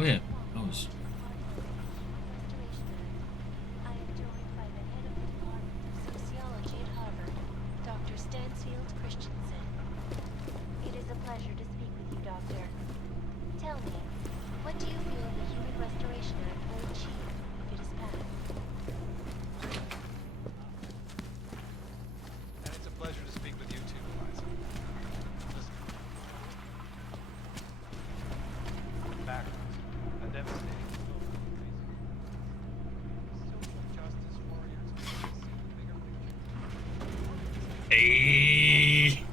Oh yeah, I was. I am joined by the head of the Department of Sociology at Harvard, Dr. Stansfield Christensen. It is a pleasure to speak with you, Doctor. Tell me, what do you feel the Human Restoration Act will achieve if it is passed? And it's a pleasure to speak with you too, Eliza. Listen. Backwards. A devastating blow for the race. Social justice warriors can't see the bigger picture. Hey.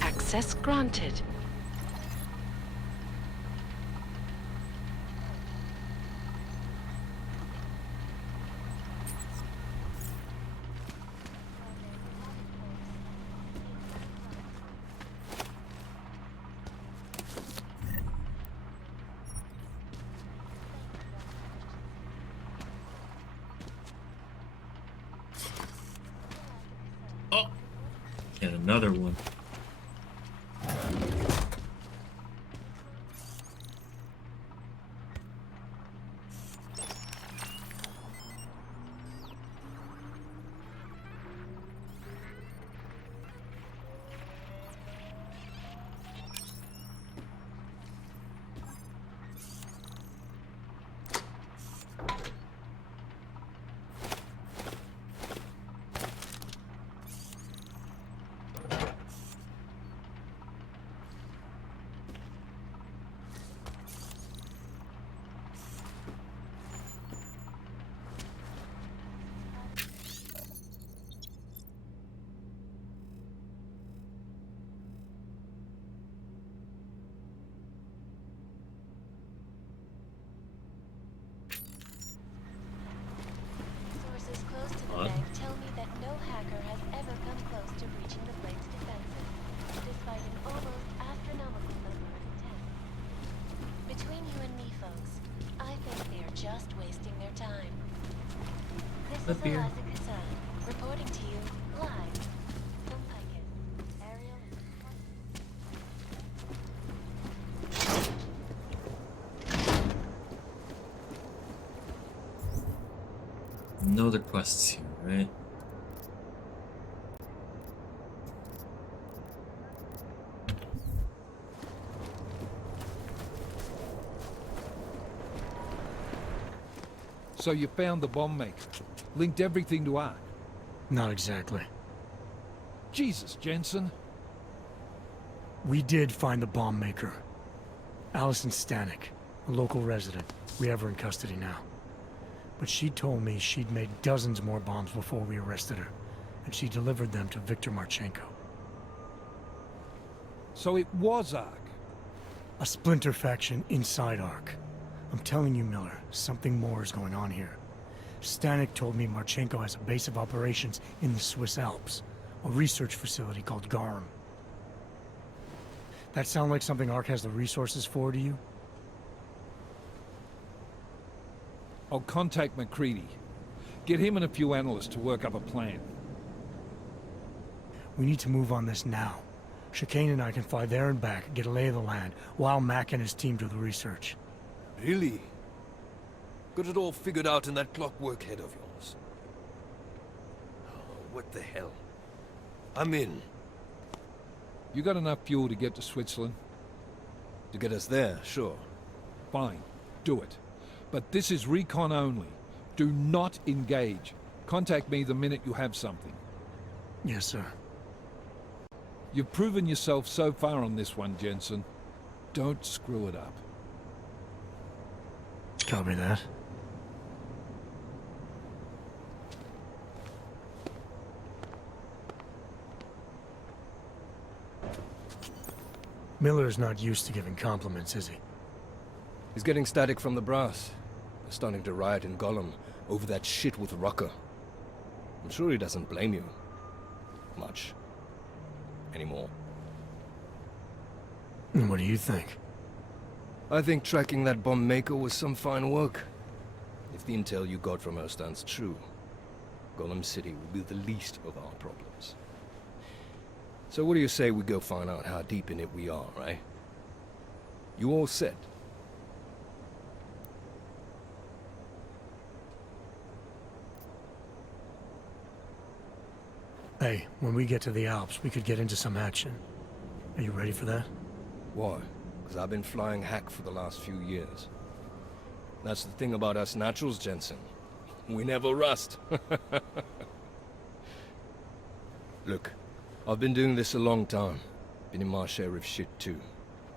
Access granted. Oh, and another one. Sources close to the What? bank tell me that no hacker has ever come close to breaching the Blade's defenses, despite an almost astronomical number of attempts. Between you and me, folks, I think they are just wasting their time. This The is beer. Eliza Kassan, reporting to you live from Picus. Ariel. No other quests here, right? So you found the bomb maker. Linked everything to Ark. Not exactly. Jesus, Jensen. We did find the bomb maker. Allison Stanek, a local resident. We have her in custody now. But she told me she'd made dozens more bombs before we arrested her, and she delivered them to Viktor Marchenko. So it was Ark. A splinter faction inside Ark. I'm telling you, Miller, something more is going on here. Stanek told me Marchenko has a base of operations in the Swiss Alps, a research facility called Garum. That sound like something Ark has the resources for to you? I'll contact McCready. Get him and a few analysts to work up a plan. We need to move on this now. Chicane and I can fly there and back, get a lay of the land, while Mac and his team do the research. Really? Got it all figured out in that clockwork head of yours? Oh, what the hell? I'm in. You got enough fuel to get to Switzerland? To get us there, sure. Fine. Do it. But this is recon only. Do not engage. Contact me the minute you have something. Yes, sir. You've proven yourself so far on this one, Jensen. Don't screw it up. Copy that. Miller is not used to giving compliments, is he? He's getting static from the brass. They're starting to riot in Gollum over that shit with Rucker. I'm sure he doesn't blame you. Much. Anymore. And what do you think? I think tracking that bomb maker was some fine work. If the intel you got from her stands true, Gollum City will be the least of our problems. So what do you say we go find out how deep in it we are, right? You all set? Hey, when we get to the Alps, we could get into some action. Are you ready for that? Why? Because I've been flying hack for the last few years. That's the thing about us naturals, Jensen. We never rust. Look, I've been doing this a long time. Been in my share of shit too.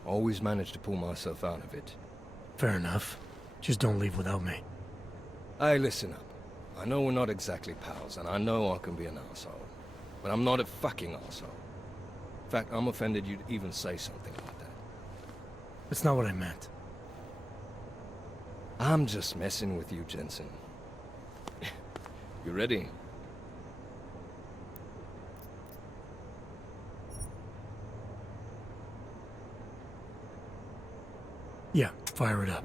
Always managed to pull myself out of it. Fair enough. Just don't leave without me. Hey, listen up. I know we're not exactly pals, and I know I can be an asshole. But I'm not a fucking asshole. In fact, I'm offended you'd even say something like that. That's not what I meant. I'm just messing with you, Jensen. You ready? Yeah, fire it up.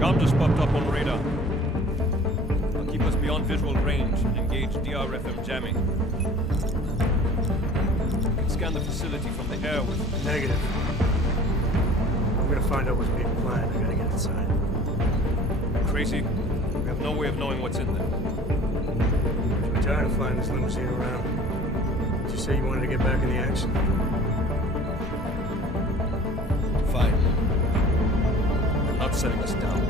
Gom just popped up on radar. I'll keep us beyond visual range and engage DRFM jamming. You can scan the facility from the air with... Negative. I'm gonna find out what's being planned. I gotta get inside. Crazy? We have no way of knowing what's in there. I'm tired of flying this limousine around. Did you say you wanted to get back in the action? Fine. I'm not setting us down.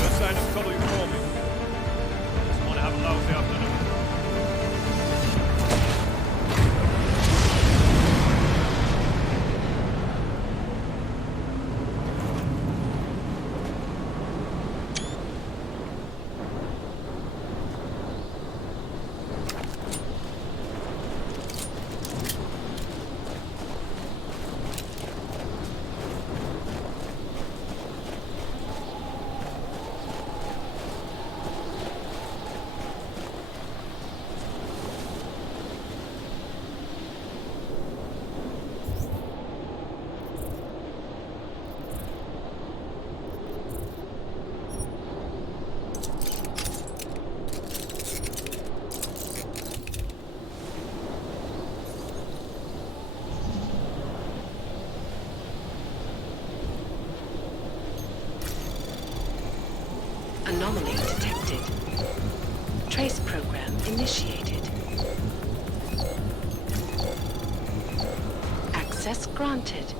No sign of trouble, you call me. Just want to have a lousy afternoon. Anomaly detected. Trace program initiated. Access granted.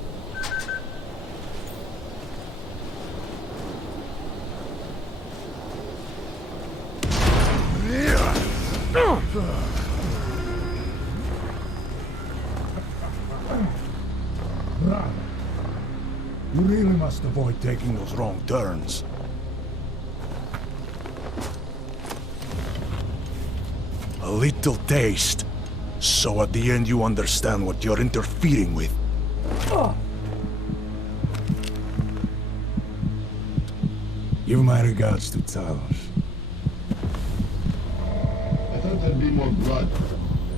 You really must avoid taking those wrong turns. A little taste, so at the end you understand what you're interfering with. Give my regards to Talos. I thought there'd be more blood.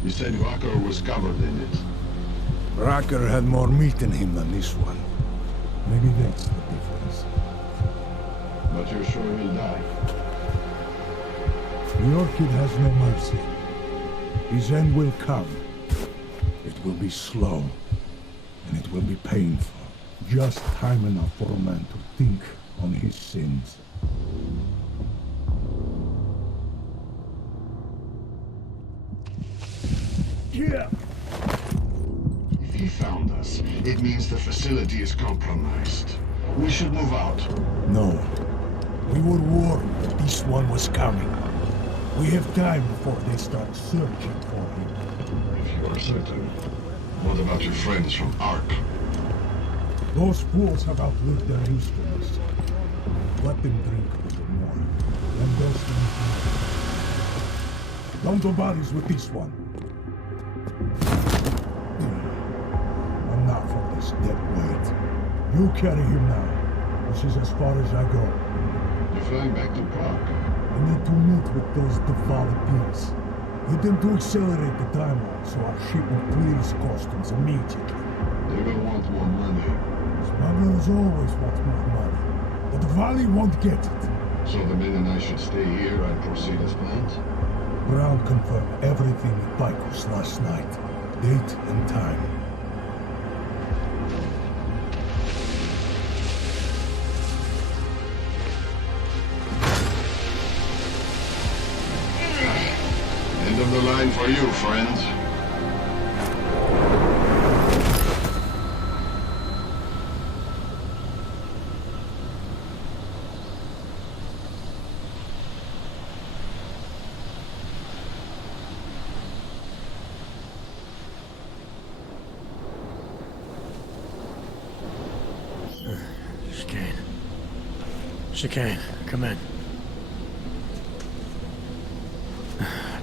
You said Rucker was covered in it. Racker had more meat in him than this one. Maybe that's the difference. But you're sure he'll die? The Orchid has no mercy. His end will come. It will be slow, and it will be painful. Just time enough for a man to think on his sins. Yeah. If he found us, it means the facility is compromised. We should move out. No. We were warned that this one was coming. We have time before they start searching for him. If you are certain. What about your friends from Ark? Those fools have outlived their usefulness. Let them drink a little more, and they'll sleep more. Don't do bodies with this one. Enough of this dead weight. You carry him now. This is as far as I go. You're flying back to Prague. I need to meet with those devoted beings. Get them to accelerate the timeline so our shipment clears customs immediately. They will want more money. Smugglers always want more money, but the Valley won't get it. So the men and I should stay here and proceed as planned? Brown confirmed everything with Picos last night. Date and time. End of the line for you, friends. Chicane, come in.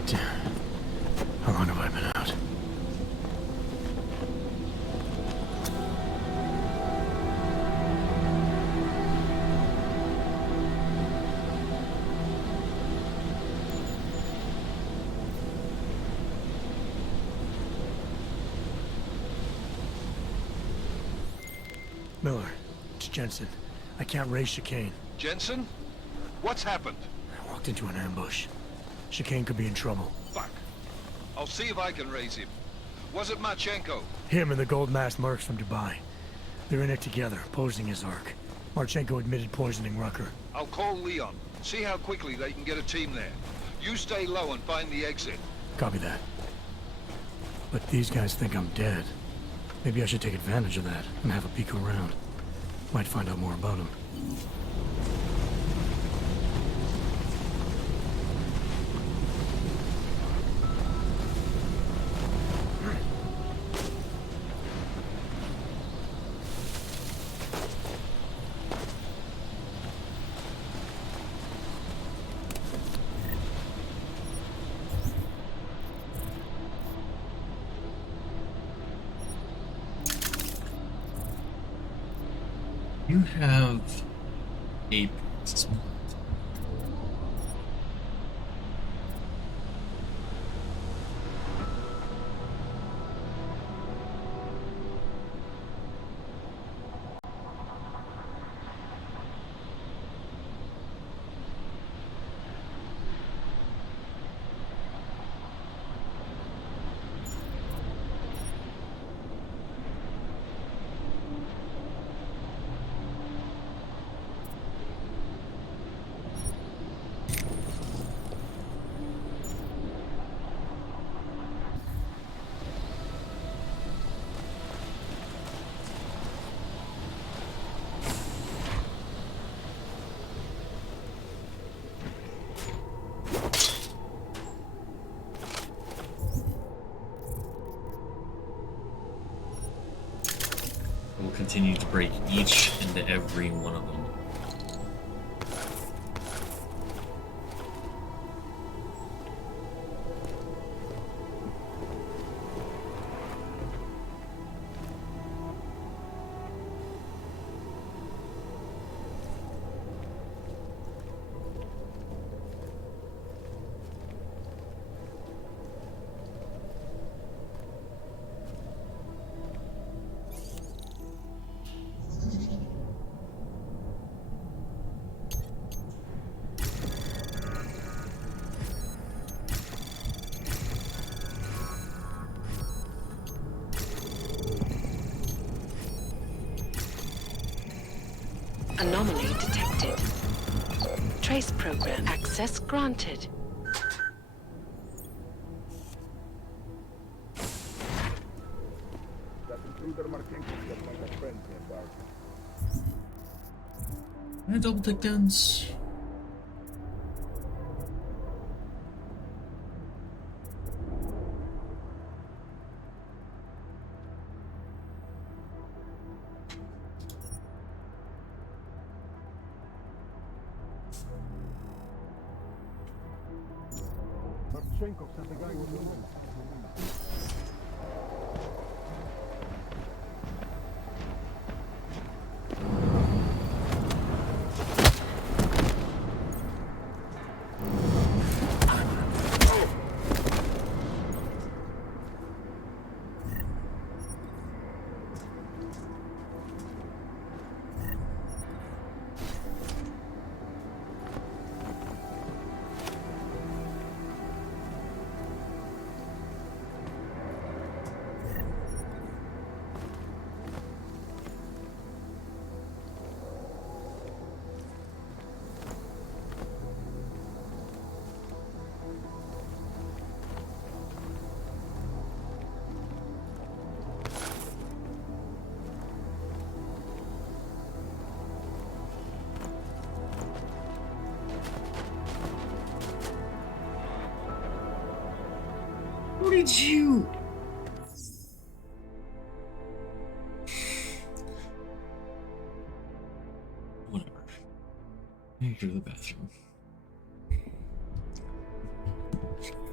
Damn. How long have I been out? Miller, it's Jensen. I can't raise Chicane. Jensen? What's happened? I walked into an ambush. Chicane could be in trouble. Fuck. I'll see if I can raise him. Was it Marchenko? Him and the gold-masked mercs from Dubai. They're in it together, posing as Ark. Marchenko admitted poisoning Rucker. I'll call Leon. See how quickly they can get a team there. You stay low and find the exit. Copy that. But these guys think I'm dead. Maybe I should take advantage of that and have a peek around. Might find out more about him. You have a will continue to break each and every one of them. Anomaly detected. Trace program access granted. Can I double take guns? Who did you? Whatever. I need to go to the bathroom.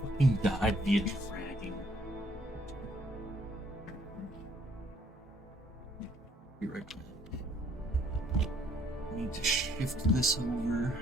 Fucking died via dragging. Be right back. I need to shift this over.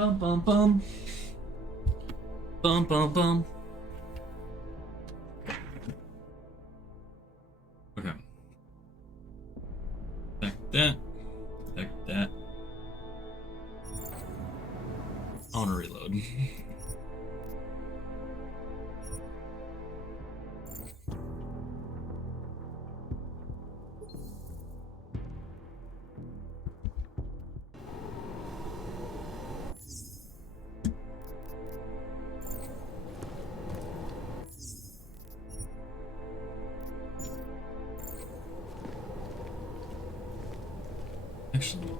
Bum bum bum. Bum bum bum. Okay. Back that. Back that. I want to reload. Actually.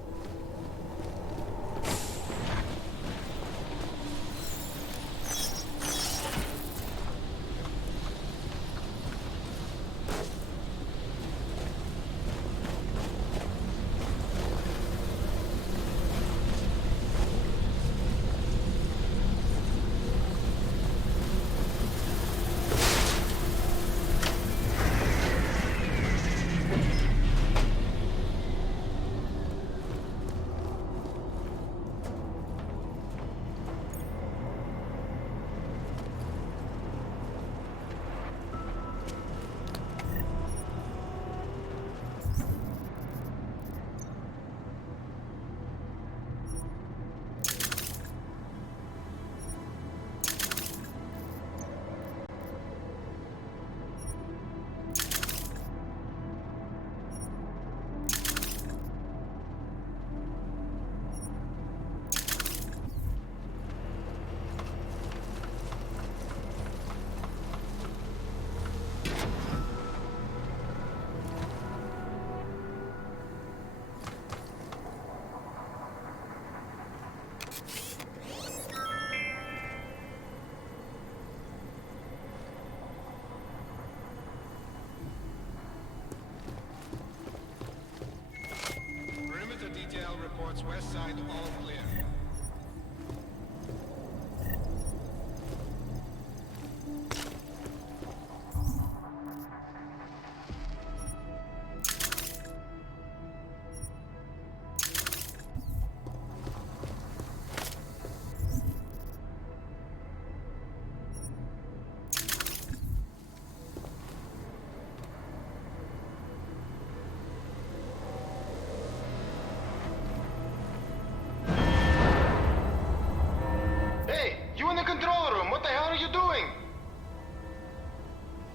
Perimeter detail reports west side all clear.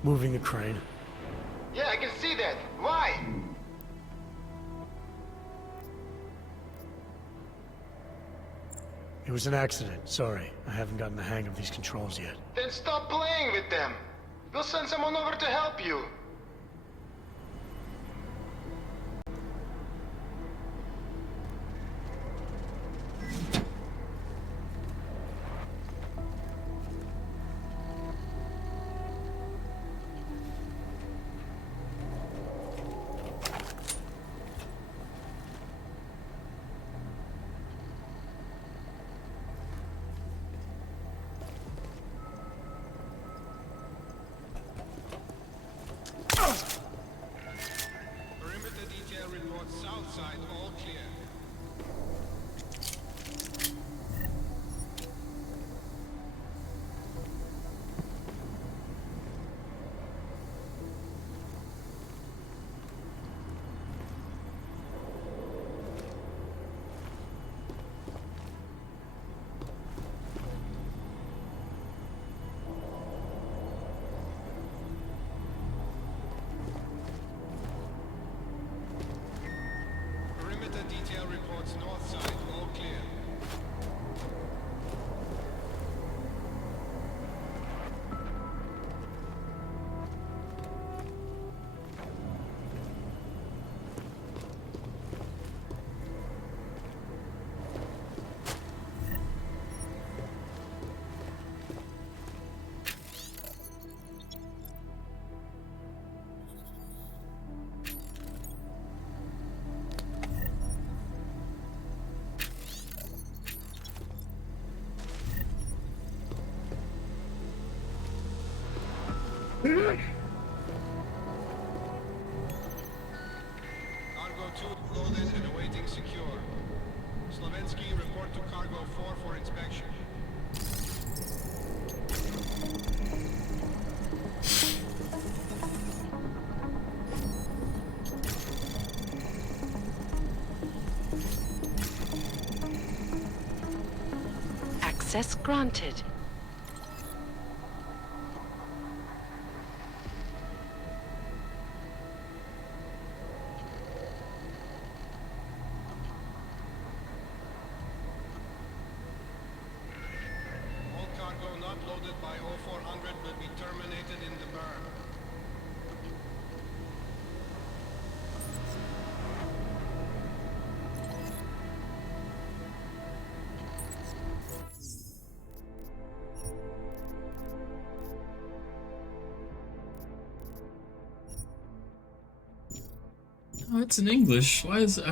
Moving the crane. Yeah, I can see that. Why? It was an accident. Sorry. I haven't gotten the hang of these controls yet. Then stop playing with them. We'll send someone over to help you. Perimeter detail reports south side all clear. Perimeter detail reports north side all clear. Cargo 2 loaded and awaiting secure. Slavensky, report to Cargo 4 for inspection. Access granted. All cargo not loaded by 0400 will be terminated in the burn. Oh, it's in English. Why is it?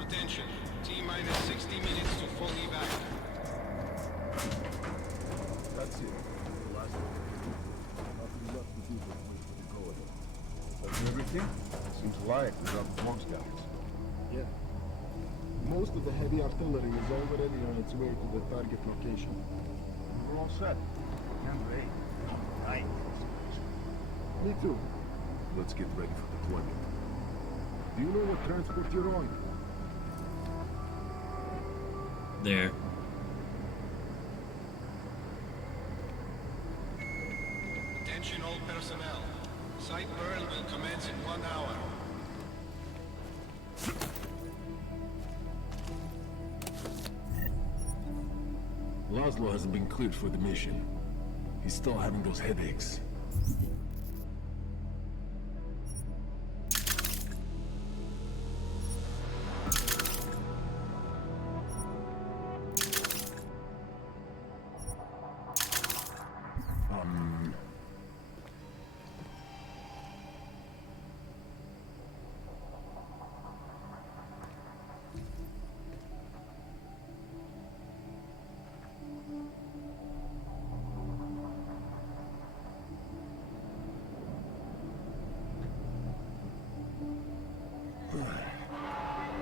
Attention, T-minus 60 minutes to full evac. That's it. The last one. Nothing left to do but wait for the go-ahead. That's everything? Seems like we got the bomb scouts. Yeah. Most of the heavy artillery is already on its way to the target location. We're all set. Can't wait. Right. Me too. Let's get ready for deployment. Do you know what transport you're on? There. Attention all personnel. Site burn will commence in 1 hour. Laszlo hasn't been cleared for the mission. He's still having those headaches.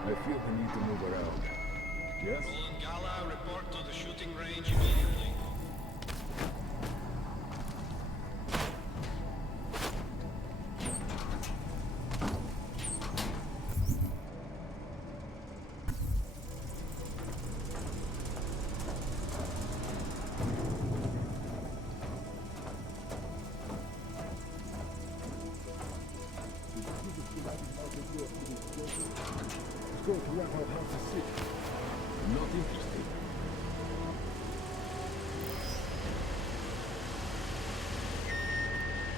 I feel the need to move around. Yes? Roland Gala, report to the shooting range immediately. Go to wrap out House of Six. Not interested.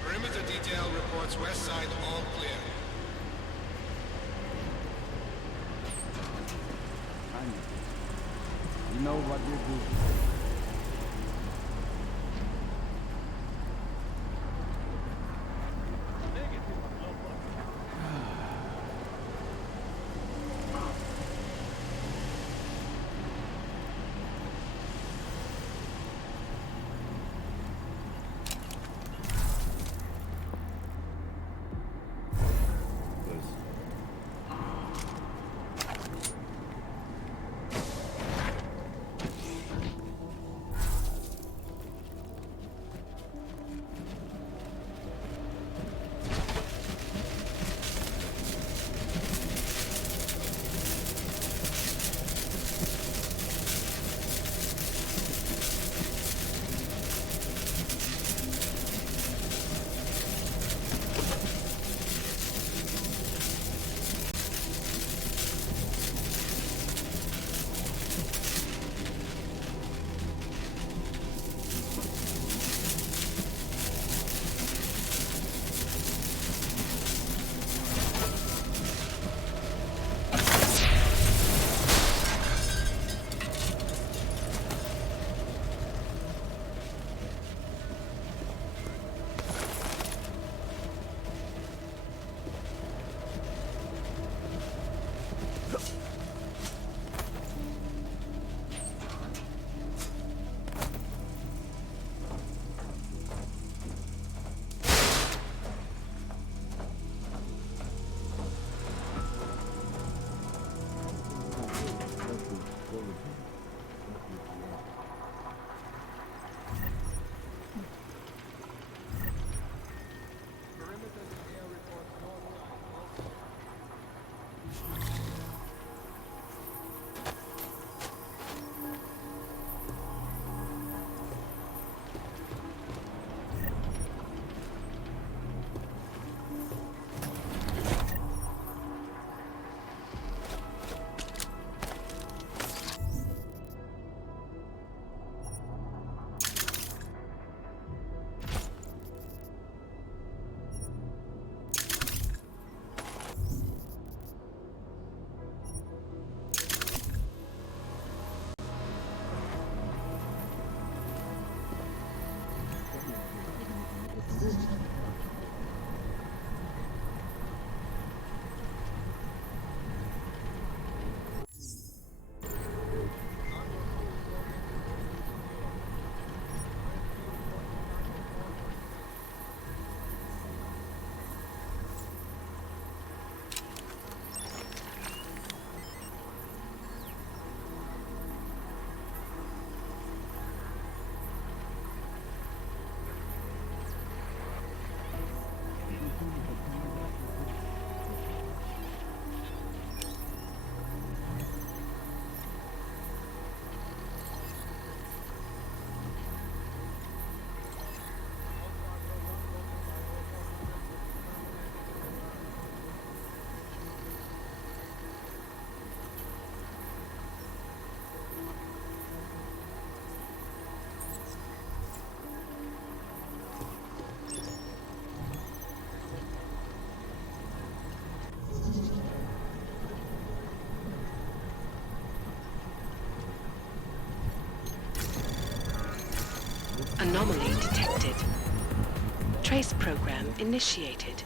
Perimeter detail reports west side all clear. You know what you're doing. Space program initiated.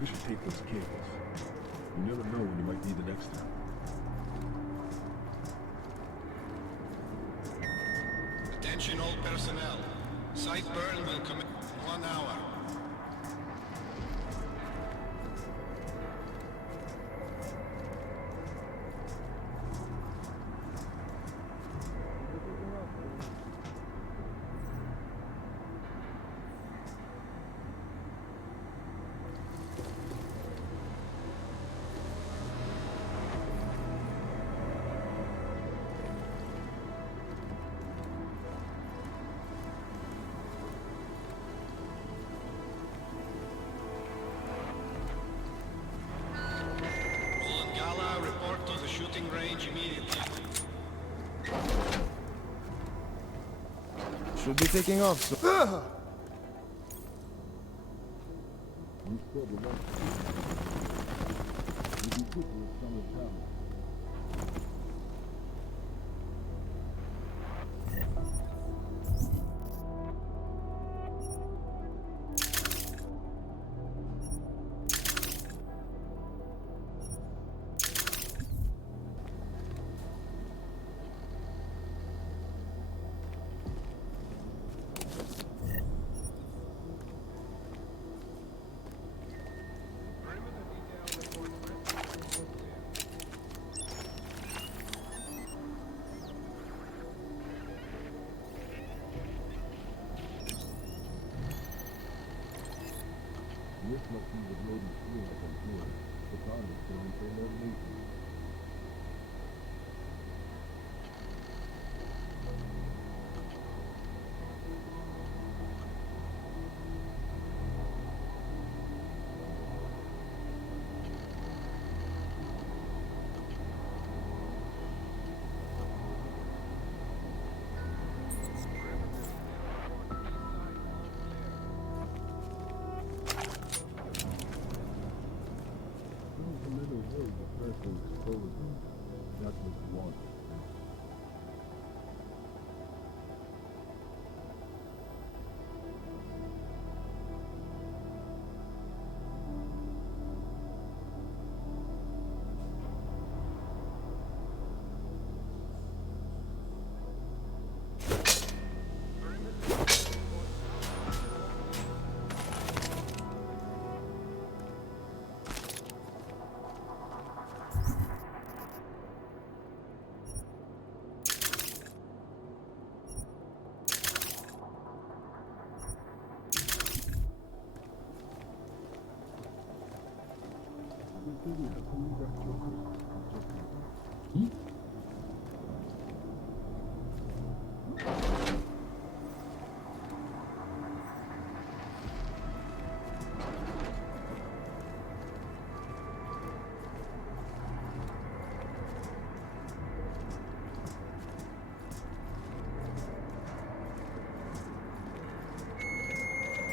We should take those cables. You never know when you might need the next time. Attention all personnel. Site burn will commence in 1 hour. Report to the shooting range immediately. Should be taking off soon. This must be the loading fuel up on board. The bottom is going for elimination. That's what you want.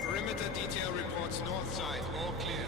Perimeter detail reports north side, all clear.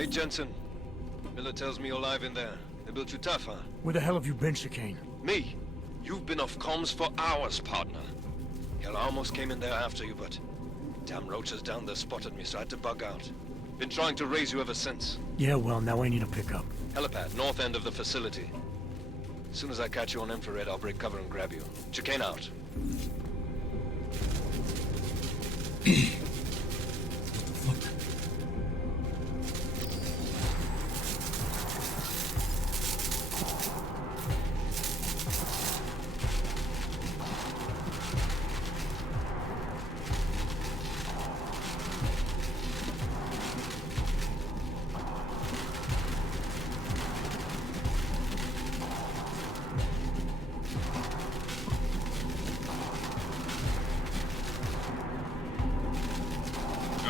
Hey, Jensen. Miller tells me you're alive in there. They built you tough, huh? Where the hell have you been, Chicane? Me? You've been off comms for hours, partner. Hell, I almost came in there after you, but... damn roaches down there spotted me, so I had to bug out. Been trying to raise you ever since. Yeah, well, now I need a pickup. Helipad, north end of the facility. As soon as I catch you on infrared, I'll break cover and grab you. Chicane out.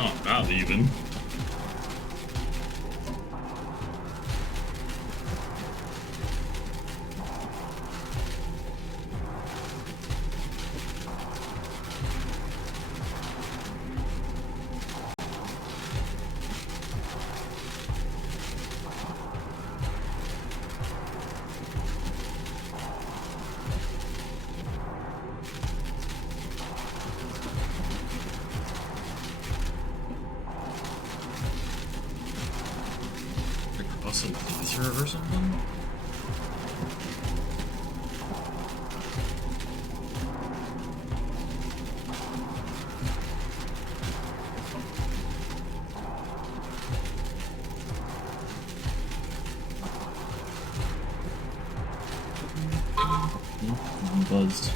Oh, not leaving. Also, laser or something? I'm buzzed.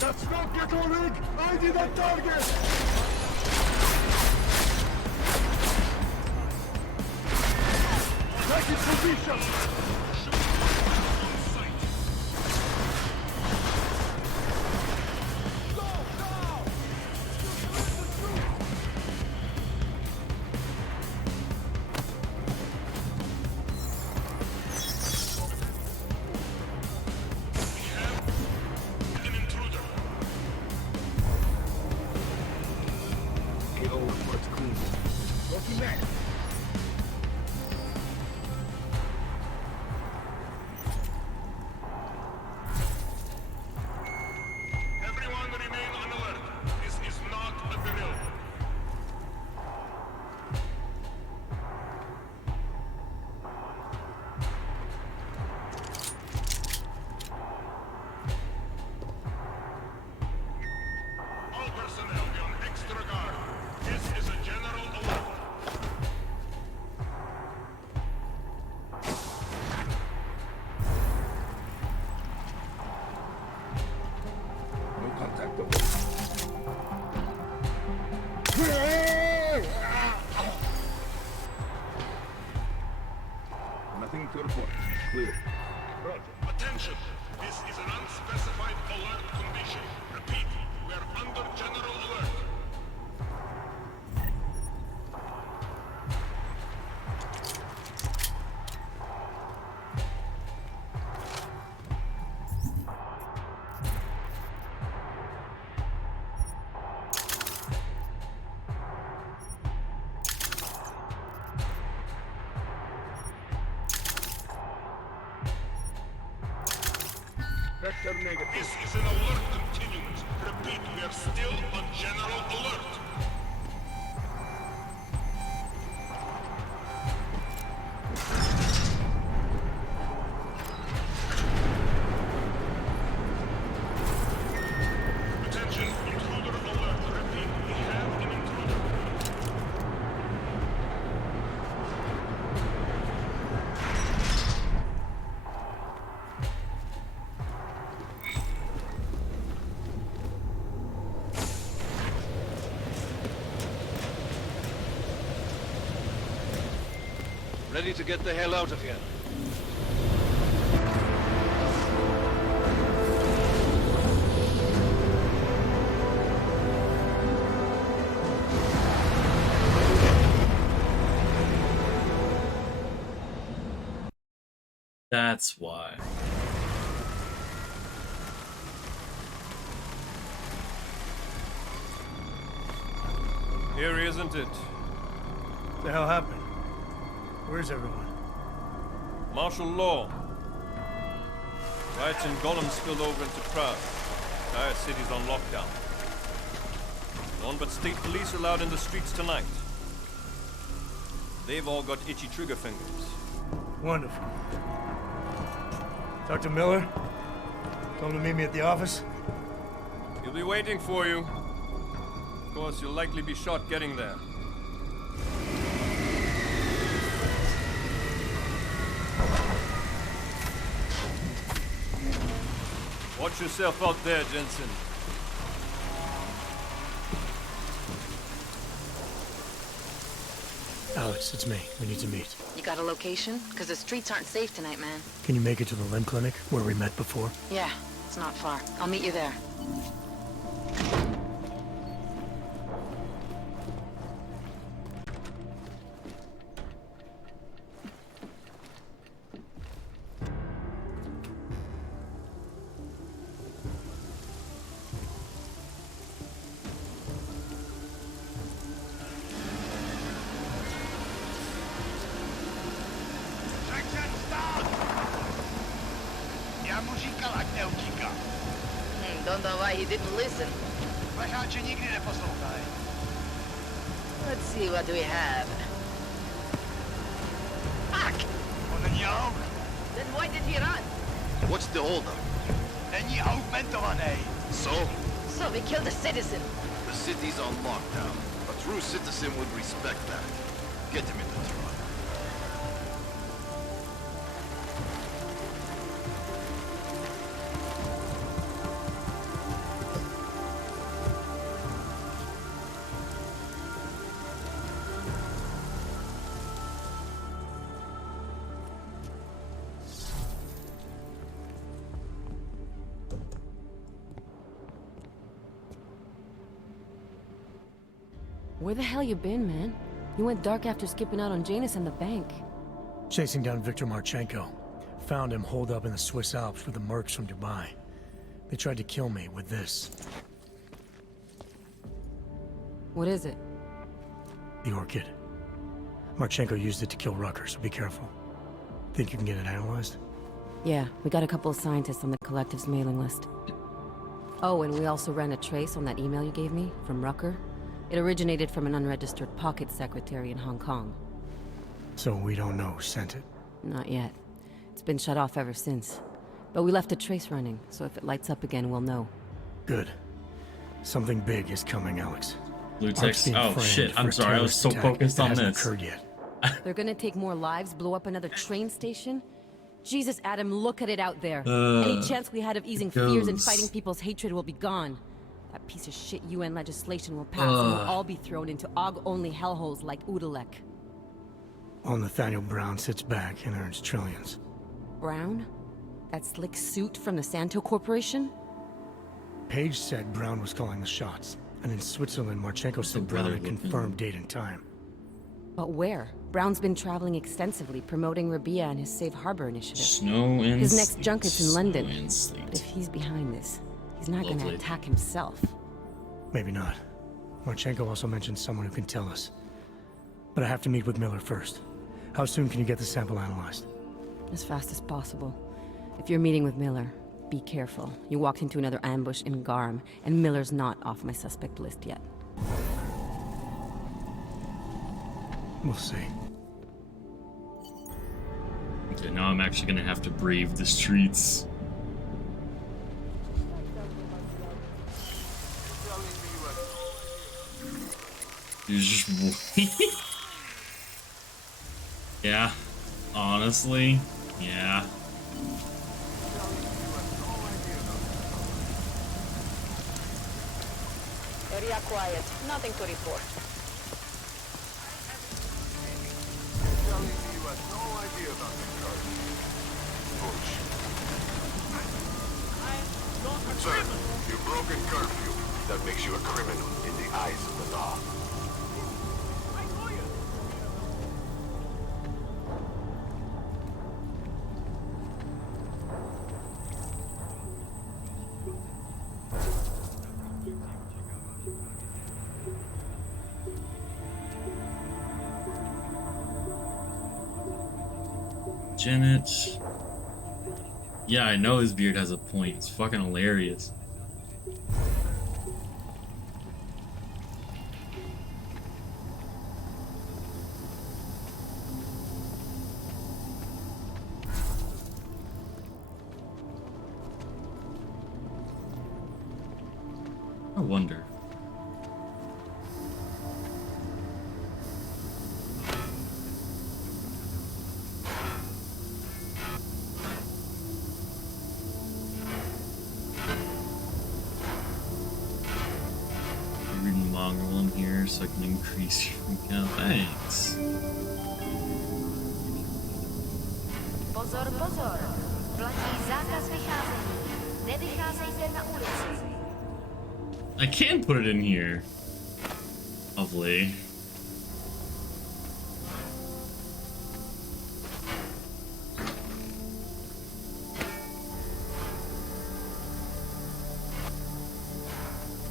That's not your colleague! I did that target! Take it position! Attention! This is an unspecified alert condition. Repeat, we are under general alert. Vector negative. This is an alert continuance. Repeat, we are still on general alert. Attention, intruder alert. Repeat, we have an intruder. Ready to get the hell out of here. That's why. Here, isn't it? What the hell happened? Where's everyone? Martial law. Riots in Gollum spilled over into Prague. Entire city's on lockdown. None but state police allowed in the streets tonight. They've all got itchy trigger fingers. Wonderful. Dr. Miller? Come to meet me at the office? He'll be waiting for you. Of course, you'll likely be shot getting there. Watch yourself out there, Jensen. Alex, it's me. We need to meet. You got a location? Because the streets aren't safe tonight, man. Can you make it to the limb clinic where we met before? Yeah, it's not far. I'll meet you there. Don't know why he didn't listen. Let's see, what do we have? Fuck! Then why did he run? What's the holdup? So? So we killed a citizen. The city's on lockdown. A true citizen would respect that. Get him in the truck. Where the hell you been, man? You went dark after skipping out on Janus and the bank. Chasing down Viktor Marchenko. Found him holed up in the Swiss Alps with the mercs from Dubai. They tried to kill me with this. What is it? The orchid. Marchenko used it to kill Rucker, so be careful. Think you can get it analyzed? Yeah, we got a couple of scientists on the collective's mailing list. Oh, and we also ran a trace on that email you gave me from Rucker. It originated from an unregistered pocket secretary in Hong Kong. So we don't know who sent it? Not yet. It's been shut off ever since. But we left a trace running, so if it lights up again, we'll know. Good. Something big is coming, Alex. Blue text. Oh shit, I'm sorry, I was so focused on this. Occurred yet. They're gonna take more lives, blow up another train station? Jesus, Adam, look at it out there. Any chance we had of easing fears and fighting people's hatred will be gone. That piece of shit UN legislation will pass and we'll all be thrown into AUG-only hellholes like Udalek. While Nathaniel Brown sits back and earns trillions. Brown? That slick suit from the Santo Corporation? Page said Brown was calling the shots. And in Switzerland, Marchenko said Brown had confirmed date and time. But where? Brown's been traveling extensively, promoting Rabia and his Safe Harbor initiative. Snow and his next junket's in London. And but if he's behind this, he's not Lovely. gonna attack himself. Maybe not. Marchenko also mentioned someone who can tell us. But I have to meet with Miller first. How soon can you get the sample analyzed? As fast as possible. If you're meeting with Miller, be careful. You walked into another ambush in Garm, and Miller's not off my suspect list yet. We'll see. Okay, now I'm actually gonna have to brave the streets. He's just yeah, honestly, yeah. Area quiet. Nothing to report. Sir, you've broken curfew. That makes you a criminal in the eyes of the law. Janet. Yeah, I know his beard has a point. It's fucking hilarious. I wonder. Mongrel in here so I can increase your count. Thanks. Pozor, pozor. Platí zákaz vycházení. Nevycházejte na ulici. I can put it in here. Lovely.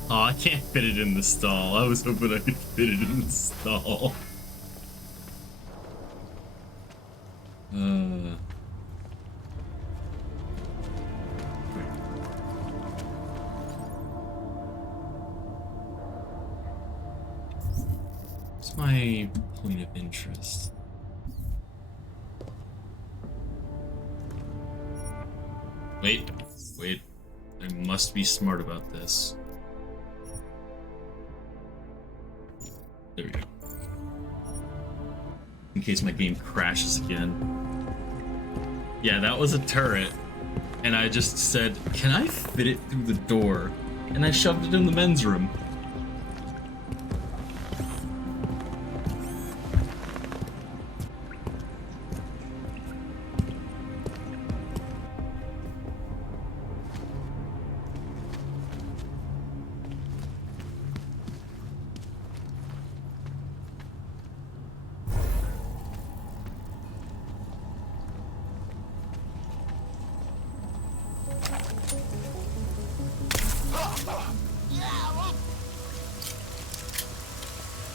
Oh, I can't fit it in the stall. I was hoping I could fit it in the stall. What's my point of interest? Wait. I must be smart about this. There we go. In case my game crashes again. Yeah, that was a turret. And I just said, can I fit it through the door? And I shoved it in the men's room.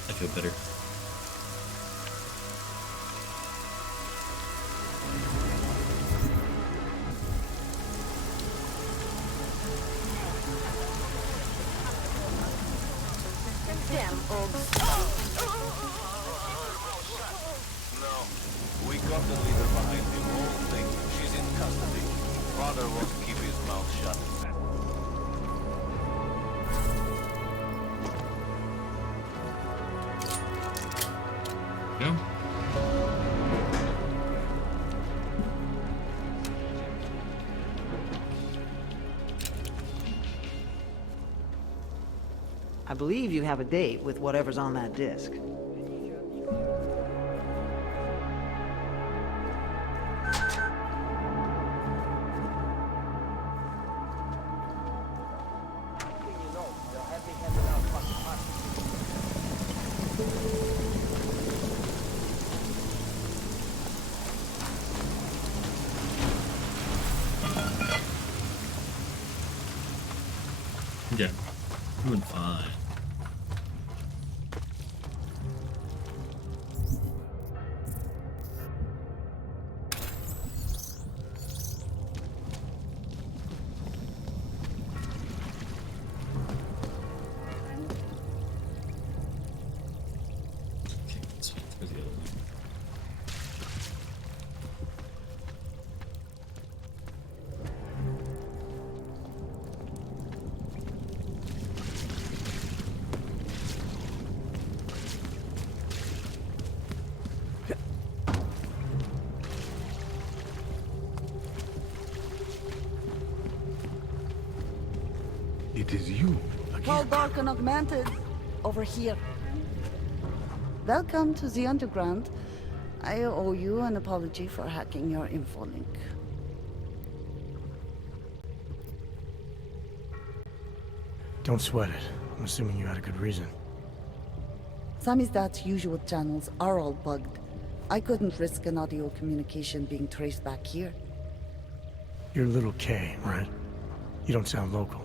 I feel better. Damn, Ogs. No. We got the leader behind the whole thing. She's in custody. Father won't keep his mouth shut. Yeah. I believe you have a date with whatever's on that disc. Yeah, doing fine. It is you Tall, again. dark, and augmented. Over here. Welcome to the underground. I owe you an apology for hacking your info link. Don't sweat it. I'm assuming you had a good reason. Samizdat's usual channels are all bugged. I couldn't risk an audio communication being traced back here. You're Little K, right? You don't sound local.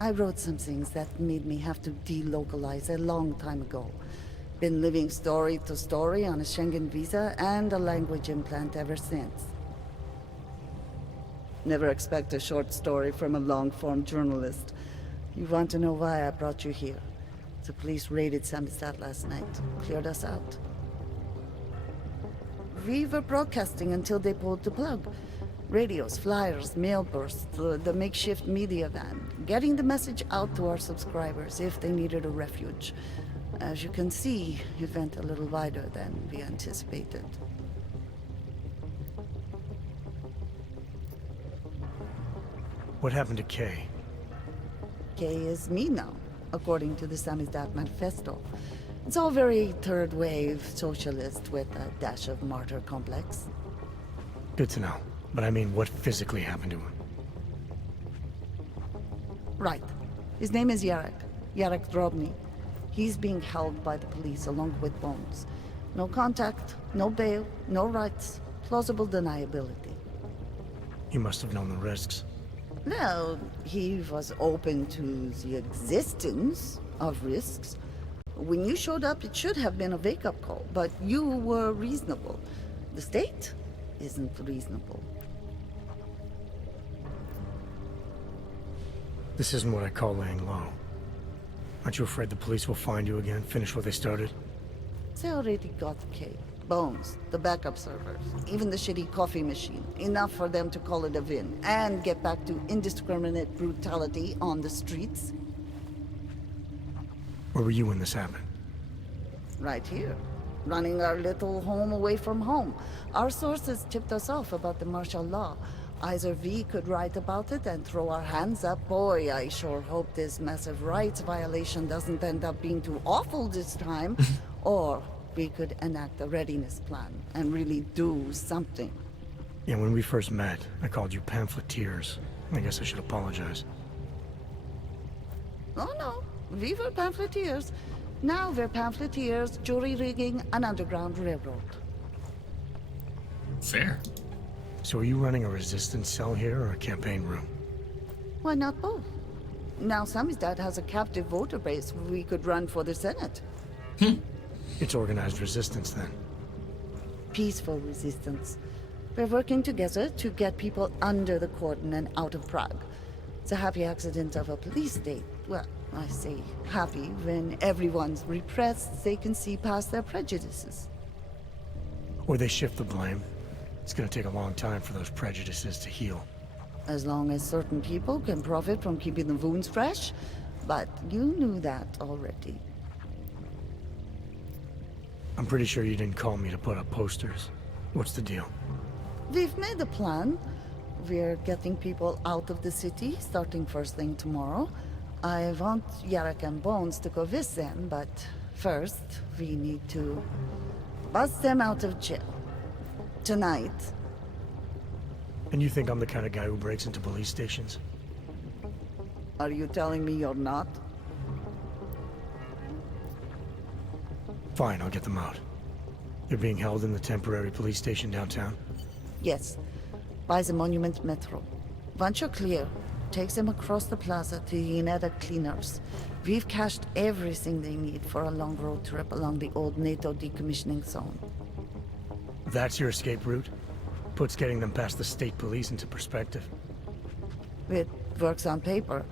I wrote some things that made me have to delocalize a long time ago. Been living story to story on a Schengen visa and a language implant ever since. Never expect a short story from a long-form journalist. You want to know why I brought you here? The police raided Samizdat last night. Cleared us out. We were broadcasting until they pulled the plug. Radios, flyers, mail bursts, the makeshift media van. Getting the message out to our subscribers if they needed a refuge. As you can see, it went a little wider than we anticipated. What happened to Kay? Kay is me now, according to the Samizdat Manifesto. It's all very third-wave socialist with a dash of martyr complex. Good to know. But I mean, what physically happened to him? Right. His name is Yarek. Yarek Drobny. He's being held by the police along with Bones. No contact, no bail, no rights, plausible deniability. He must have known the risks. No, he was open to the existence of risks. When you showed up, it should have been a wake-up call, but you were reasonable. The state isn't reasonable. This isn't what I call laying low. Aren't you afraid the police will find you again, finish what they started? They already got Kay, Bones, the backup servers, even the shitty coffee machine. Enough for them to call it a win and get back to indiscriminate brutality on the streets. Where were you when this happened? Right here. Running our little home away from home. Our sources tipped us off about the martial law. Either we could write about it and throw our hands up. Boy, I sure hope this massive rights violation doesn't end up being too awful this time. Or we could enact a readiness plan and really do something. Yeah, when we first met, I called you pamphleteers. I guess I should apologize. Oh no, we were pamphleteers. Now we're pamphleteers, jury rigging an underground railroad. Fair. So are you running a resistance cell here or a campaign room? Why not both? Now Samizdat has a captive voter base. We could run for the Senate. It's organized resistance then. Peaceful resistance. We're working together to get people under the cordon and out of Prague. It's a happy accident of a police state. Well, I say happy when everyone's repressed, they can see past their prejudices. Or they shift the blame. It's gonna take a long time for those prejudices to heal. As long as certain people can profit from keeping the wounds fresh. But you knew that already. I'm pretty sure you didn't call me to put up posters. What's the deal? We've made a plan. We're getting people out of the city, starting first thing tomorrow. I want Yarek and Bones to go with them, but first, we need to bust them out of jail. Tonight. And you think I'm the kind of guy who breaks into police stations? Are you telling me you're not? Fine, I'll get them out. They're being held in the temporary police station downtown? Yes. By the Monument Metro. Once you're clear, takes them across the plaza to Yineta Cleaners. We've cached everything they need for a long road trip along the old NATO decommissioning zone. That's your escape route? Puts getting them past the state police into perspective. It works on paper.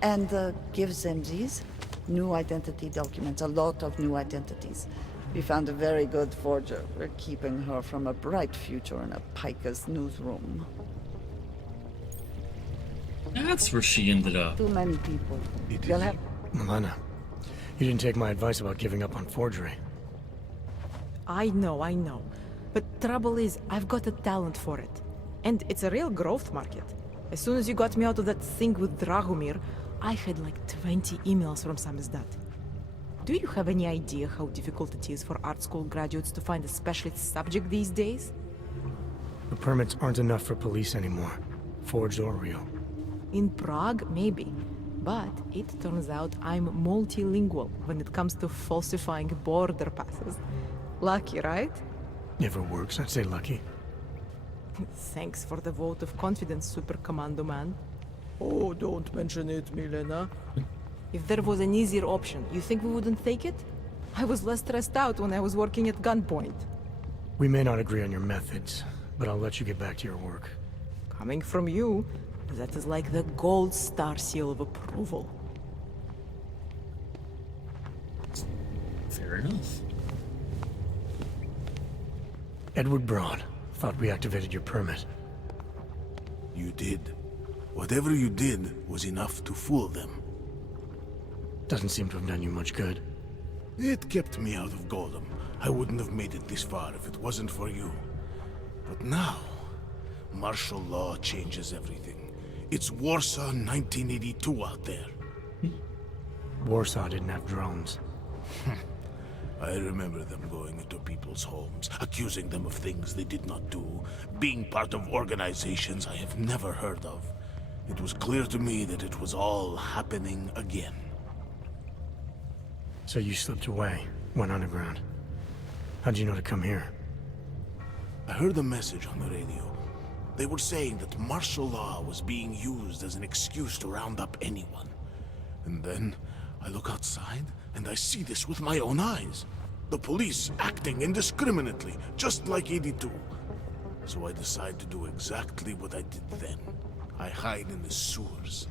And gives them these new identity documents, a lot of new identities. We found a very good forger. We're keeping her from a bright future in a Pika's newsroom. That's where she ended up. Too many people. You'll have... Milena, you didn't take my advice about giving up on forgery. I know. But trouble is, I've got a talent for it. And it's a real growth market. As soon as you got me out of that thing with Dragomir, I had like 20 emails from Samizdat. Do you have any idea how difficult it is for art school graduates to find a specialist subject these days? The permits aren't enough for police anymore, forged or real. In Prague, maybe. But it turns out I'm multilingual when it comes to falsifying border passes. Lucky, right? If it works, I'd say lucky. Thanks for the vote of confidence, Super Commando Man. Oh, don't mention it, Milena. If there was an easier option, you think we wouldn't take it? I was less stressed out when I was working at gunpoint. We may not agree on your methods, but I'll let you get back to your work. Coming from you, that is like the gold star seal of approval. Fair enough. Edward Broad. Thought we activated your permit. You did. Whatever you did was enough to fool them. Doesn't seem to have done you much good. It kept me out of Golem. I wouldn't have made it this far if it wasn't for you. But now, martial law changes everything. It's Warsaw 1982 out there. Warsaw didn't have drones. I remember them going into people's homes, accusing them of things they did not do, being part of organizations I have never heard of. It was clear to me that it was all happening again. So you slipped away, went underground. How'd you know to come here? I heard a message on the radio. They were saying that martial law was being used as an excuse to round up anyone. And then I look outside and I see this with my own eyes. The police acting indiscriminately, just like 82. So I decide to do exactly what I did then. I hide in the sewers.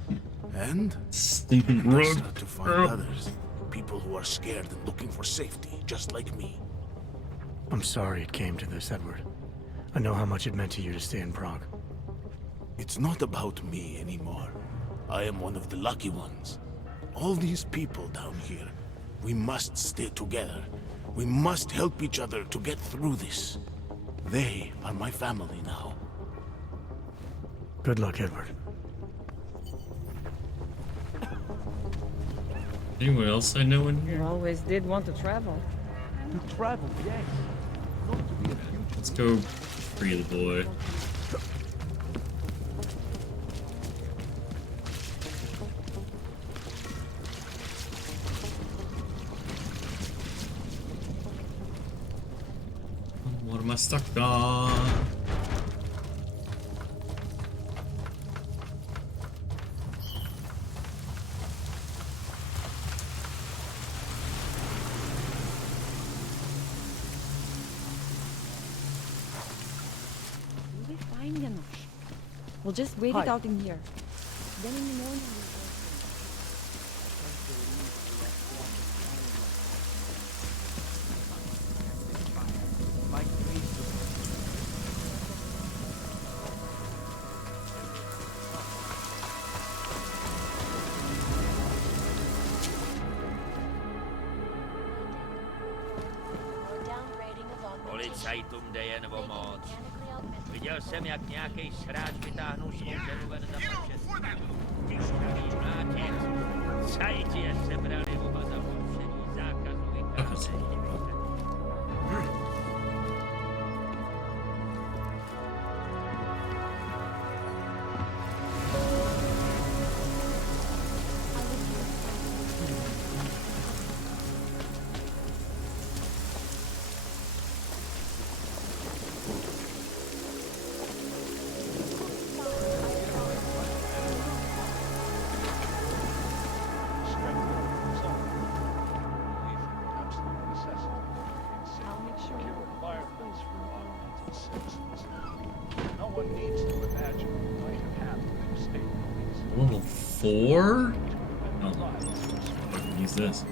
And stinking I road. start to find others. People who are scared and looking for safety, just like me. I'm sorry it came to this, Edward. I know how much it meant to you to stay in Prague. It's not about me anymore. I am one of the lucky ones. All these people down here, we must stay together. We must help each other to get through this. They are my family now. Good luck, Edward. Anyone else I know in here? You always did want to travel. To travel, yes. Not to be a fugitive. Let's go free the boy. What am I stuck on? We'll be fine, Janosch. We'll just wait it out in here. Then in the morning Policajtům jde nebo moc. Viděl jsem, jak nějaký sráč vytáhnul svou ženu ven za manžet. Tišťavý mlátěc. Cajti je sebrali oba za porušení zákazu vycházení. its citizens. No one needs to imagine what might have happened to state police. Level 4? Oh, I can use this.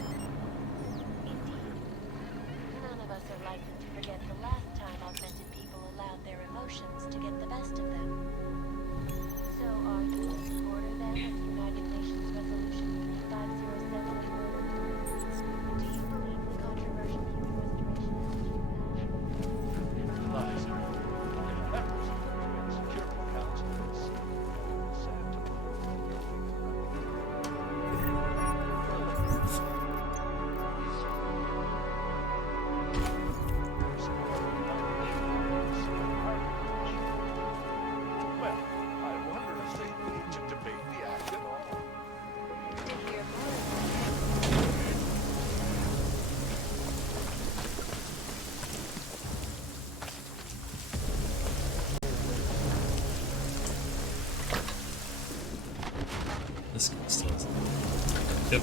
None of us are likely to forget the last time augmented people allowed their emotions to get the best of them. So are you in supporter then of United Nations Resolution 507? Do you believe the controversial human restoration Lies. Members of the UN Security Council will see consent to well, I wonder if they need to debate the act at all. to hear more? This guy still has. Yep.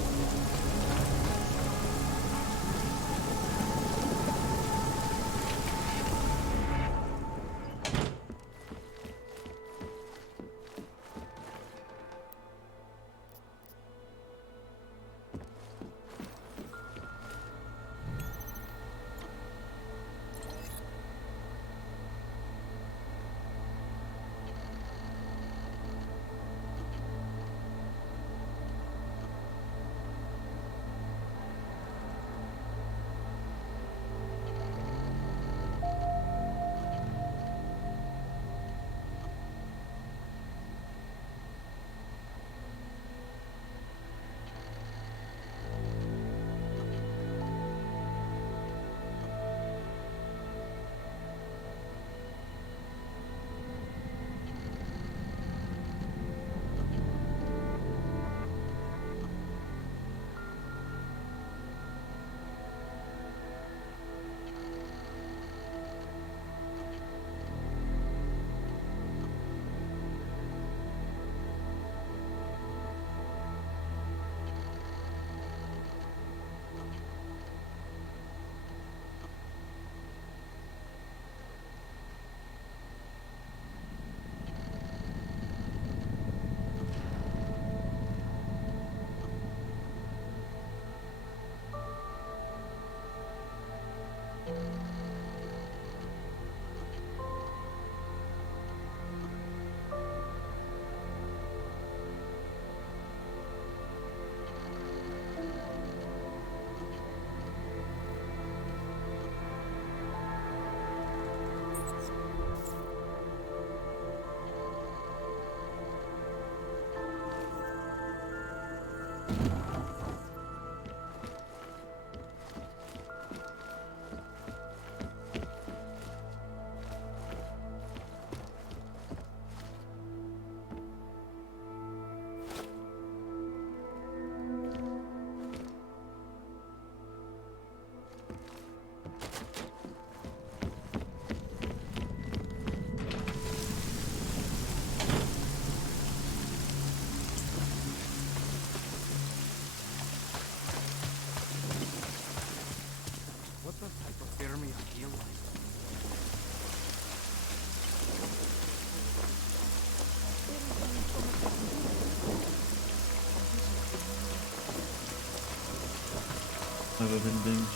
Have been dinged.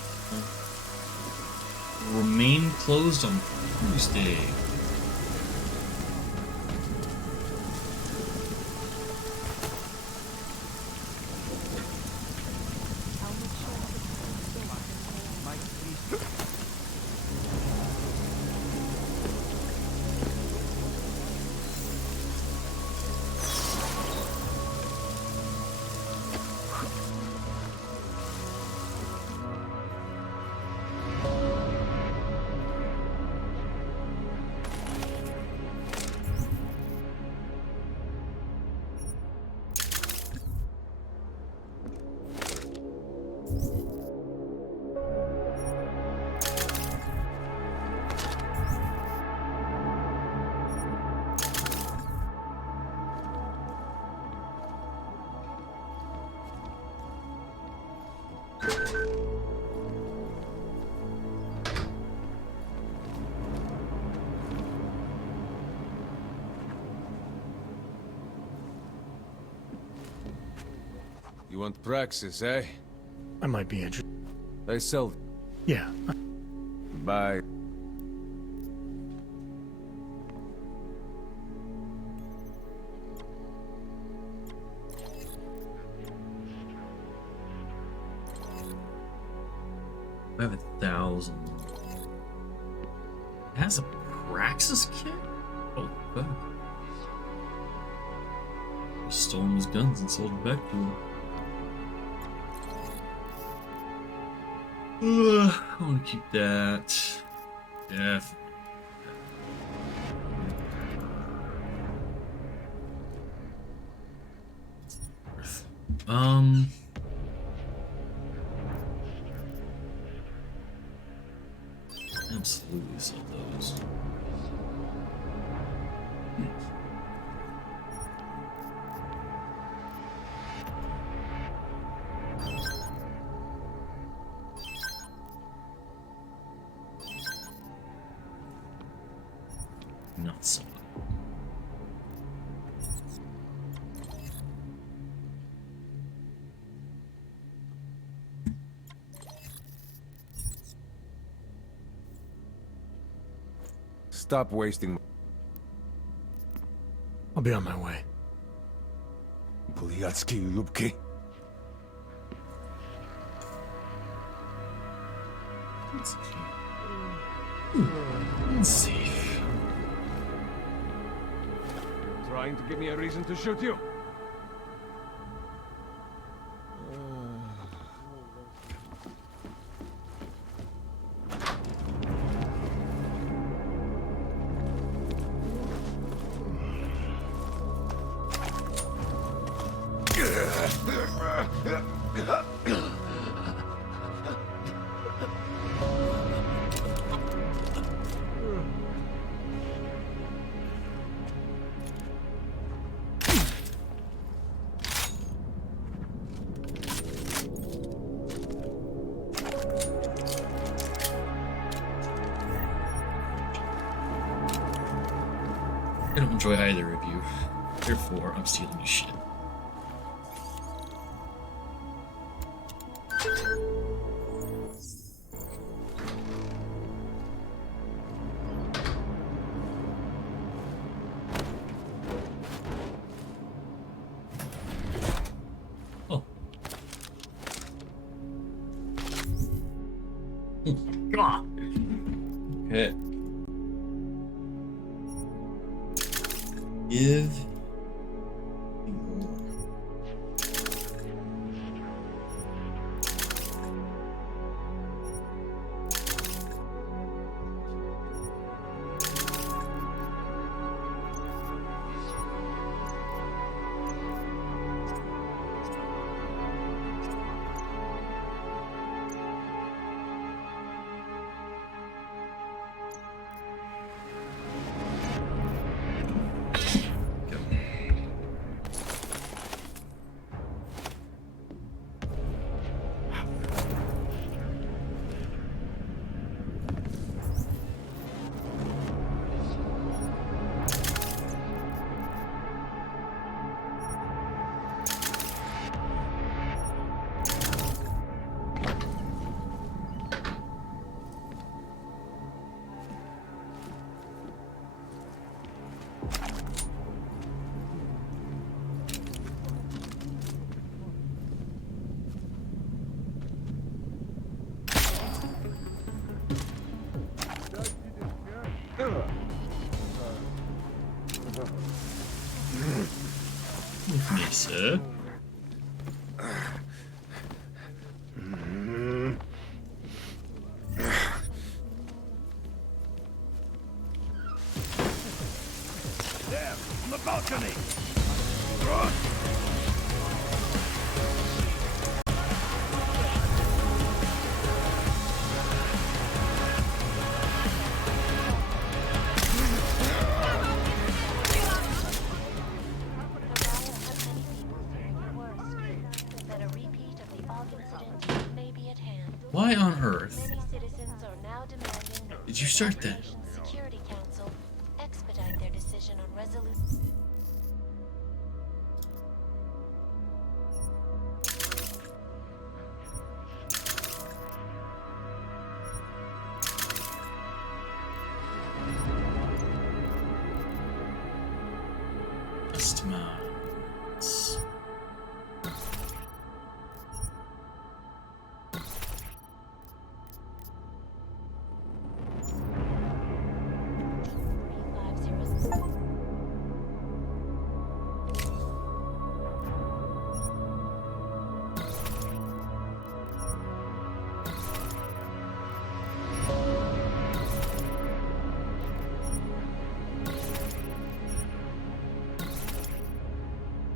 Remain closed on Tuesday. You want Praxis, eh? I might be interested. They sell. Yeah. Bye. I have 1,000. It has a Praxis kit? Oh, fuck. I stole his guns and sold it back to him. I want to keep that. Yeah. Absolutely sell those. Not so. Stop wasting. I'll be on my way. Buliatsky Lubki. Let's see. Trying to give me a reason to shoot you? I don't enjoy either of you. Therefore, I'm stealing your shit. Oh. God. Okay. Give me more. Yes, sir. There, on the balcony! Why on earth did you start that? Security Council expedite their decision on resolution. Customize.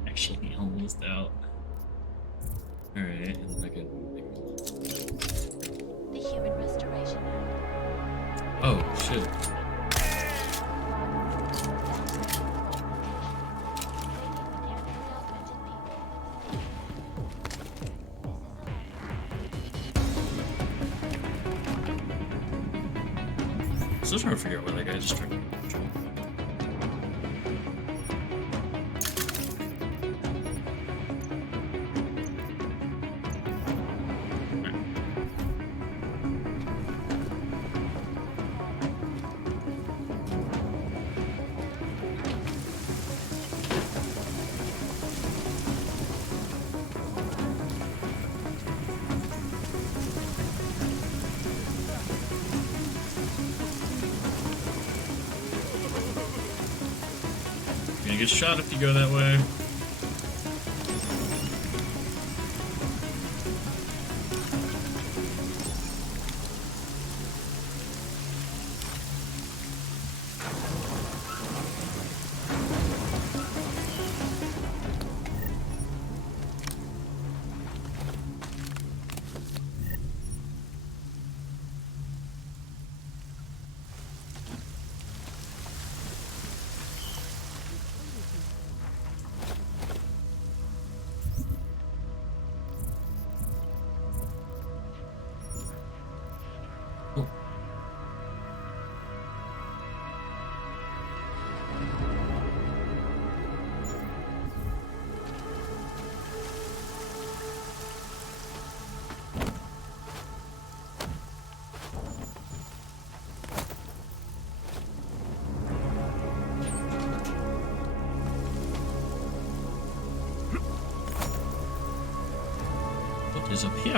Actually, almost out. Alright, and then I can. The Human Restoration Act. Oh, shit. Still trying to figure out where that guy just tried to control. You're gonna get shot if you go that way. What is up here?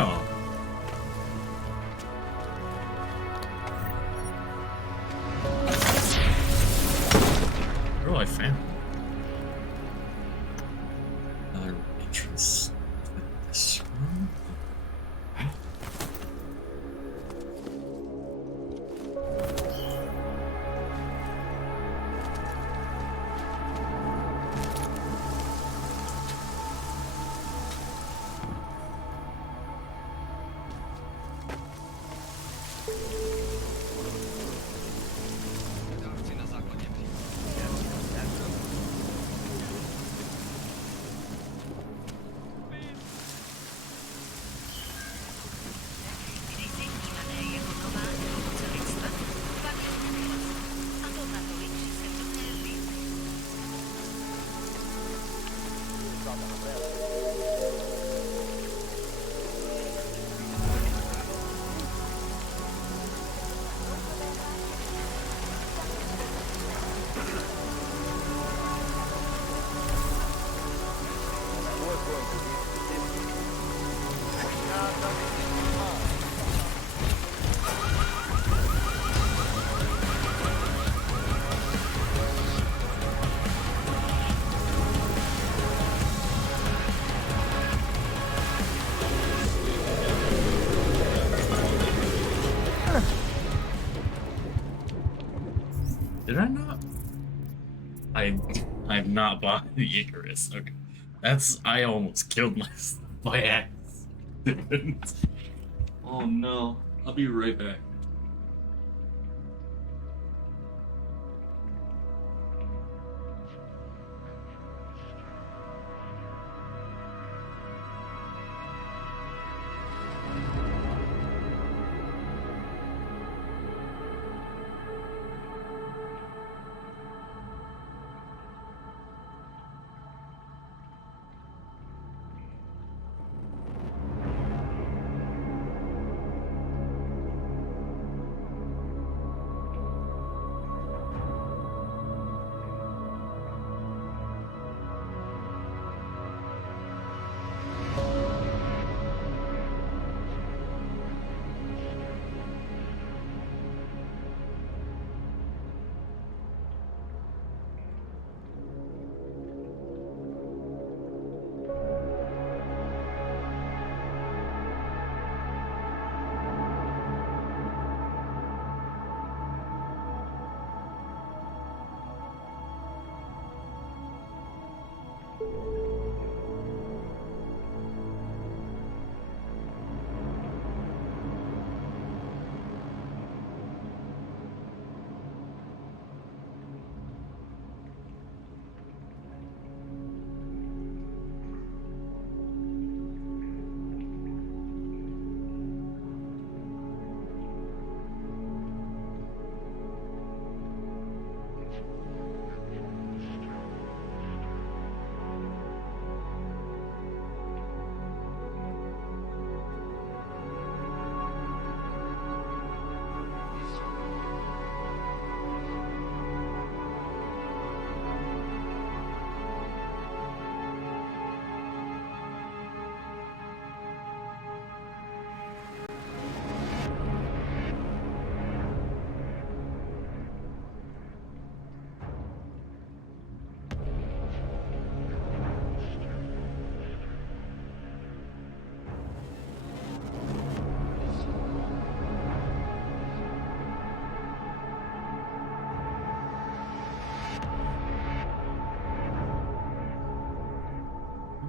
Oh, I found another entrance to this room. Did I not? I've not bought the Icarus. Okay, I almost killed myself by accident. Oh no! I'll be right back.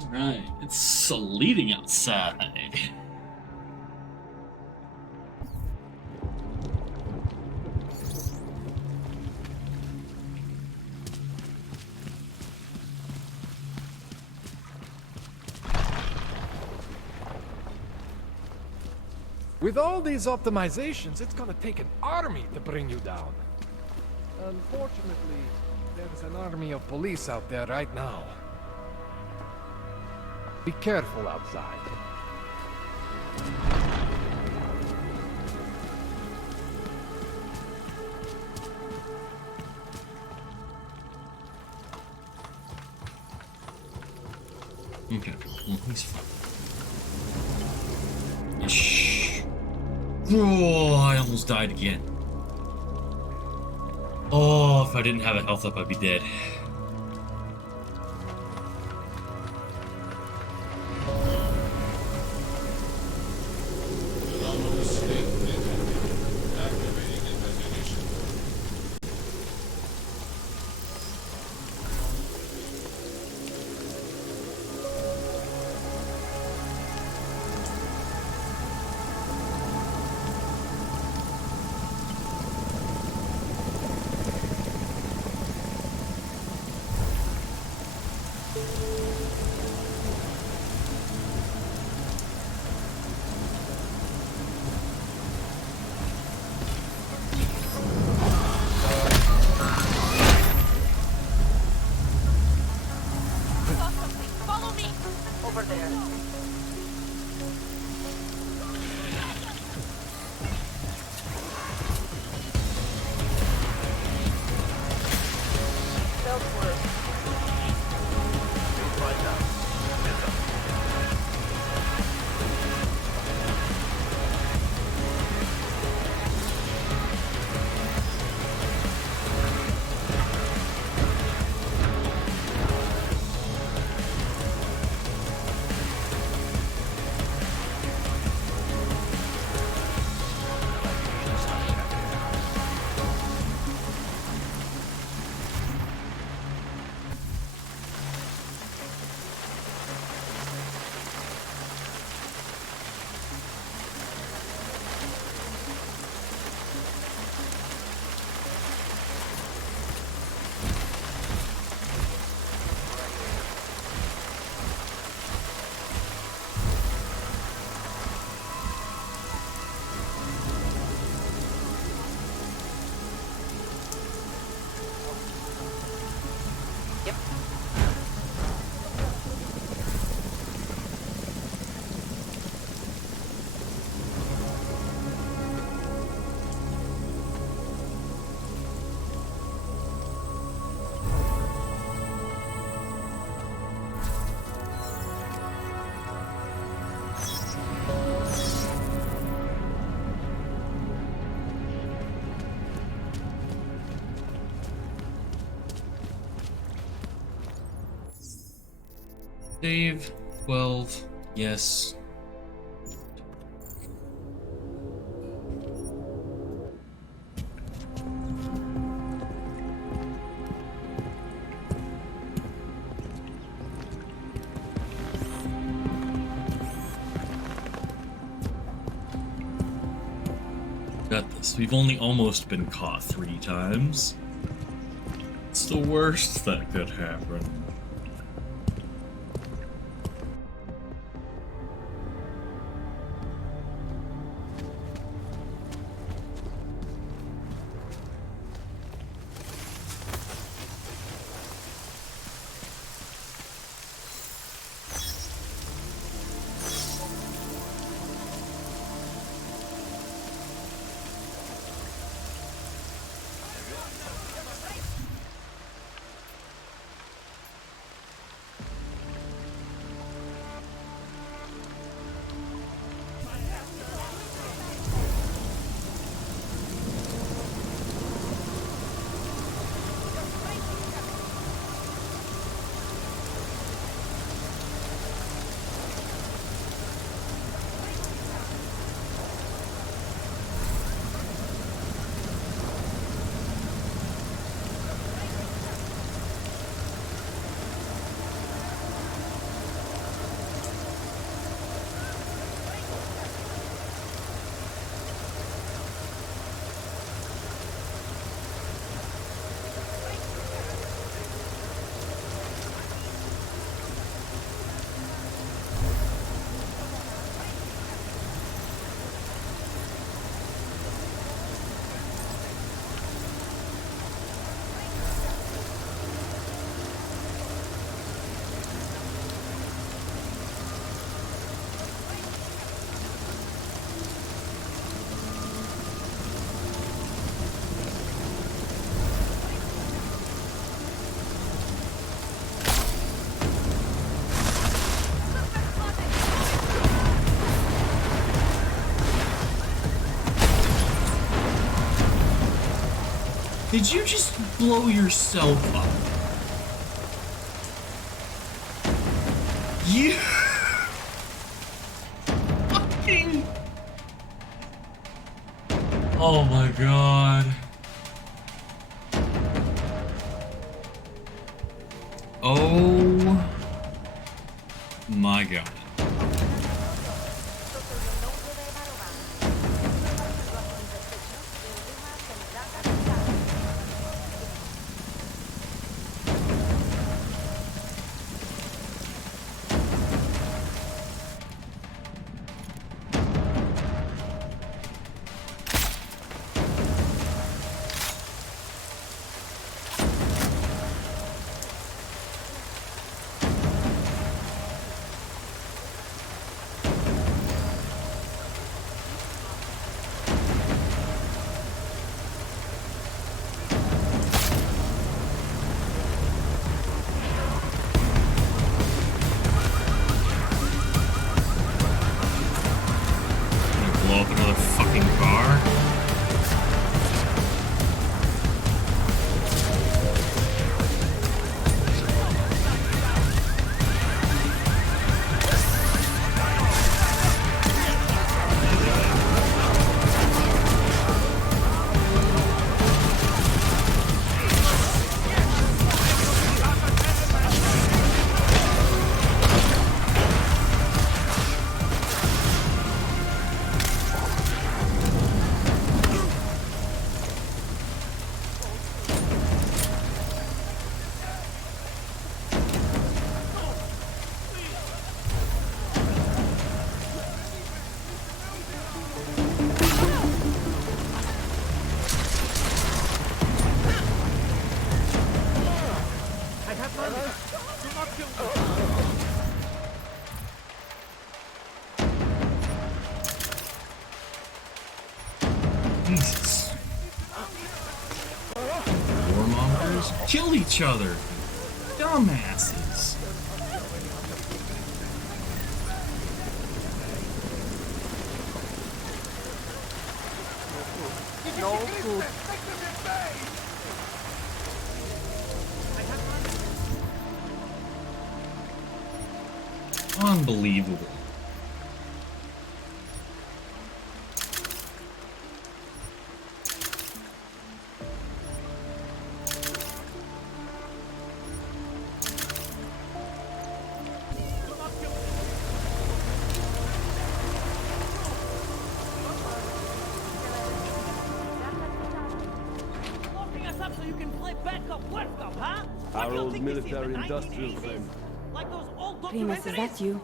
Right, it's sleeting outside. With all these optimizations, it's gonna take an army to bring you down. Unfortunately, there's an army of police out there right now. Be careful outside. Okay, well, he's fine. Shh. Oh, I almost died again. Oh, if I didn't have a health up, I'd be dead. Follow me! Over there. Save 12, yes. Got this. We've only almost been caught 3 times. It's the worst that could happen. Did you just blow yourself up? You fucking... Oh my god. Oh my god. Blow up another fucking car? Jesus. Warmongers kill each other. Dumbasses. No food. Unbelievable. So you can play backup World Cup, huh? Our old military-industrial frame. Like those old Primus, is that you?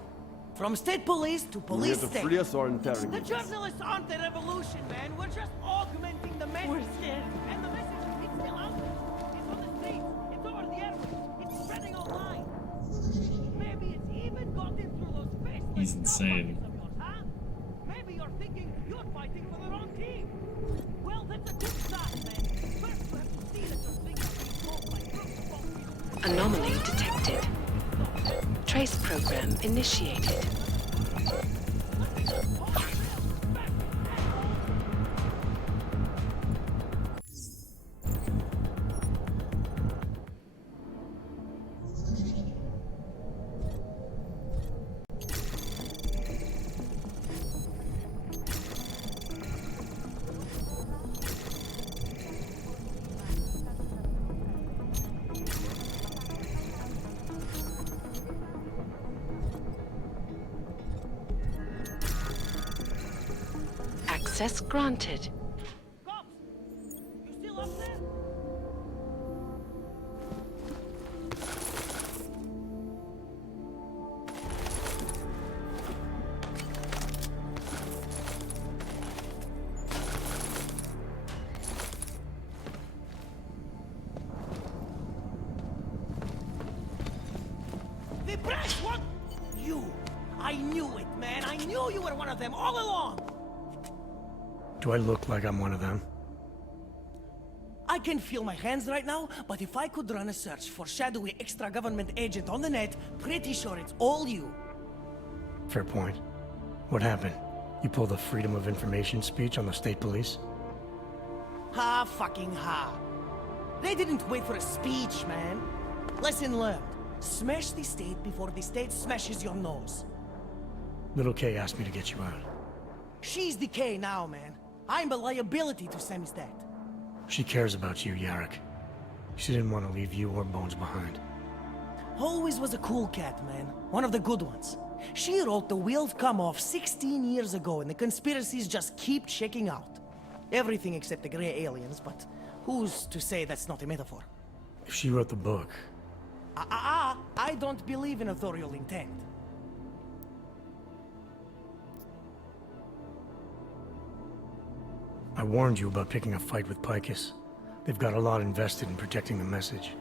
From state police to You police here to state. free us or interrogate The us? journalists aren't the revolution, man. We're just augmenting the message. We're scared. And the message, it's still out there. It's on the streets. It's over the airwaves. It's spreading online. Maybe it's even gotten through those faceless He's insane. of yours, huh? Maybe you're thinking you're fighting for the wrong team. Well, that's a good start, man. First, you have to see that your things are being sold by groups of Anomaly detected. Trace program initiated. Access granted. You still up there? The press, what? You! I knew it, man! I knew you were one of them all along! Do I look like I'm one of them? I can feel my hands right now, but if I could run a search for shadowy extra-government agent on the net, pretty sure it's all you. Fair point. What happened? You pulled a Freedom of Information speech on the state police? Ha fucking ha. They didn't wait for a speech, man. Lesson learned. Smash the state before the state smashes your nose. Little K asked me to get you out. She's the K now, man. I'm a liability to Samizdat. She cares about you, Yarrick. She didn't want to leave you or Bones behind. Always was a cool cat, man. One of the good ones. She wrote The Wheels Come Off 16 years ago, and the conspiracies just keep checking out. Everything except the gray aliens, but who's to say that's not a metaphor? If she wrote the book... I don't believe in authorial intent. I warned you about picking a fight with Picus. They've got a lot invested in protecting the message.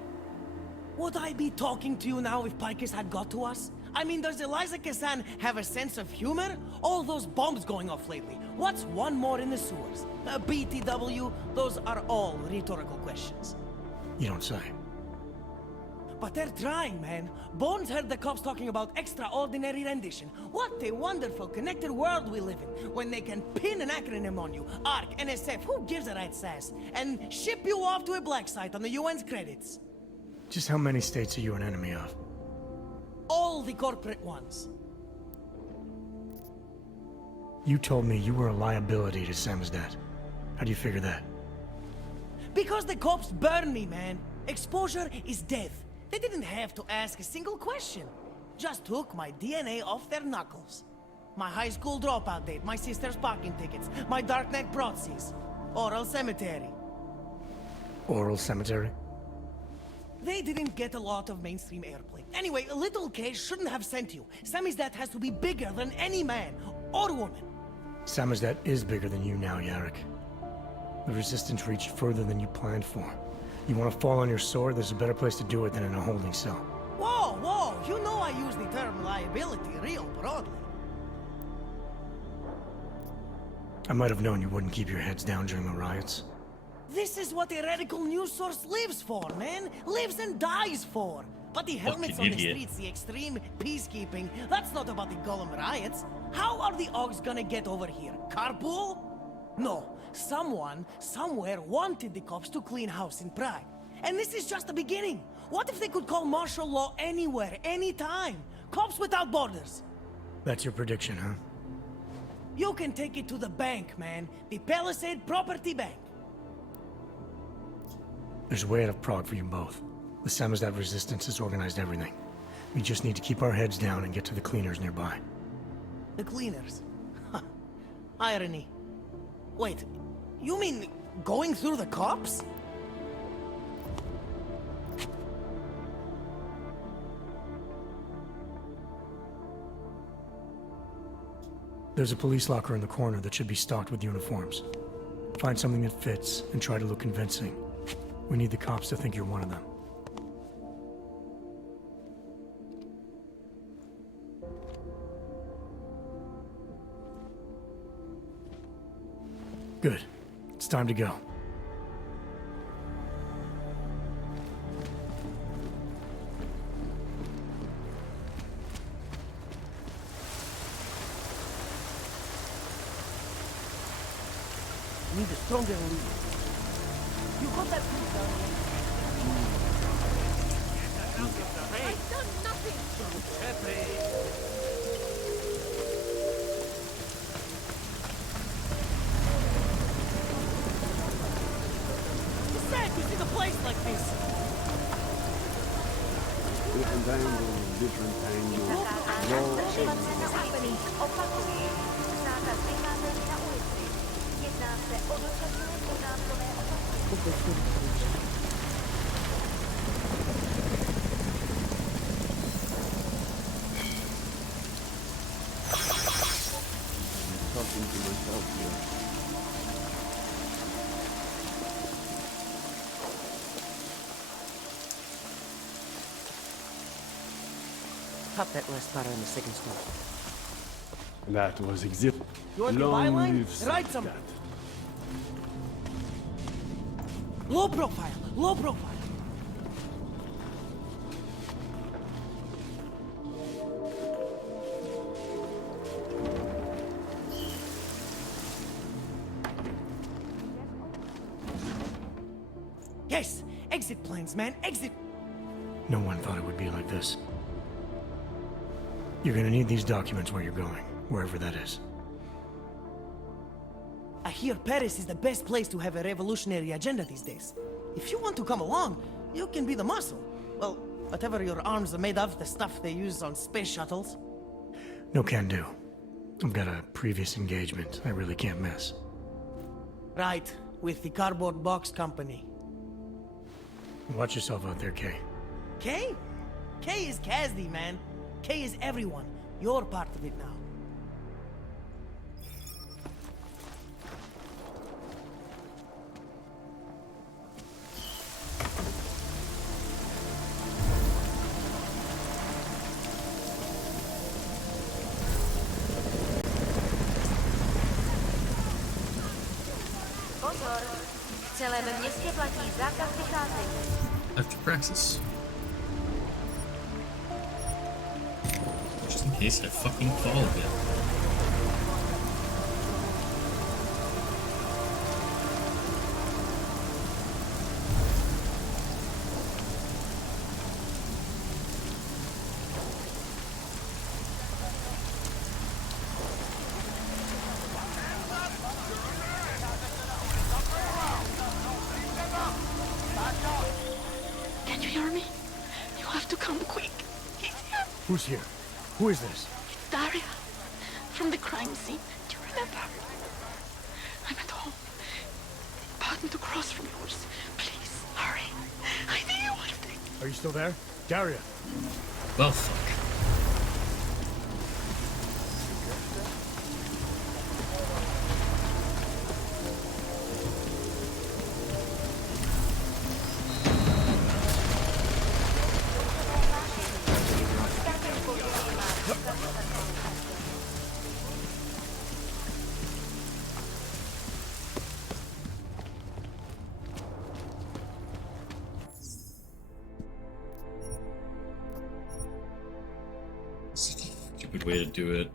Would I be talking to you now if Picus had got to us? I mean, does Eliza Kazan have a sense of humor? All those bombs going off lately. What's one more in the sewers? BTW, those are all rhetorical questions. You don't say. But they're trying, man. Bones heard the cops talking about extraordinary rendition. What a wonderful, connected world we live in, when they can pin an acronym on you, ARC, NSF, who gives a rat's ass, and ship you off to a black site on the UN's credits. Just how many states are you an enemy of? All the corporate ones. You told me you were a liability to Samizdat. How do you figure that? Because the cops burn me, man. Exposure is death. They didn't have to ask a single question. Just took my DNA off their knuckles. My high school dropout date, my sister's parking tickets, my dark-neck proxies. Oral cemetery. Oral cemetery? They didn't get a lot of mainstream airplay. Anyway, Little K shouldn't have sent you. Samizdat has to be bigger than any man or woman. Samizdat is bigger than you now, Yarrick. The Resistance reached further than you planned for. You want to fall on your sword, there's a better place to do it than in a holding cell. Whoa, whoa! You know I use the term liability real broadly. I might have known you wouldn't keep your heads down during the riots. This is what a radical news source lives for, man! Lives and dies for! But the helmets on the streets, the extreme peacekeeping, that's not about the Golem riots. How are the Augs gonna get over here? Carpool? No. Someone, somewhere, wanted the cops to clean house in Prague. And this is just the beginning. What if they could call martial law anywhere, anytime? Cops without borders. That's your prediction, huh? You can take it to the bank, man. The Palisade Property Bank. There's a way out of Prague for you both. The Samizdat Resistance has organized everything. We just need to keep our heads down and get to the cleaners nearby. The cleaners? Irony. Wait, you mean going through the cops? There's a police locker in the corner that should be stocked with uniforms. Find something that fits and try to look convincing. We need the cops to think you're one of them. Good. It's time to go. Need a stronger lead. You got that piece down here? I've done nothing! It's sad to see the place like this. Different angles, different angles. What's happening? Opakuji. Nachází se na ulici. Jedná se o dočasné pořádkové opatření. Talking to myself here. Pop that last bottle in the second store. That was exit. You want the Long byline? live Write Samizdat. something. Low profile, low profile. Yes, Exit plans, man, exit! No one thought it would be like this. You're gonna need these documents where you're going, wherever that is. I hear Paris is the best place to have a revolutionary agenda these days. If you want to come along, you can be the muscle. Well, whatever your arms are made of, the stuff they use on space shuttles. No can do. I've got a previous engagement I really can't miss. Right, with the cardboard box company. Watch yourself out there, Kay. Kay? Kay is Kazdi, man. Kay is everyone. You're part of it now. Pozor, v celém městě platí zákaz vycházení. After praxis. Just in case I fucking fall again. Can you hear me? You have to come quick. He's here. Who's here? Who is this? Daria. From the crime scene. Do you remember? I'm at home. The apartment across from yours. Please, hurry. I need you one thing. Are you still there? Daria! Well, fuck. Stupid way to do it.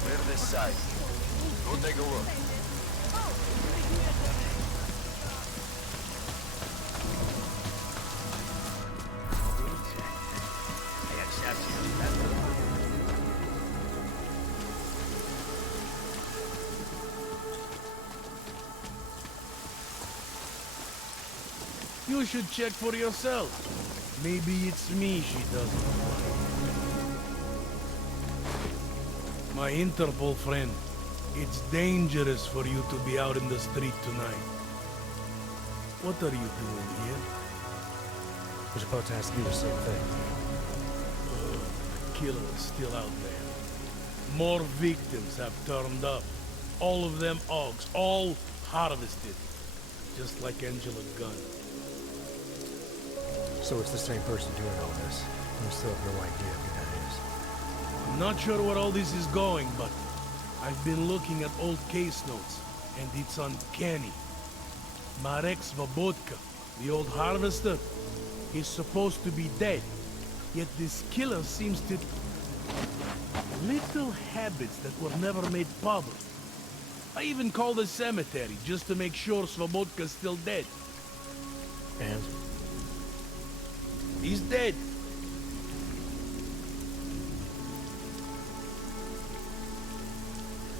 Clear this side. Go take a look. You should check for yourself. Maybe it's me she doesn't like. My Interpol friend, it's dangerous for you to be out in the street tonight. What are you doing here? I was about to ask you the same thing. The killer is still out there. More victims have turned up. All of them Augs, all harvested. Just like Angela Gunn. So it's the same person doing all this. I still have no idea who that is. I'm not sure where all this is going, but I've been looking at old case notes, and it's uncanny. Marek Svobotka, the old harvester, is supposed to be dead, yet this killer seems to... little habits that were never made public. I even called the cemetery just to make sure Svobodka's still dead. And? He's dead.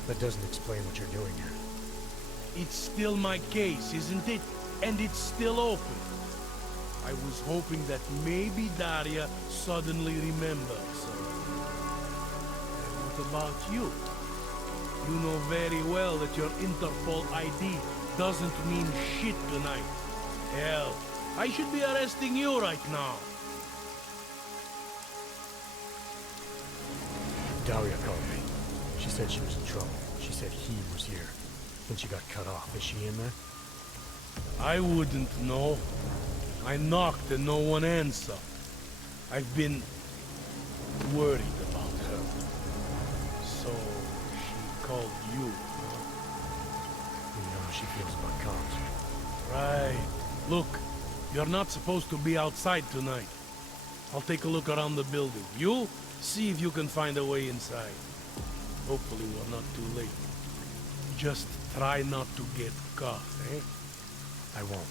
That doesn't explain what you're doing here. It's still my case, isn't it? And it's still open. I was hoping that maybe Daria suddenly remembers. And what about you? You know very well that your Interpol ID doesn't mean shit tonight. Hell, I should be arresting you right now. Daria called me. She said she was in trouble. She said he was here. Then she got cut off. Is she in there? I wouldn't know. I knocked and no one answered. I've been worried about her. So she called you, huh? You know how she feels about cops. Right. Look, you're not supposed to be outside tonight. I'll take a look around the building. You see if you can find a way inside. Hopefully we're not too late. Just try not to get caught, eh? I won't.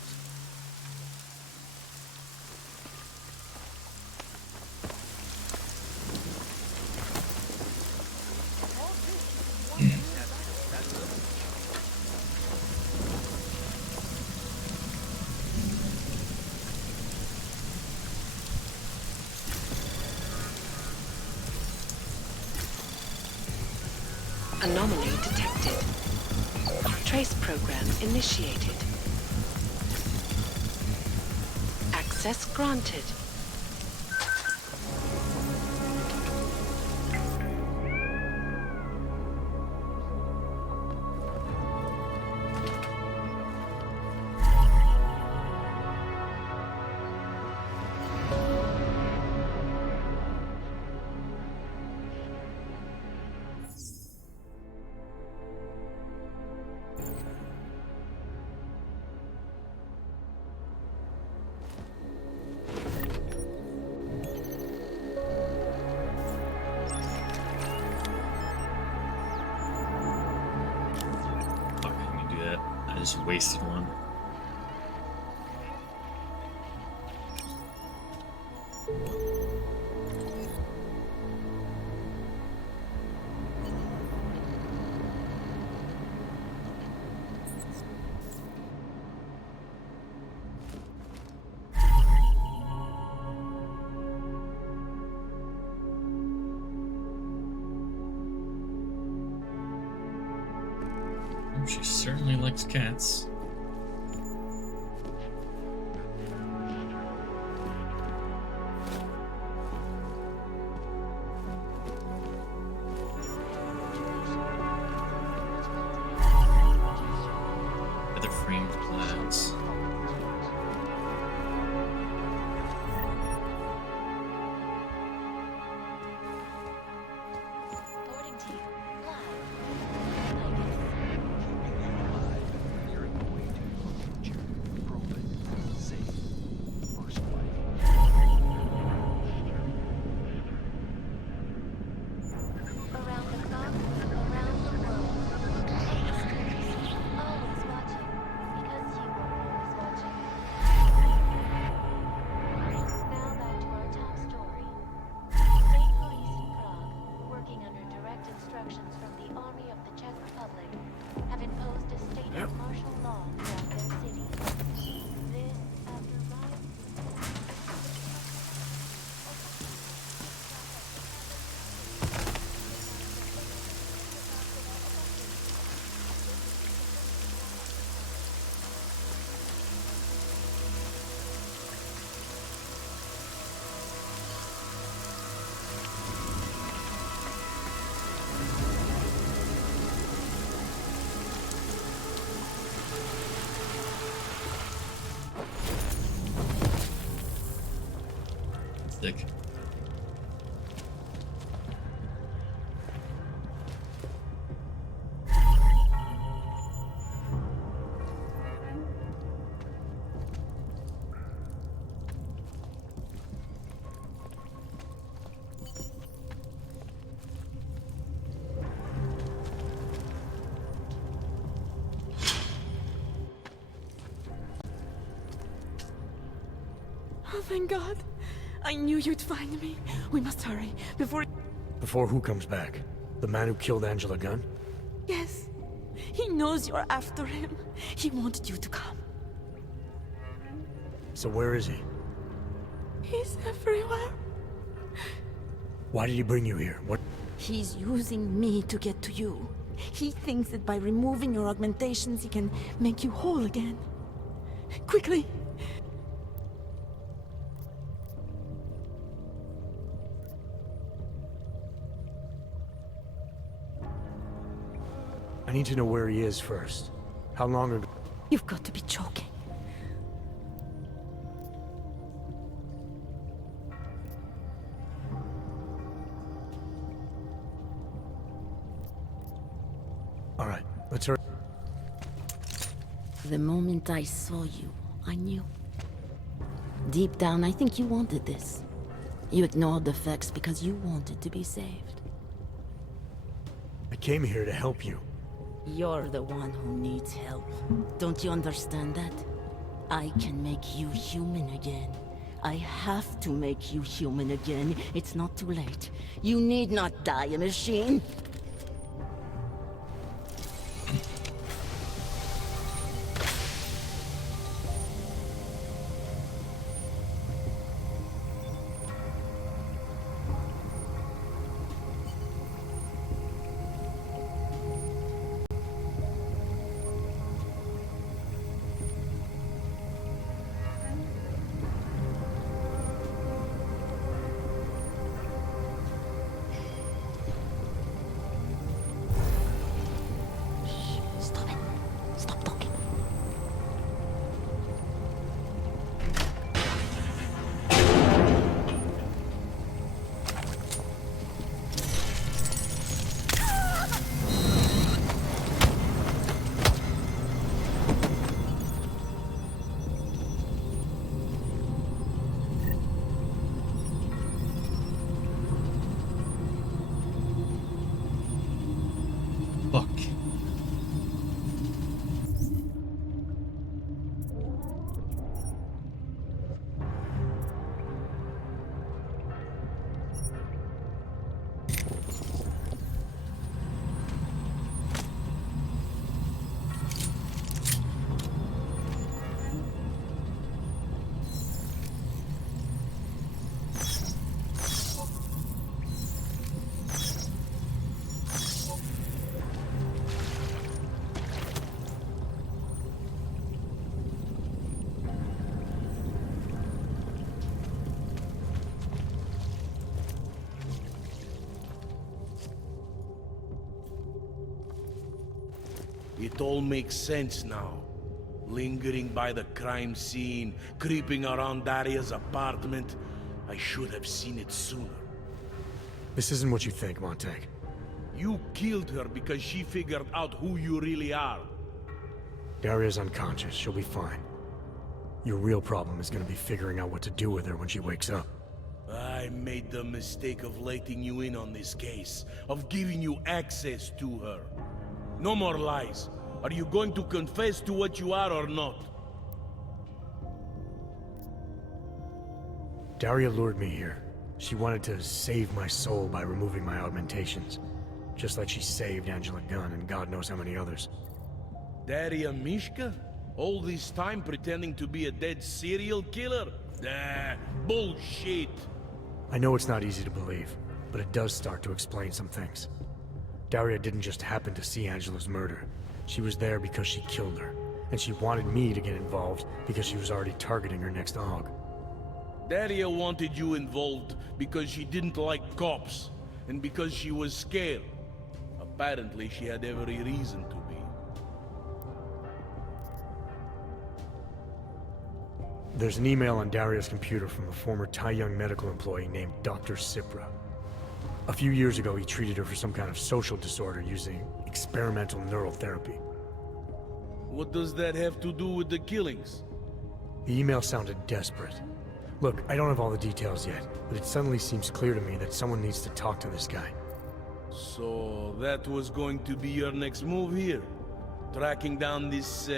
Anomaly detected. Trace program initiated. Access granted. Just wasted one. She certainly likes cats. Other framed plants. Thick. Oh, thank God. I knew you'd find me. We must hurry, before... Before who comes back? The man who killed Angela Gunn? Yes. He knows you're after him. He wanted you to come. So where is he? He's everywhere. Why did he bring you here? What? He's using me to get to you. He thinks that by removing your augmentations, he can make you whole again. Quickly! I need to know where he is first. How long ago? You've got to be joking. All right, let's hurry. The moment I saw you, I knew. Deep down, I think you wanted this. You ignored the facts because you wanted to be saved. I came here to help you. You're the one who needs help. Don't you understand that? I can make you human again. I have to make you human again. It's not too late. You need not die, a machine. It all makes sense now. Lingering by the crime scene, creeping around Daria's apartment. I should have seen it sooner. This isn't what you think, Montag. You killed her because she figured out who you really are. Daria's unconscious. She'll be fine. Your real problem is gonna be figuring out what to do with her when she wakes up. I made the mistake of letting you in on this case, of giving you access to her. No more lies. Are you going to confess to what you are or not? Daria lured me here. She wanted to save my soul by removing my augmentations. Just like she saved Angela Gunn and God knows how many others. Daria Mishka? All this time pretending to be a dead serial killer? Bullshit! I know it's not easy to believe, but it does start to explain some things. Daria didn't just happen to see Angela's murder. She was there because she killed her, and she wanted me to get involved because she was already targeting her next AUG. Daria wanted you involved because she didn't like cops, and because she was scared. Apparently, she had every reason to be. There's an email on Daria's computer from a former Tai Young medical employee named Dr. Cipra. A few years ago, he treated her for some kind of social disorder using experimental neural therapy. What does that have to do with the killings? The email sounded desperate. Look, I don't have all the details yet, but it suddenly seems clear to me that someone needs to talk to this guy. So that was going to be your next move here? Tracking down this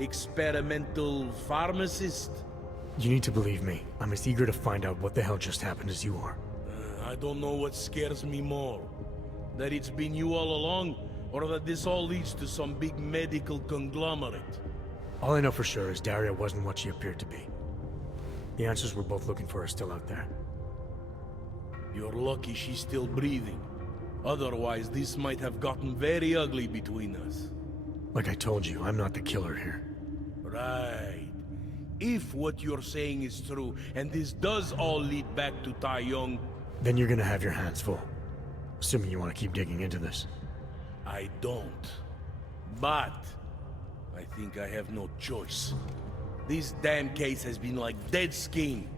experimental pharmacist? You need to believe me. I'm as eager to find out what the hell just happened as you are. I don't know what scares me more. That it's been you all along, or that this all leads to some big medical conglomerate. All I know for sure is Daria wasn't what she appeared to be. The answers we're both looking for are still out there. You're lucky she's still breathing. Otherwise, this might have gotten very ugly between us. Like I told you, I'm not the killer here. Right. If what you're saying is true, and this does all lead back to Tai Young, then you're gonna have your hands full. Assuming you want to keep digging into this. I don't. But I think I have no choice. This damn case has been like dead skin.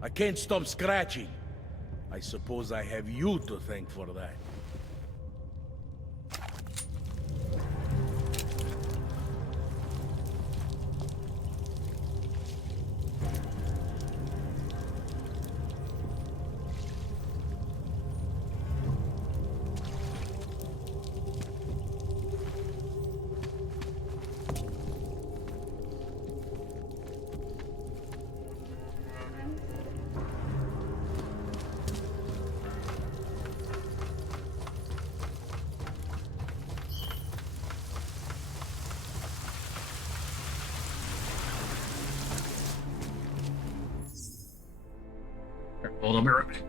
I can't stop scratching. I suppose I have you to thank for that. Hold on, be right back.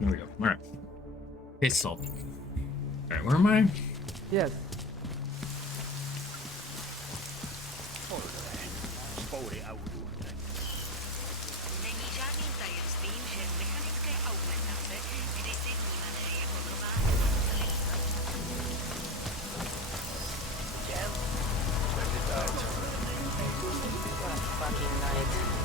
There we go. All right. Case solved. All right, where am I? Yes. Není žádným tajemstvím, že mechanické augmentace, kdysi vnímané jako nová Check it out. What fucking night.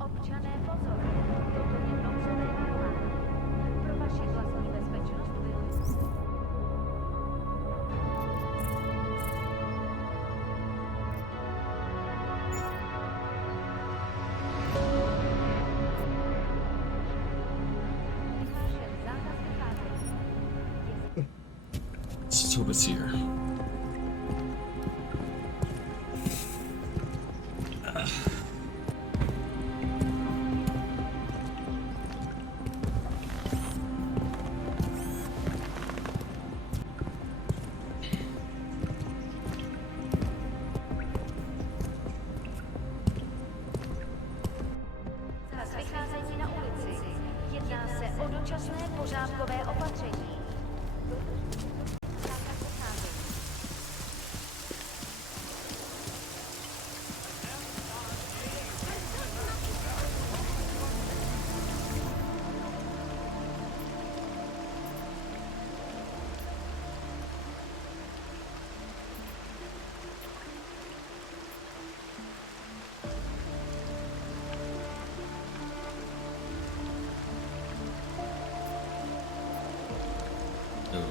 Občané pozor, toto je nouzové varování. Pro vaši vlastní bezpečnost Let's hope it's here. vycházení na ulici. Jedná se o dočasné pořádkové opatření.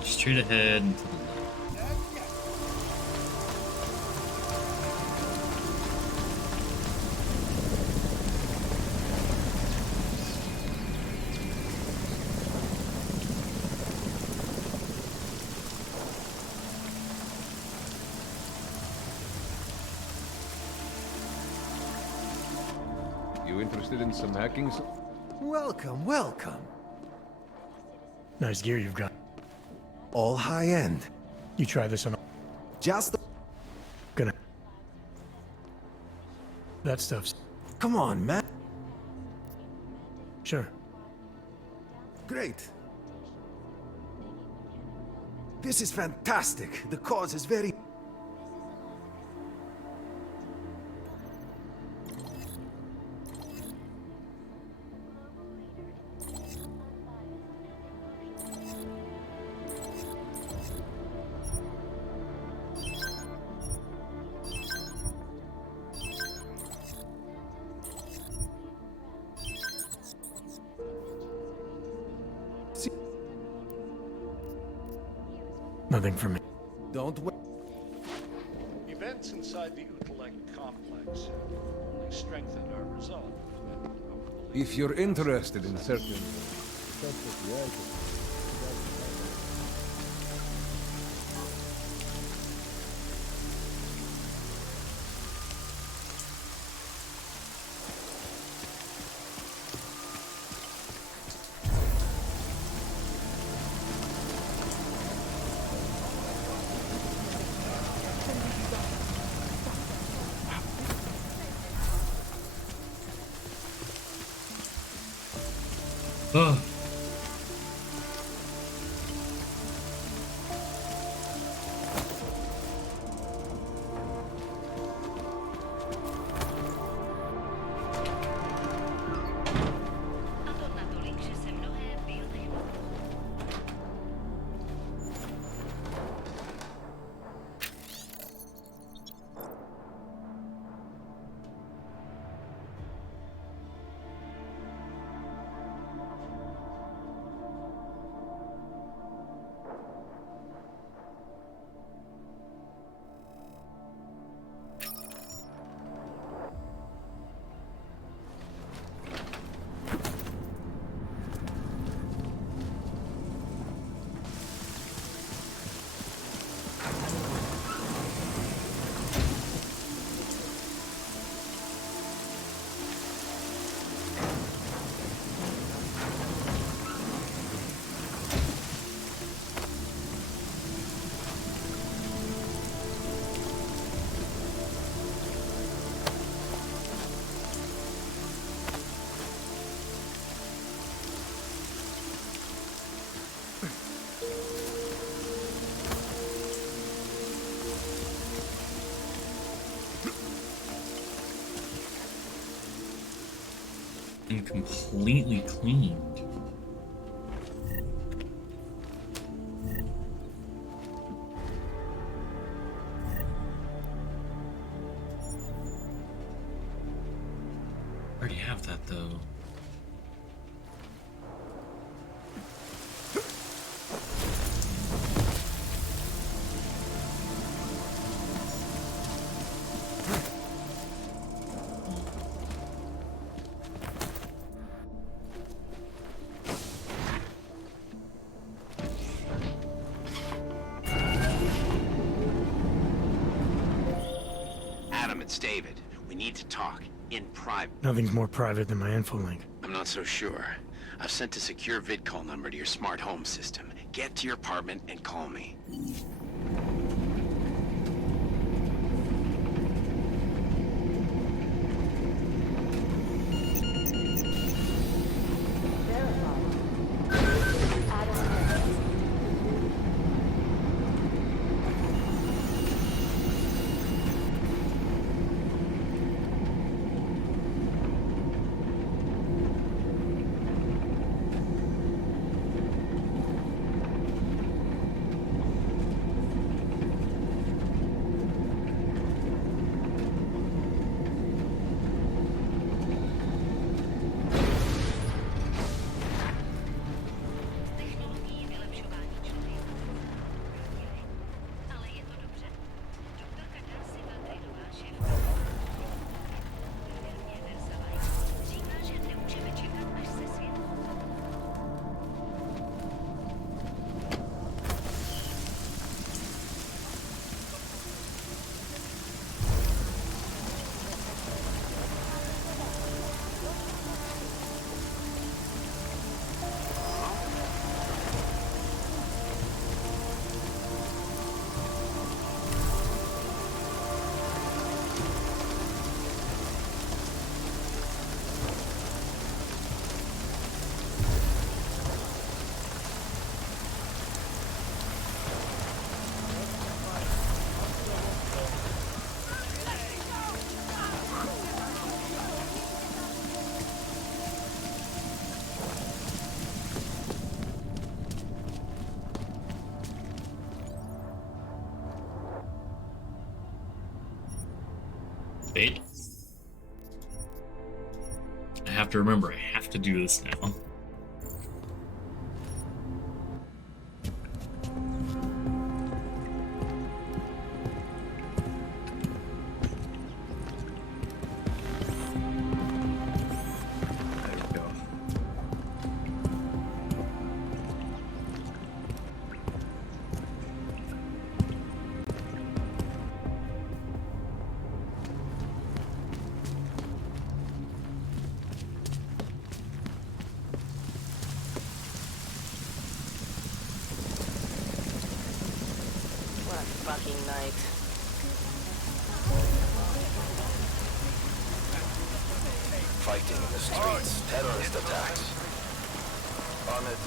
Straight ahead and to the left. You interested in some hacking? Welcome, welcome. Nice gear you've got. All high end. You try this on. Just Gonna. That stuff's. Come on, man. Sure. Great. This is fantastic. The cause is very... Nothing for me. Don't wait. Events inside the Utulek complex only strengthen our resolve. If you're interested in certain... Oh. And completely cleaned. Already have that though. Adam, it's David. We need to talk. In private. Nothing's more private than my info link. I'm not so sure. I've sent a secure vid call number to your smart home system. Get to your apartment and call me. Wait. I have to remember, I have to do this now. What a fucking night. Fighting in the streets, terrorist attacks. On it.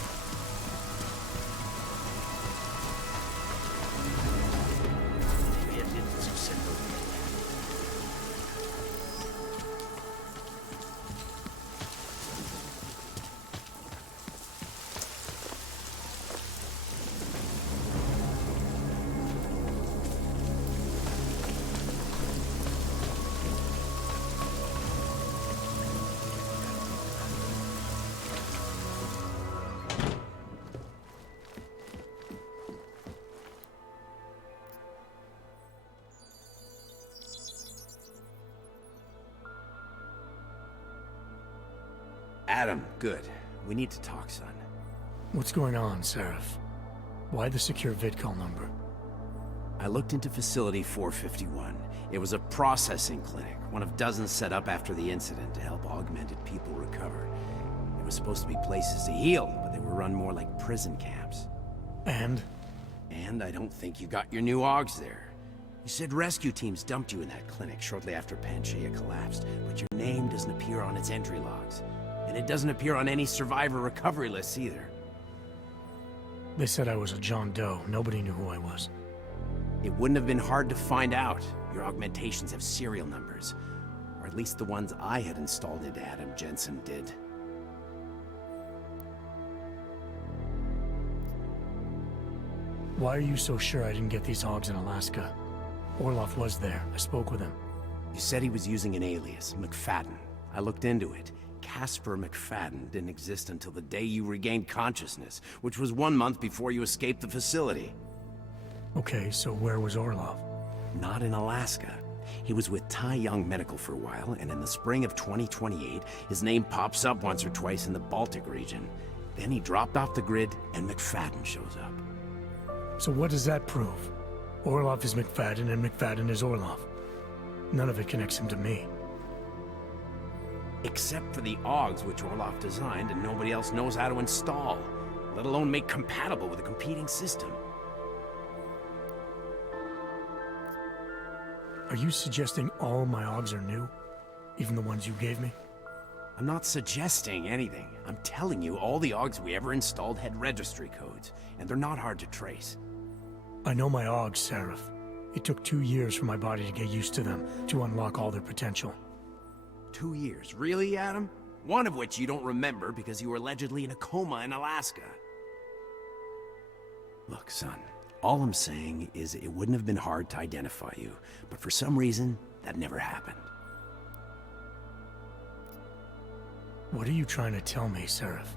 Adam, good. We need to talk, son. What's going on, Seraph? Why the secure vidcall number? I looked into Facility 451. It was a processing clinic, one of dozens set up after the incident to help augmented people recover. There was supposed to be places to heal, but they were run more like prison camps. And? And I don't think you got your new AUGs there. You said rescue teams dumped you in that clinic shortly after Pangaea collapsed, but your name doesn't appear on its entry logs. And it doesn't appear on any survivor recovery lists either. They said I was a John Doe. Nobody knew who I was. It wouldn't have been hard to find out. Your augmentations have serial numbers. Or at least the ones I had installed into Adam Jensen did. Why are you so sure I didn't get these hogs in Alaska? Orloff was there. I spoke with him. You said he was using an alias, McFadden. I looked into it. Casper McFadden didn't exist until the day you regained consciousness, which was 1 month before you escaped the facility. Okay, so where was Orloff? Not in Alaska. He was with Tai Young Medical for a while, and in the spring of 2028, his name pops up once or twice in the Baltic region. Then he dropped off the grid, and McFadden shows up. So what does that prove? Orloff is McFadden, and McFadden is Orloff. None of it connects him to me. Except for the AUGs which Orloff designed and nobody else knows how to install, let alone make compatible with a competing system. Are you suggesting all my AUGs are new? Even the ones you gave me? I'm not suggesting anything. I'm telling you all the AUGs we ever installed had registry codes, and they're not hard to trace. I know my AUGs, Seraph. It took 2 years for my body to get used to them, to unlock all their potential. 2 years, really, Adam? One of which you don't remember because you were allegedly in a coma in Alaska. Look, son, all I'm saying is it wouldn't have been hard to identify you, but for some reason, that never happened. What are you trying to tell me, Seraph?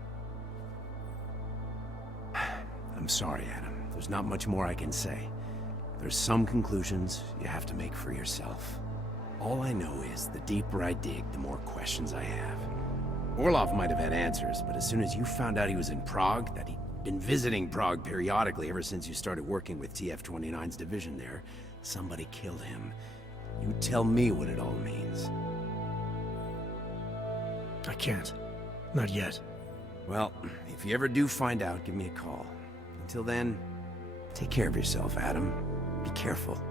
I'm sorry, Adam. There's not much more I can say. There's some conclusions you have to make for yourself. All I know is the deeper I dig, the more questions I have. Orloff might have had answers, but as soon as you found out he was in Prague, that he'd been visiting Prague periodically ever since you started working with TF-29's division there, somebody killed him. You tell me what it all means. I can't. Not yet. Well, if you ever do find out, give me a call. Until then, take care of yourself, Adam. Be careful.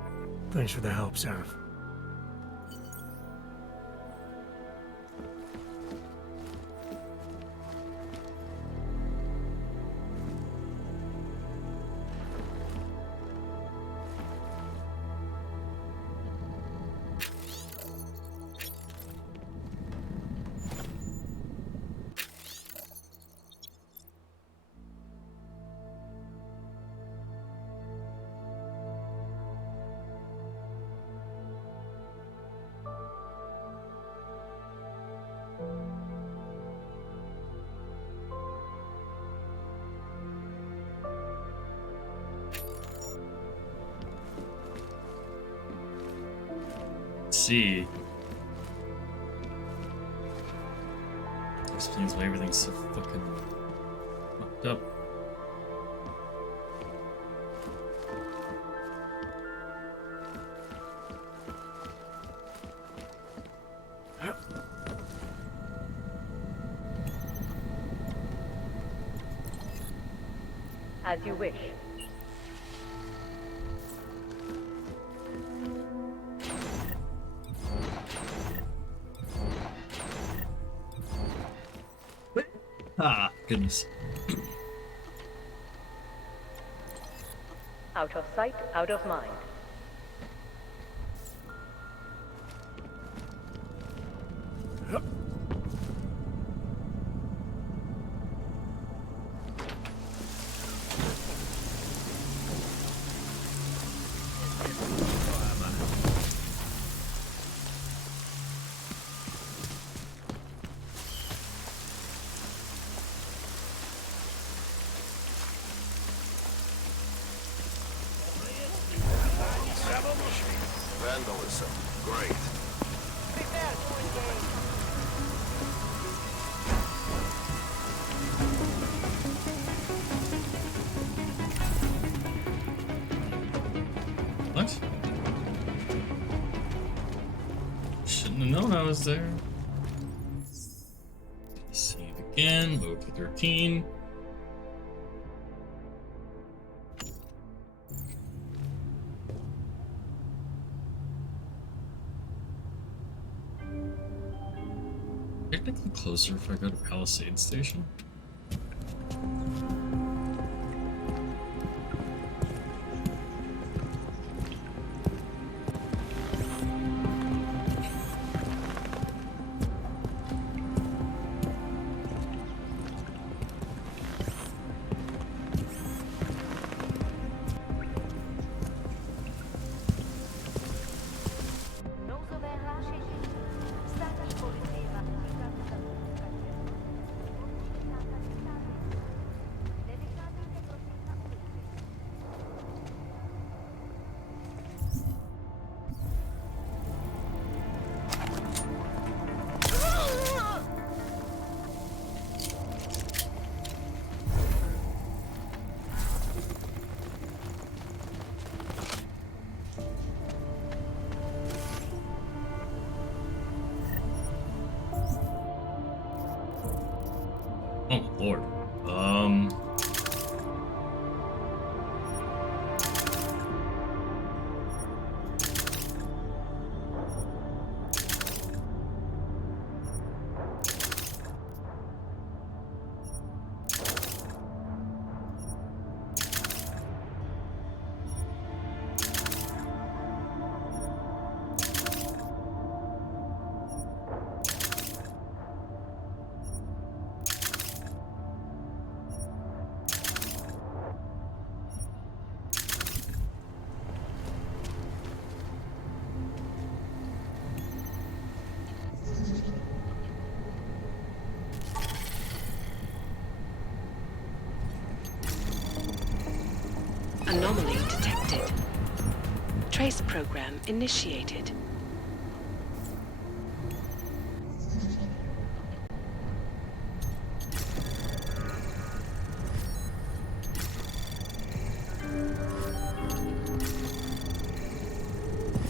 Thanks for the help, Seraph. see. Explains why everything's so fucking fucked up. As you wish. Ah, goodness. Out of sight, out of mind. Vandalism. Great. Prepare to engage. What? Shouldn't have known I was there. Save again. Load to 13. Technically closer if I go to Palisade Station. Oh lord. Anomaly detected. Trace program initiated.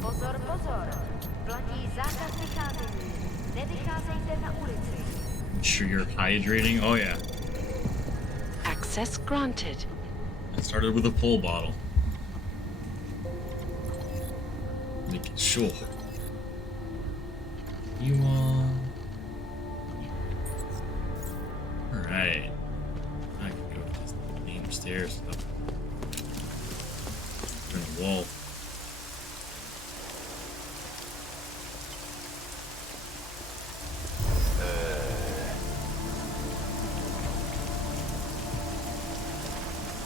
Pozor, pozor. Platí zákaz vycházení. Nevycházejte na ulici. Sure you're hydrating? Oh yeah. Access granted. I started with a full bottle. Making sure. You Alright. I can go to this damn stairs. Turn the wall.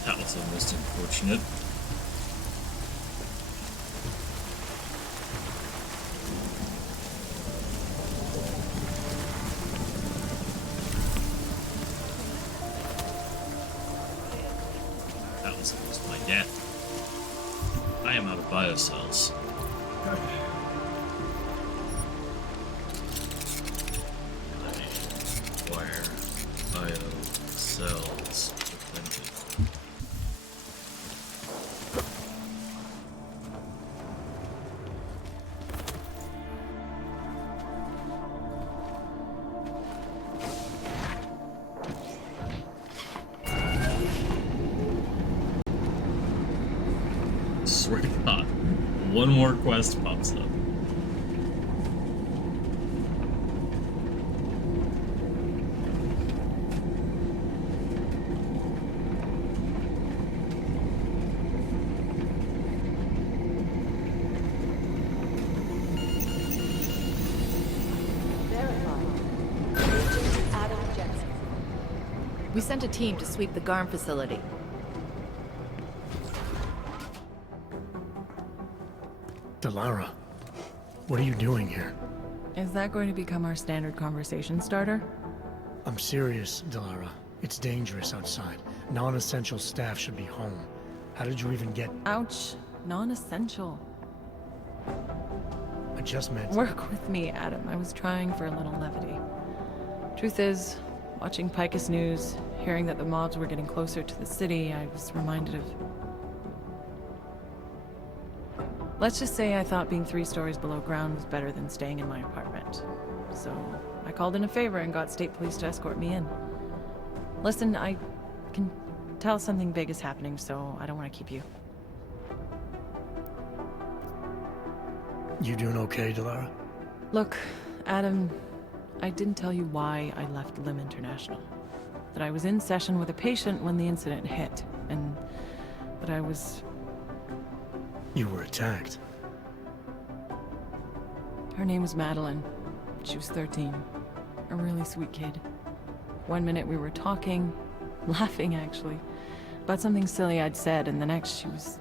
That was almost unfortunate. That was almost my death. I am out of biocells. cells. Swear to God, one more quest pops up. We sent a team to sweep the GARM facility. Delara, what are you doing here? Is that going to become our standard conversation starter? I'm serious, Delara. It's dangerous outside. Non-essential staff should be home. How did you even get... Ouch. Non-essential. I just meant... Work with me, Adam. I was trying for a little levity. Truth is, watching Picus News, hearing that the mobs were getting closer to the city, I was reminded of... Let's just say I thought being 3 stories below ground was better than staying in my apartment. So, I called in a favor and got state police to escort me in. Listen, I can tell something big is happening, so I don't want to keep you. You doing okay, Delara? Look, Adam, I didn't tell you why I left Lim International. That I was in session with a patient when the incident hit, and that I was... You were attacked. Her name was Madeline. She was 13. A really sweet kid. One minute we were talking, laughing actually, about something silly I'd said, and the next she was...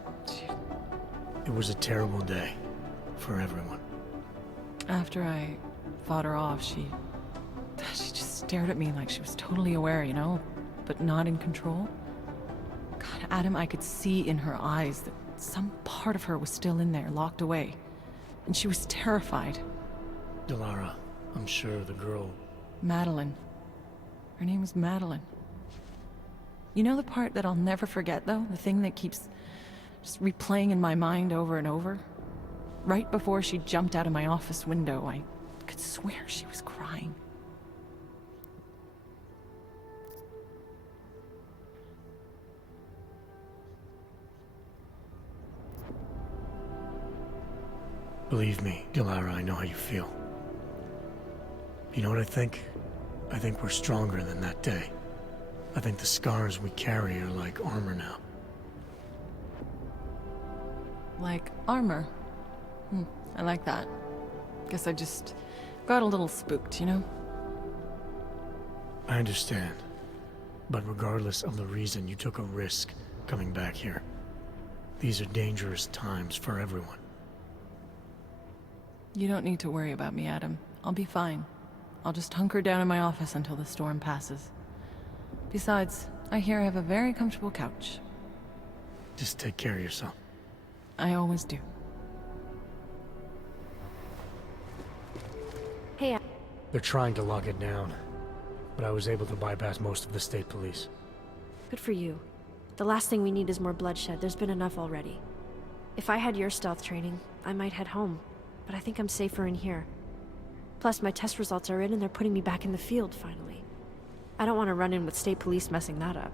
It was a terrible day. For everyone. After I fought her off, she just stared at me like she was totally aware, you know, but not in control. God, Adam, I could see in her eyes that some part of her was still in there, locked away. And she was terrified. Delara, I'm sure the girl... Madeline. Her name was Madeline. You know the part that I'll never forget, though? The thing that keeps just replaying in my mind over and over? Right before she jumped out of my office window, I could swear she was crying. Believe me, Delara, I know how you feel. You know what I think? I think we're stronger than that day. I think the scars we carry are like armor now. Like armor? I like that. Guess I just got a little spooked, you know? I understand. But regardless of the reason, you took a risk coming back here. These are dangerous times for everyone. You don't need to worry about me, Adam. I'll be fine. I'll just hunker down in my office until the storm passes. Besides, I hear I have a very comfortable couch. Just take care of yourself. I always do. Hey, They're trying to lock it down, but I was able to bypass most of the state police. good for you. The last thing we need is more bloodshed. There's been enough already. If I had your stealth training, I might head home, but I think I'm safer in here. Plus, my test results are in and they're putting me back in the field, finally. I don't want to run in with state police messing that up.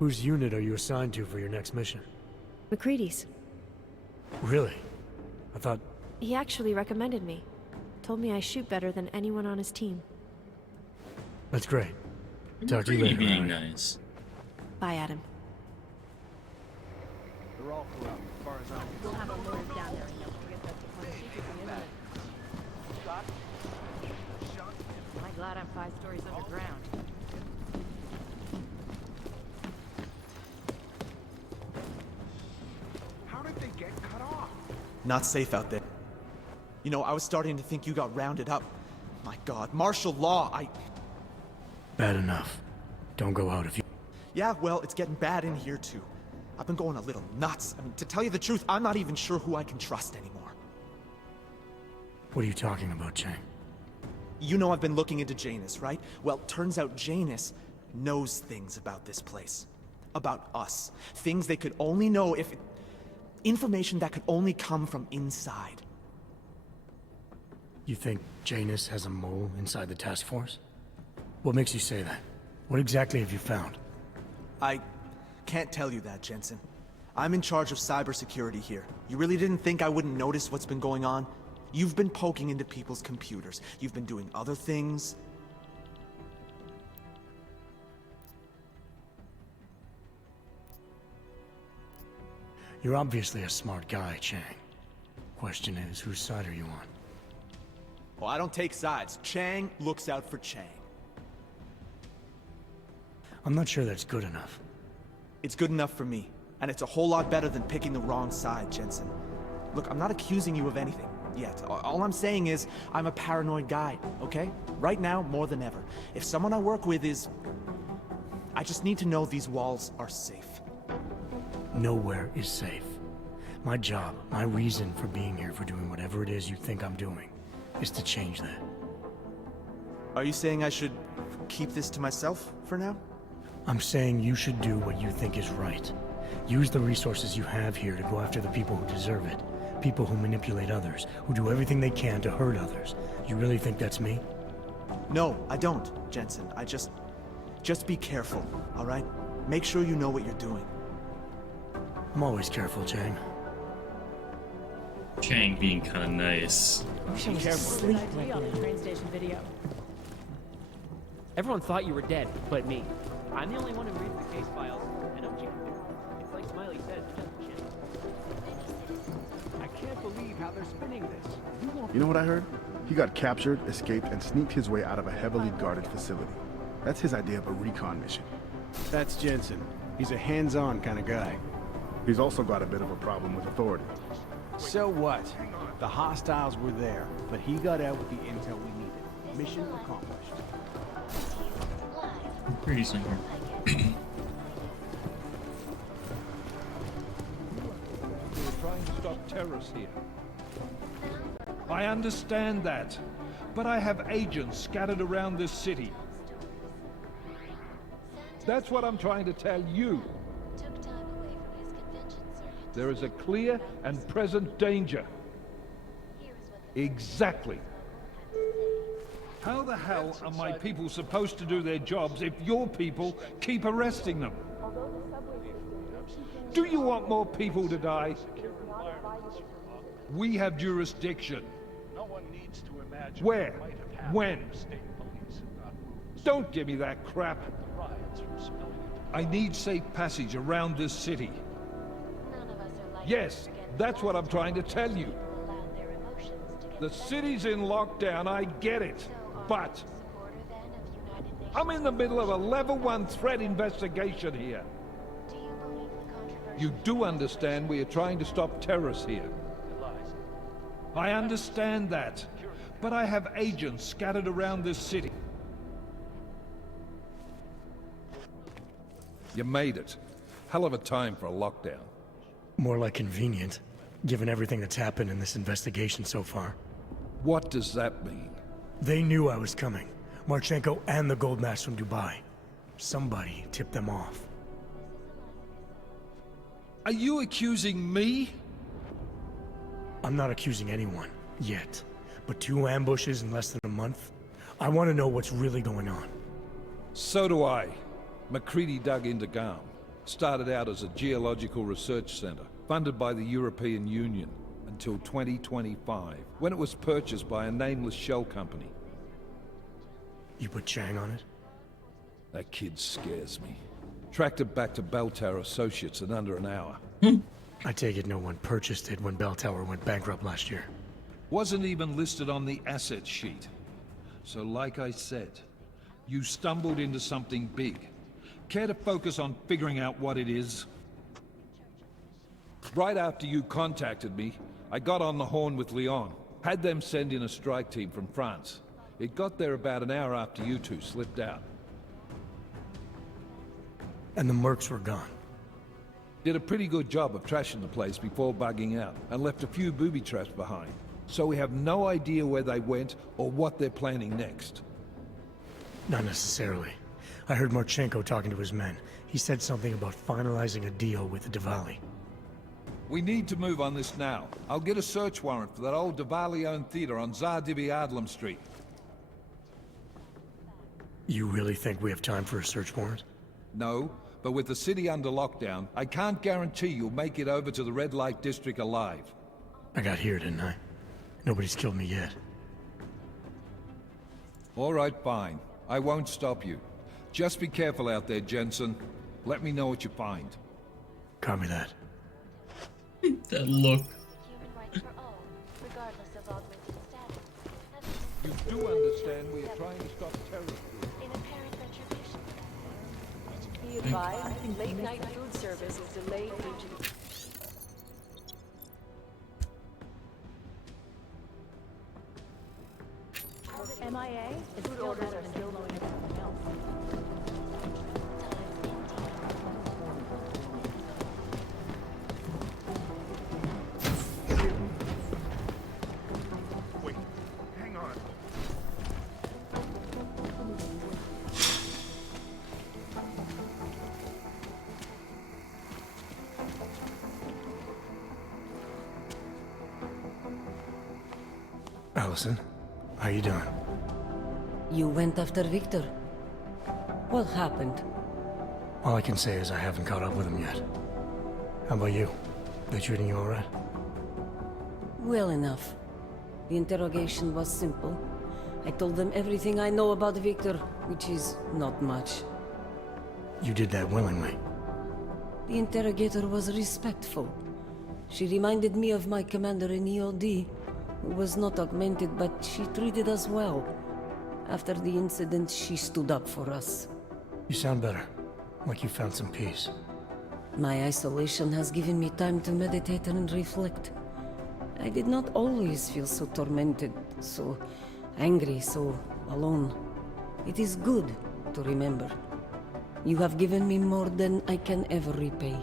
Whose unit are you assigned to for your next mission? McCready's. Really? I thought... He actually recommended me. Told me I shoot better than anyone on his team. That's great. Talk to you later. Being nice. Bye, Adam. They're all around as far as I'm We'll have a lawyer down there and they'll forget that the secret the internet. Am I glad I'm 5 stories underground? How did they get cut off? Not safe out there. You know, I was starting to think you got rounded up. My God, martial law, Bad enough. Don't go out if you... Yeah, well, it's getting bad in here too. I've been going a little nuts. I mean, to tell you the truth, I'm not even sure who I can trust anymore. What are you talking about, Chang? You know I've been looking into Janus, right? Well, turns out Janus knows things about this place. About us. Things they could only know if... Information that could only come from inside. You think Janus has a mole inside the task force? What makes you say that? What exactly have you found? I can't tell you that, Jensen. I'm in charge of cybersecurity here. You really didn't think I wouldn't notice what's been going on? You've been poking into people's computers. You've been doing other things. You're obviously a smart guy, Chang. Question is, whose side are you on? Oh, I don't take sides. Chang looks out for Chang. I'm not sure that's good enough. It's good enough for me. And it's a whole lot better than picking the wrong side, Jensen. Look, I'm not accusing you of anything yet. All I'm saying is, I'm a paranoid guy, okay? Right now, more than ever. If someone I work with is... I just need to know these walls are safe. Nowhere is safe. My job, my reason for being here, for doing whatever it is you think I'm doing, is to change that. Are you saying I should keep this to myself for now? I'm saying you should do what you think is right. Use the resources you have here to go after the people who deserve it. People who manipulate others, who do everything they can to hurt others. You really think that's me? No, I don't, Jensen. I just be careful, all right? Make sure you know what you're doing. I'm always careful, Chang. Chang being kind of nice. Be careful. Good idea on the train station video. Everyone thought you were dead, but me. I'm the only one who reads the case files and know what you can do. It's like Smiley said, just a chance. I can't believe how they're spinning this. You know what I heard? He got captured, escaped, and sneaked his way out of a heavily guarded facility. That's his idea of a recon mission. That's Jensen. He's a hands-on kind of guy. He's also got a bit of a problem with authority. So what? The hostiles were there, but he got out with the intel we needed. Mission accomplished. Pretty simple. We're trying to stop terrorists here. I understand that, but I have agents scattered around this city. That's what I'm trying to tell you. There is a clear and present danger. Exactly. How the hell are my people supposed to do their jobs if your people keep arresting them? Do you want more people to die? We have jurisdiction. No one needs to imagine Where? what might have happened When? if state police had not moved Don't give me that crap. the riots from spilling into I need safe passage around this city. Yes, that's what I'm trying to tell you. The city's in lockdown, I get it. But I'm in the middle of a level 1 threat investigation here. You do understand we are trying to stop terrorists here. I understand that, but I have agents scattered around this city. You made it. Hell of a time for a lockdown. More like convenient, given everything that's happened in this investigation so far. What does that mean? They knew I was coming. Marchenko and the gold mask from Dubai. Somebody tipped them off. Are you accusing me? I'm not accusing anyone, yet. But 2 ambushes in less than a month? I want to know what's really going on. So do I. MacCready dug into Garm. Started out as a geological research center, funded by the European Union, until 2025, when it was purchased by a nameless shell company. You put Chang on it? That kid scares me. Tracked it back to Bell Tower Associates in under an hour. I take it no one purchased it when Bell Tower went bankrupt last year. Wasn't even listed on the asset sheet. So like I said, you stumbled into something big. Care to focus on figuring out what it is? Right after you contacted me, I got on the horn with Leon. Had them send in a strike team from France. It got there about an hour after you two slipped out. And the mercs were gone. Did a pretty good job of trashing the place before bugging out, and left a few booby traps behind. So we have no idea where they went or what they're planning next. Not necessarily. I heard Marchenko talking to his men. He said something about finalizing a deal with the Diwali. We need to move on this now. I'll get a search warrant for that old Diwali-owned theater on Zardibi Adlam Street. You really think we have time for a search warrant? No, but with the city under lockdown, I can't guarantee you'll make it over to the red light district alive. I got here, didn't I? Nobody's killed me yet. All right, fine. I won't stop you. Just be careful out there, Jensen. Let me know what you find. Copy that. That look. Human rights for all, regardless of augmented status. You do understand we are trying to stop terrorism. In apparent retribution. Be advised, late night food service is delayed due to... MIA? Food orders are still loading everything else. Wait, hang on. Allison, how you doing? You went after Victor? What happened? All I can say is I haven't caught up with him yet. How about you? They treating you all right? Well enough. The interrogation was simple. I told them everything I know about Victor, which is not much. You did that willingly. The interrogator was respectful. She reminded me of my commander in EOD, who was not augmented, but she treated us well. After the incident, she stood up for us. You sound better. Like you found some peace. My isolation has given me time to meditate and reflect. I did not always feel so tormented, so angry, so alone. It is good to remember. You have given me more than I can ever repay.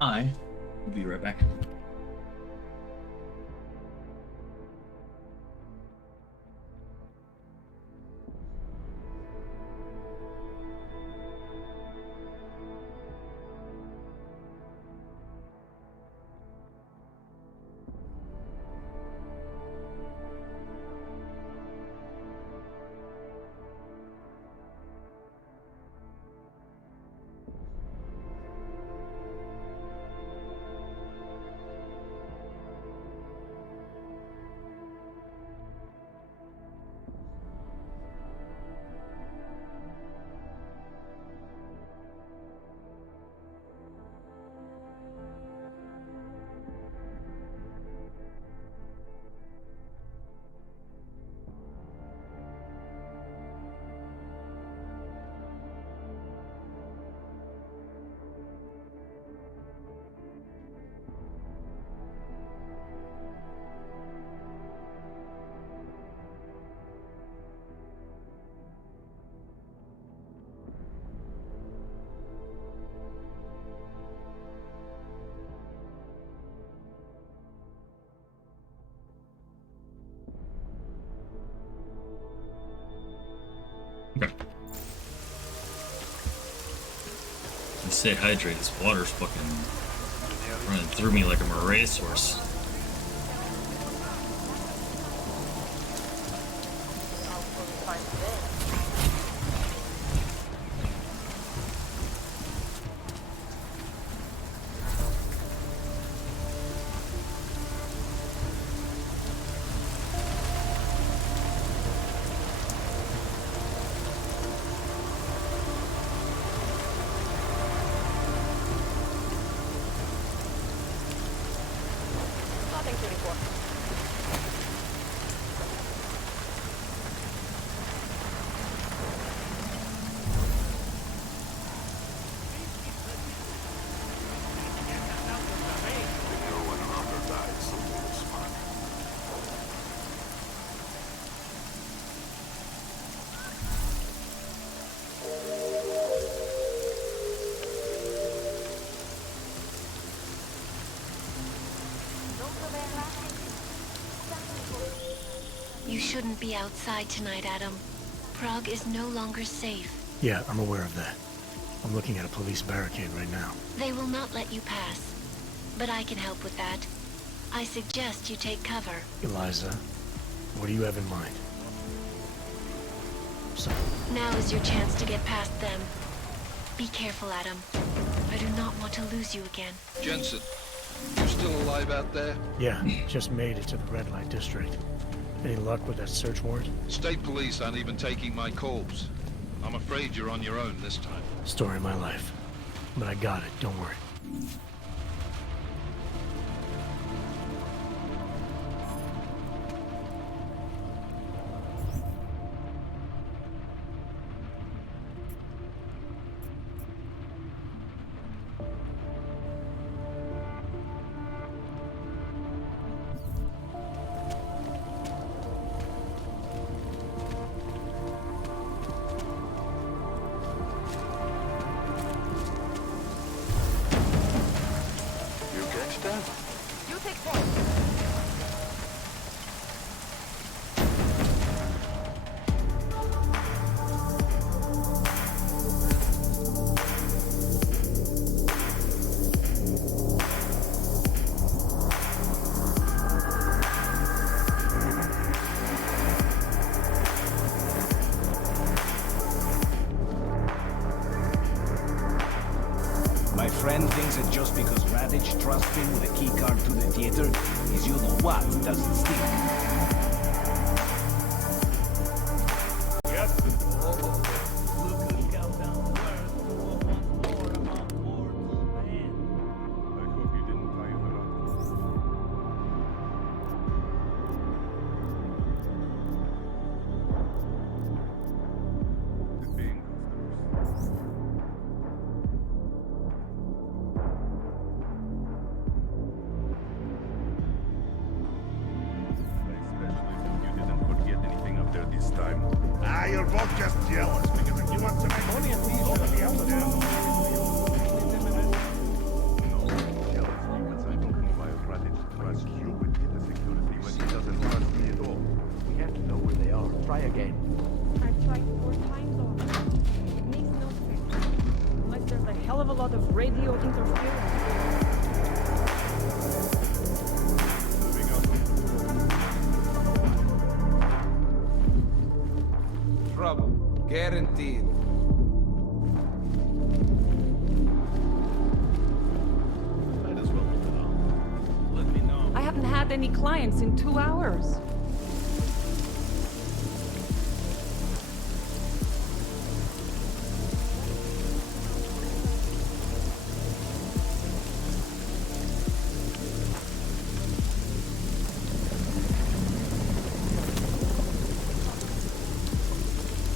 I will be right back. Okay. Stay hydrated. This water's fucking running through me like I'm a racehorse. You shouldn't be outside tonight, Adam. Prague is no longer safe. Yeah, I'm aware of that. I'm looking at a police barricade right now. They will not let you pass. But I can help with that. I suggest you take cover. Eliza, what do you have in mind? So, Now is your chance to get past them. Be careful, Adam. I do not want to lose you again. Jensen, you still alive out there? yeah, just made it to the red light district. Any luck with that search warrant? State police aren't even taking my calls. I'm afraid you're on your own this time. Story of my life. But I got it, don't worry. You take point. My friend thinks that just because Radich trusts him with a keycard to the theater, his you-know-what doesn't stink. This time. Ah, you're both just jealous because if you want to make money at least you'll be up to them. No, jealous because I don't know why Radich trusts you with the security when he doesn't trust me at all. We have to know where they are. Try again. I've tried 4 times already. It makes no sense. Unless there's a hell of a lot of radio interference. Trouble. Guaranteed. Might as well look it up. Let me know. I haven't had any clients in 2 hours.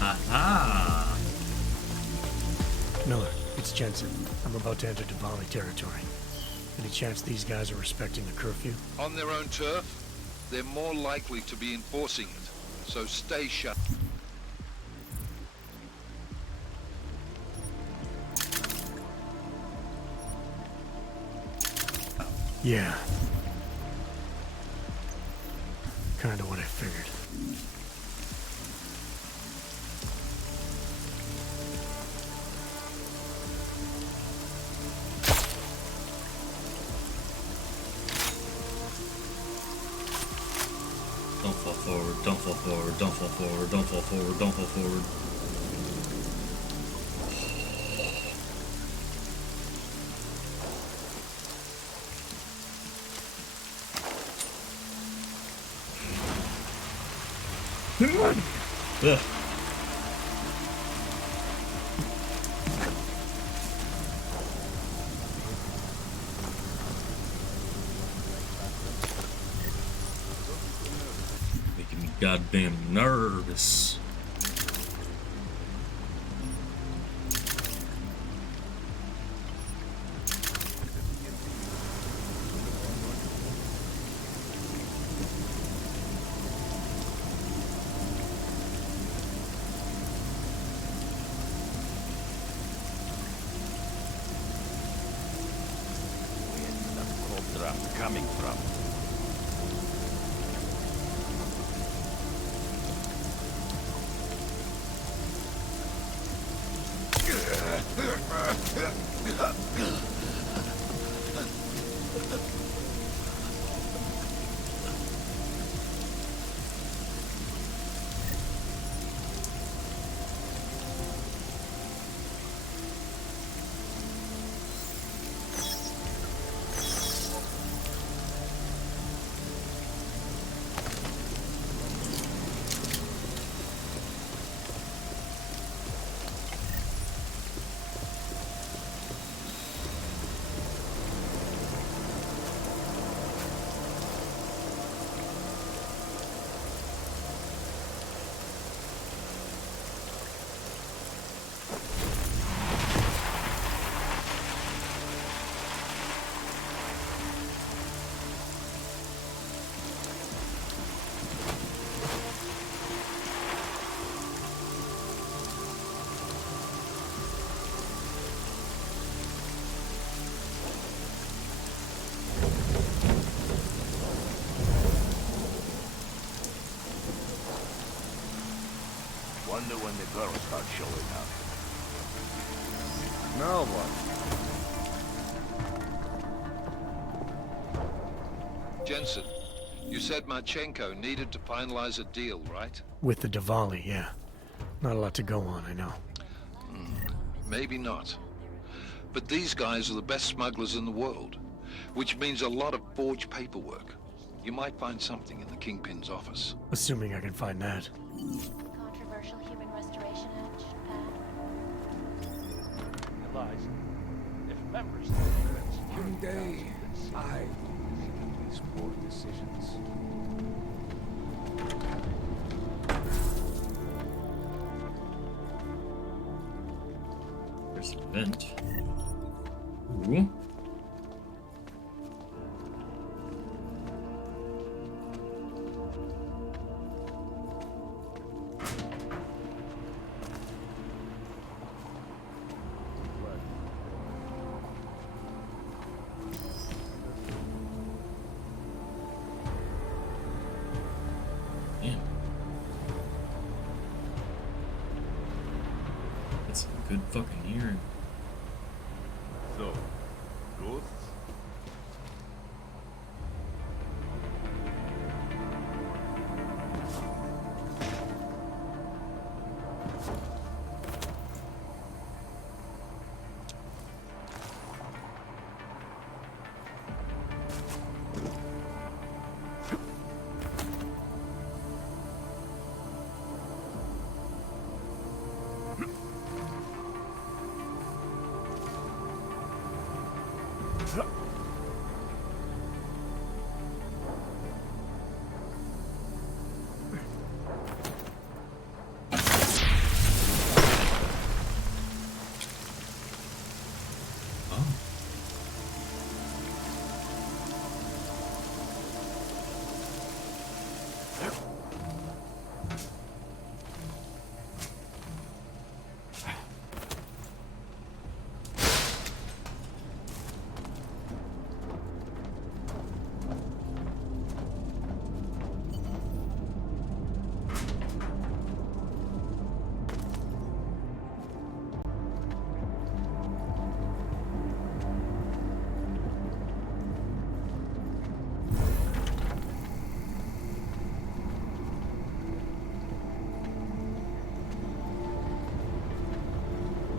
Aha! Miller, it's Jensen. I'm about to enter Diwali territory. Any chance these guys are respecting the curfew? On their own turf, they're more likely to be enforcing it. So stay shut. Yeah. Kinda what I figured. Don't fall forward, don't fall forward, don't fall forward, don't fall forward, don't fall forward. Ugh. Making me goddamn nervous. Coming from. Wonder when the girls start showing up. Now what? Jensen, you said Marchenko needed to finalize a deal, right? With the Diwali, yeah. Not a lot to go on, I know. Maybe not. But these guys are the best smugglers in the world, which means a lot of forged paperwork. You might find something in the Kingpin's office. Assuming I can find that. Controversial Human Restoration Act, Eliza, if members of the UN Security One day, Council I will be making these poor decisions. There's a vent. Ooh. Damn. That's some good fucking hearing. So, ghosts?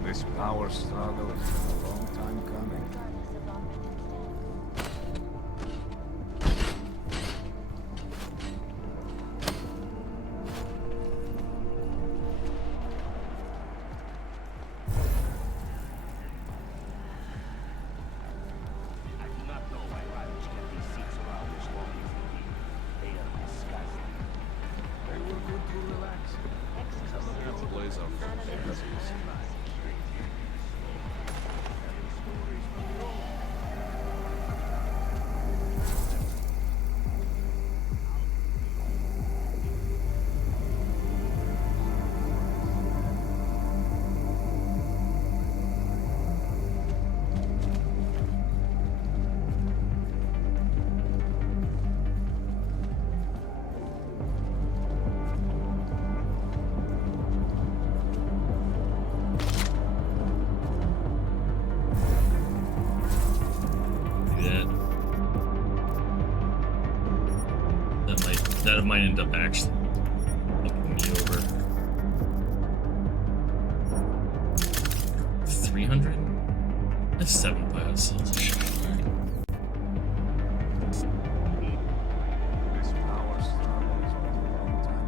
This power struggle has been a long time coming. I do not know why riders kept these seats around this long evening. They are disgusting. They were good to relax. That's a blaze off. That might end up actually fucking me over. 300? That's 7 biocells. This power struggle has been a long time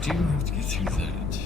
do have to get through that.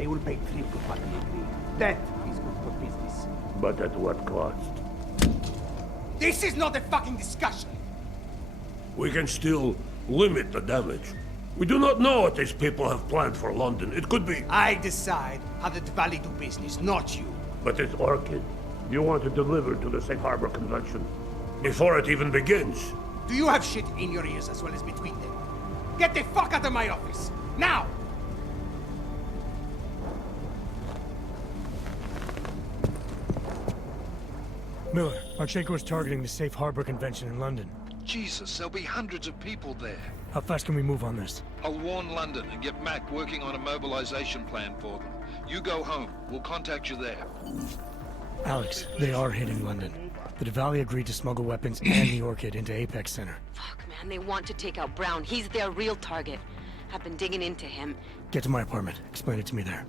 They will pay triple what we agreed. That is good for business. But at what cost? This is not a fucking discussion! We can still limit the damage. We do not know what these people have planned for London. It could be... I decide how the Valley do business, not you. But it's Orchid. You want to deliver to the Safe Harbor Convention before it even begins. Do you have shit in your ears as well as between them? Get the fuck out of my office! Now! Miller, Marchenko is targeting the Safe Harbor Convention in London. Jesus, there'll be hundreds of people there. How fast can we move on this? I'll warn London and get Mac working on a mobilization plan for them. You go home. We'll contact you there. Alex, they are hitting London. The Diwali agreed to smuggle weapons and the Orchid into Apex Center. Fuck, man, they want to take out Brown. He's their real target. I've been digging into him. Get to my apartment. Explain it to me there.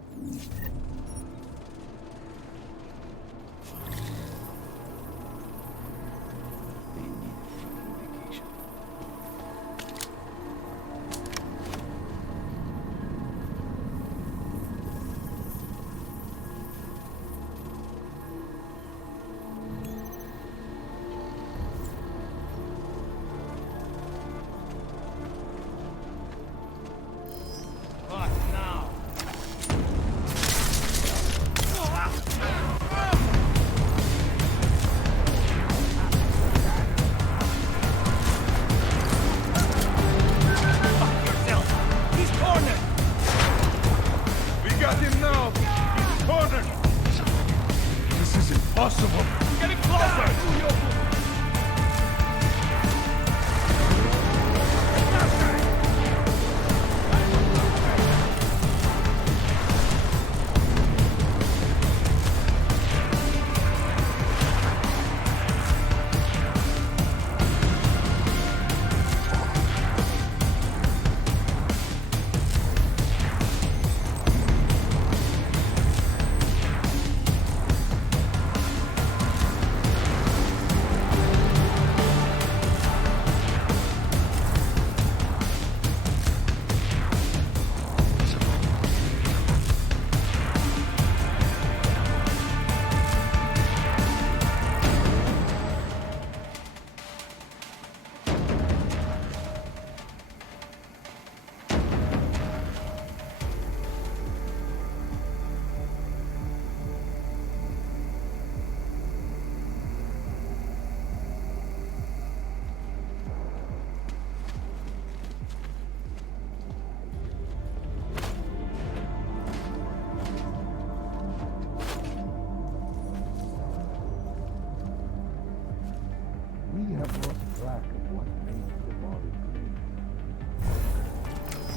We have lost track of what made the body clean.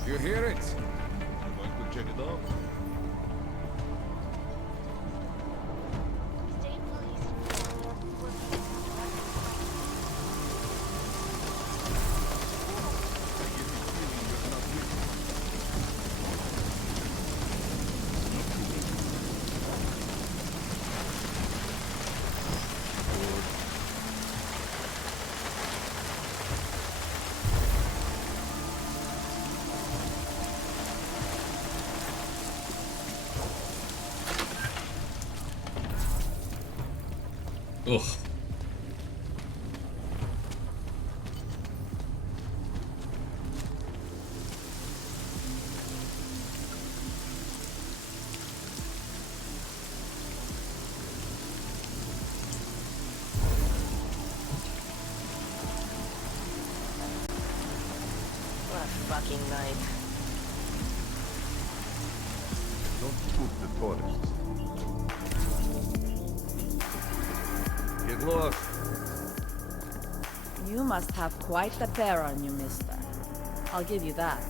You hear it? I'm going to check it out. Ugh. What a fucking night. Don't spook the tourists. Get lost. You must have quite the pair on you, mister. I'll give you that.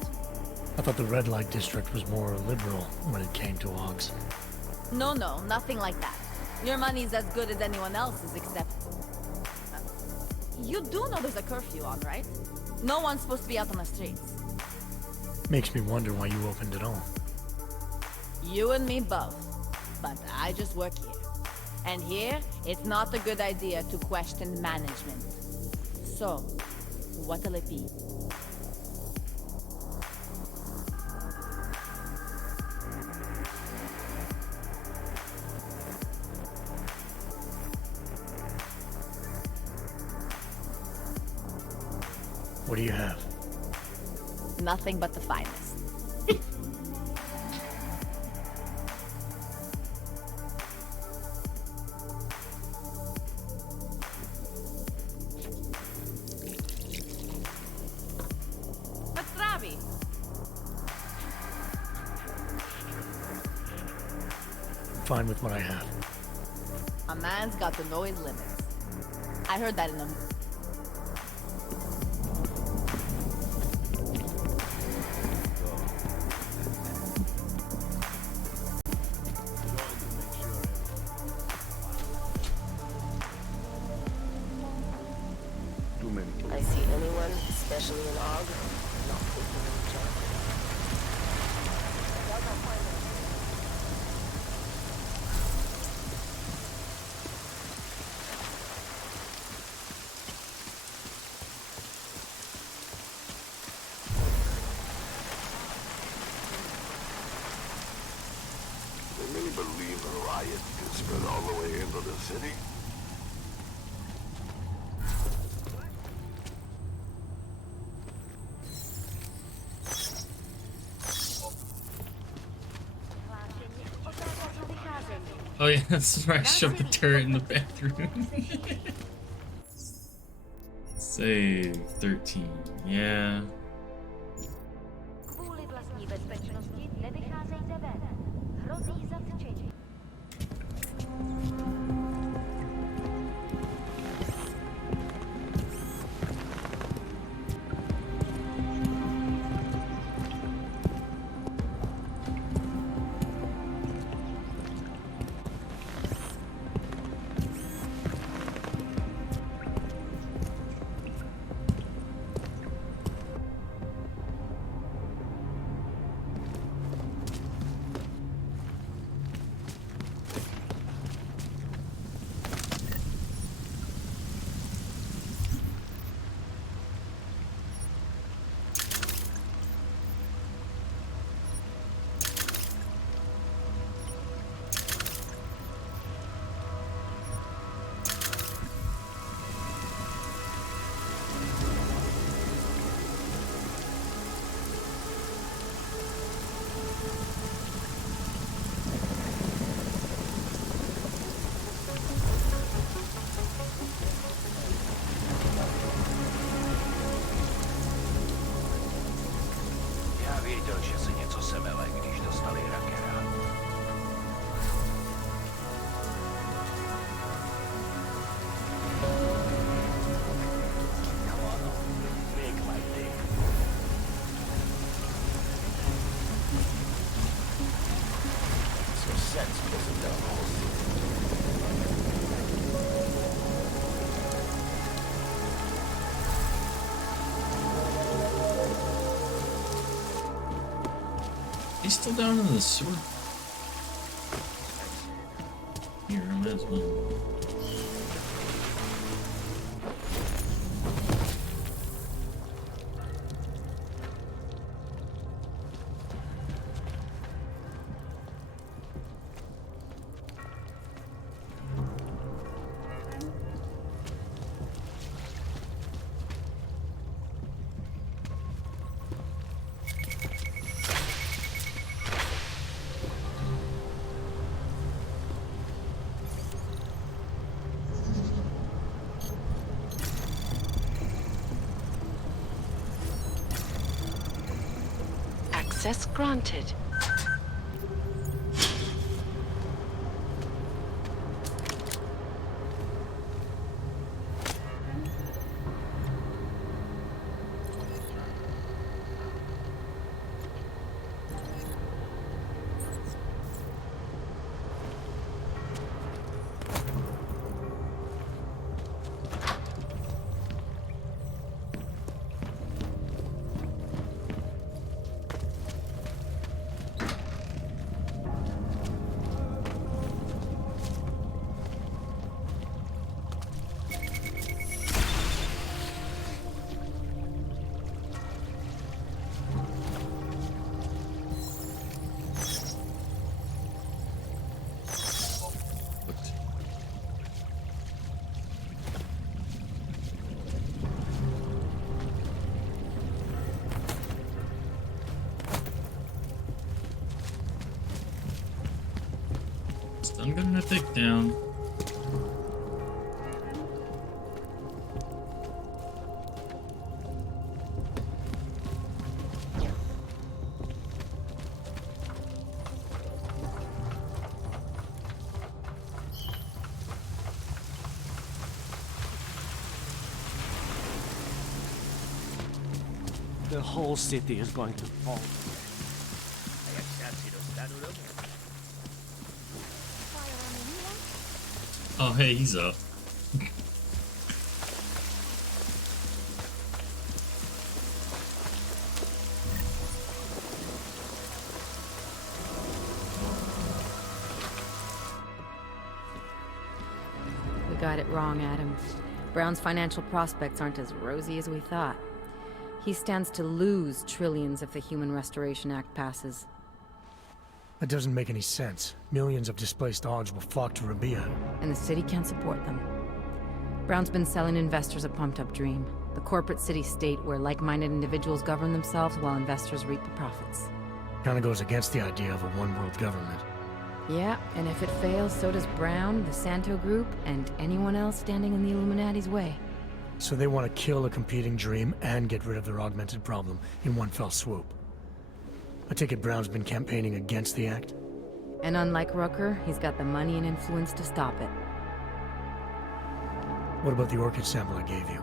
I thought the red light district was more liberal when it came to logs. No, nothing like that. Your money's as good as anyone else's except... you do know there's a curfew on, right? No one's supposed to be out on the streets. Makes me wonder why you opened it all. You and me both. But I just work here. And here, it's not a good idea to question management. So, what'll it be? What do you have? Nothing but the finest. Pastravi! I'm fine with what I have. A man's got to know his limits. I heard that in a... Too many. I see anyone, especially an Og, not taking any chances. They really believe a riot can spread all the way into the city? Oh yeah, that's where I shoved the turret in the bathroom. Save 13. Yeah. Kvůli vlastní bezpečnosti nevycházejte ven. Hrozí zatčení. Já věděl, že se něco semele, když dostali rakera. Come on, make my day. So sense doesn't down the whole city. He's still down in the sewer. Here, I might as well. Access granted. I'm gonna dig down. The whole city is going to fall. Oh, hey, he's up. We got it wrong, Adam. Brown's financial prospects aren't as rosy as we thought. He stands to lose trillions if the Human Restoration Act passes. That doesn't make any sense. Millions of displaced Augs will flock to Rabia. And the city can't support them. Brown's been selling investors a pumped-up dream. The corporate city-state where like-minded individuals govern themselves while investors reap the profits. Kinda goes against the idea of a one-world government. Yeah, and if it fails, so does Brown, the Santo Group, and anyone else standing in the Illuminati's way. So they want to kill a competing dream and get rid of their augmented problem in one fell swoop. I take it Brown's been campaigning against the act? And unlike Rucker, he's got the money and influence to stop it. What about the orchid sample I gave you?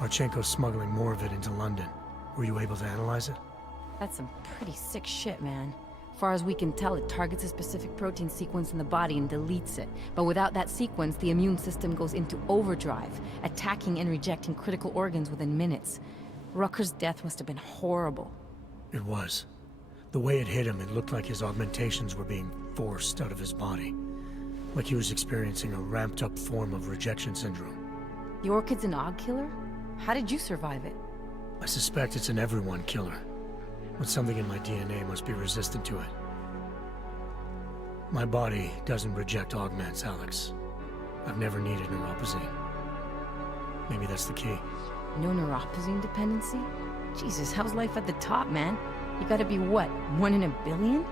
Marchenko's smuggling more of it into London. Were you able to analyze it? That's some pretty sick shit, man. Far as we can tell, it targets a specific protein sequence in the body and deletes it. But without that sequence, the immune system goes into overdrive, attacking and rejecting critical organs within minutes. Rucker's death must have been horrible. It was. The way it hit him, it looked like his augmentations were being forced out of his body. Like he was experiencing a ramped-up form of rejection syndrome. The orchid's an Aug killer? How did you survive it? I suspect it's an everyone killer. But something in my DNA must be resistant to it. My body doesn't reject augments, Alex. I've never needed neuropazine. Maybe that's the key. No neuropazine dependency? Jesus, how's life at the top, man? You gotta be what, 1 in a billion?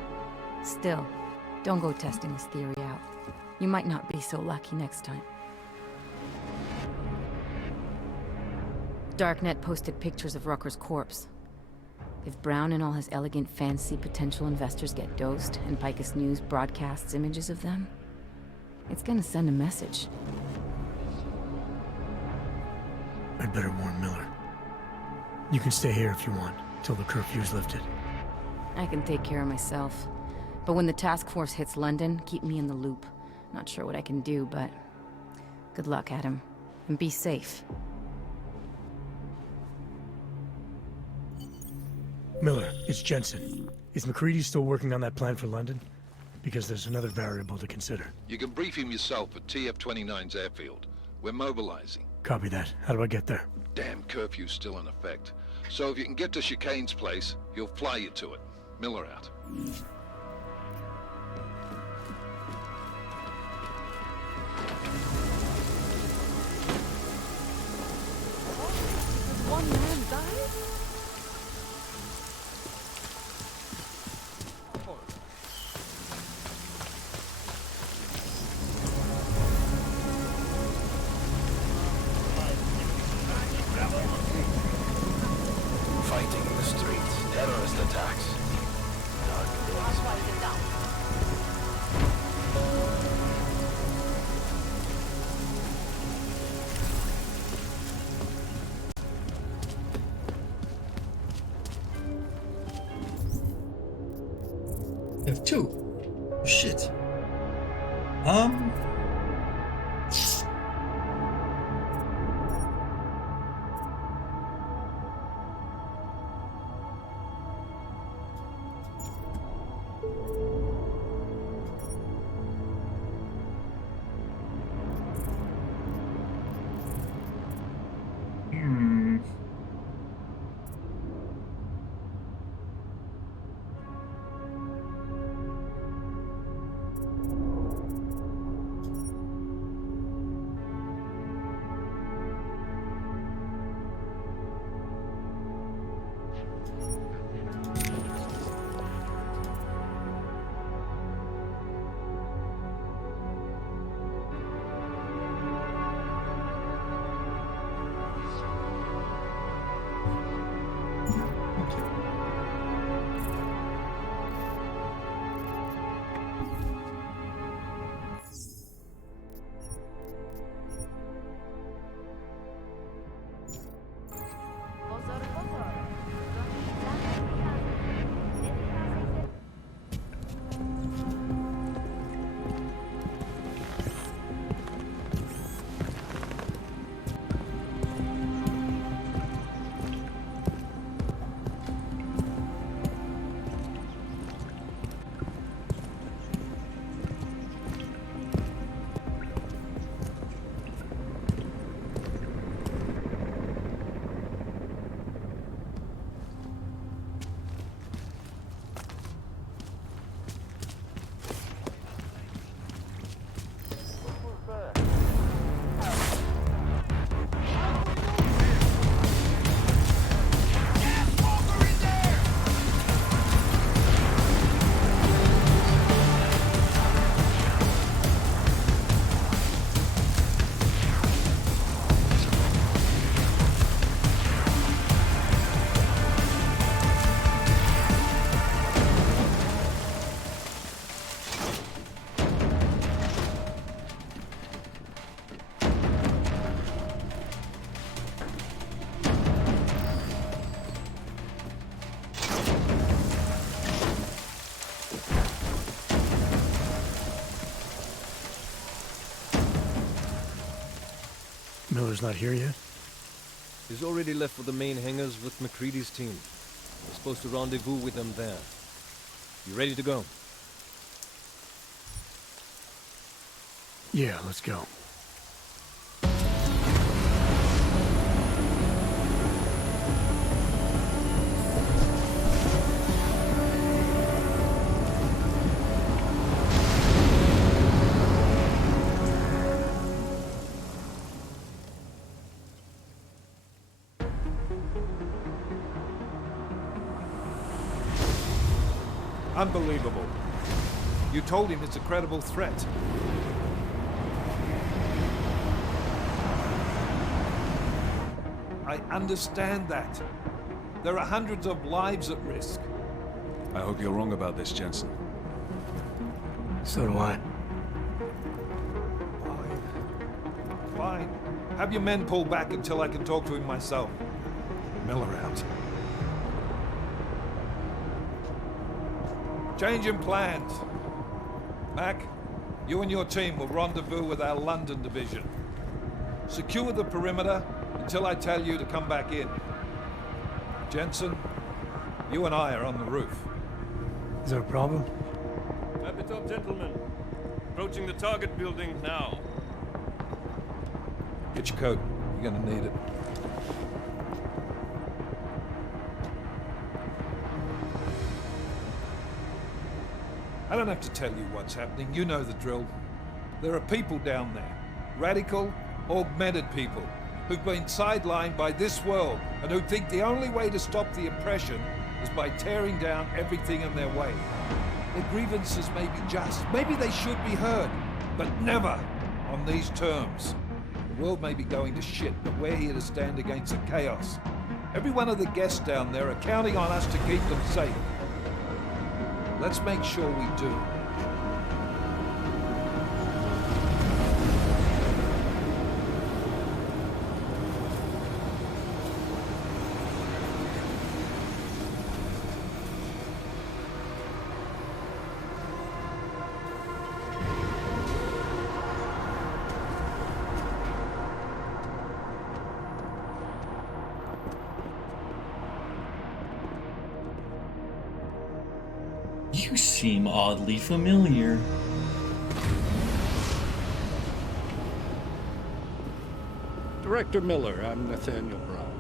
Still, don't go testing this theory out. You might not be so lucky next time. Darknet posted pictures of Rucker's corpse. If Brown and all his elegant, fancy potential investors get dosed, and Picus News broadcasts images of them, it's gonna send a message. I'd better warn Miller. You can stay here if you want, till the curfew's lifted. I can take care of myself. But when the task force hits London, keep me in the loop. Not sure what I can do, but... good luck, Adam. And be safe. Miller, it's Jensen. Is McCready still working on that plan for London? Because there's another variable to consider. You can brief him yourself at TF-29's airfield. We're mobilizing. Copy that. How do I get there? Damn curfew's still in effect. So if you can get to Chicane's place, he'll fly you to it. Miller out. One man died? Fighting in the streets, terrorist attacks. I have 2. Shit. Miller's not here yet? He's already left for the main hangars with McCready's team. We're supposed to rendezvous with them there. You ready to go? Yeah, let's go. Unbelievable. You told him it's a credible threat. I understand that. There are hundreds of lives at risk. I hope you're wrong about this, Jensen. So do I. Fine. Have your men pull back until I can talk to him myself. Miller out. Changing plans. Mac, you and your team will rendezvous with our London division. Secure the perimeter until I tell you to come back in. Jensen, you and I are on the roof. Is there a problem? Wrap it up, gentlemen. Approaching the target building now. Get your coat. You're gonna need it. I don't have to tell you what's happening. You know the drill. There are people down there. Radical, augmented people who've been sidelined by this world and who think the only way to stop the oppression is by tearing down everything in their way. Their grievances may be just. Maybe they should be heard, but never on these terms. The world may be going to shit, but we're here to stand against the chaos. Every one of the guests down there are counting on us to keep them safe. Let's make sure we do. You seem oddly familiar. Director Miller, I'm Nathaniel Brown.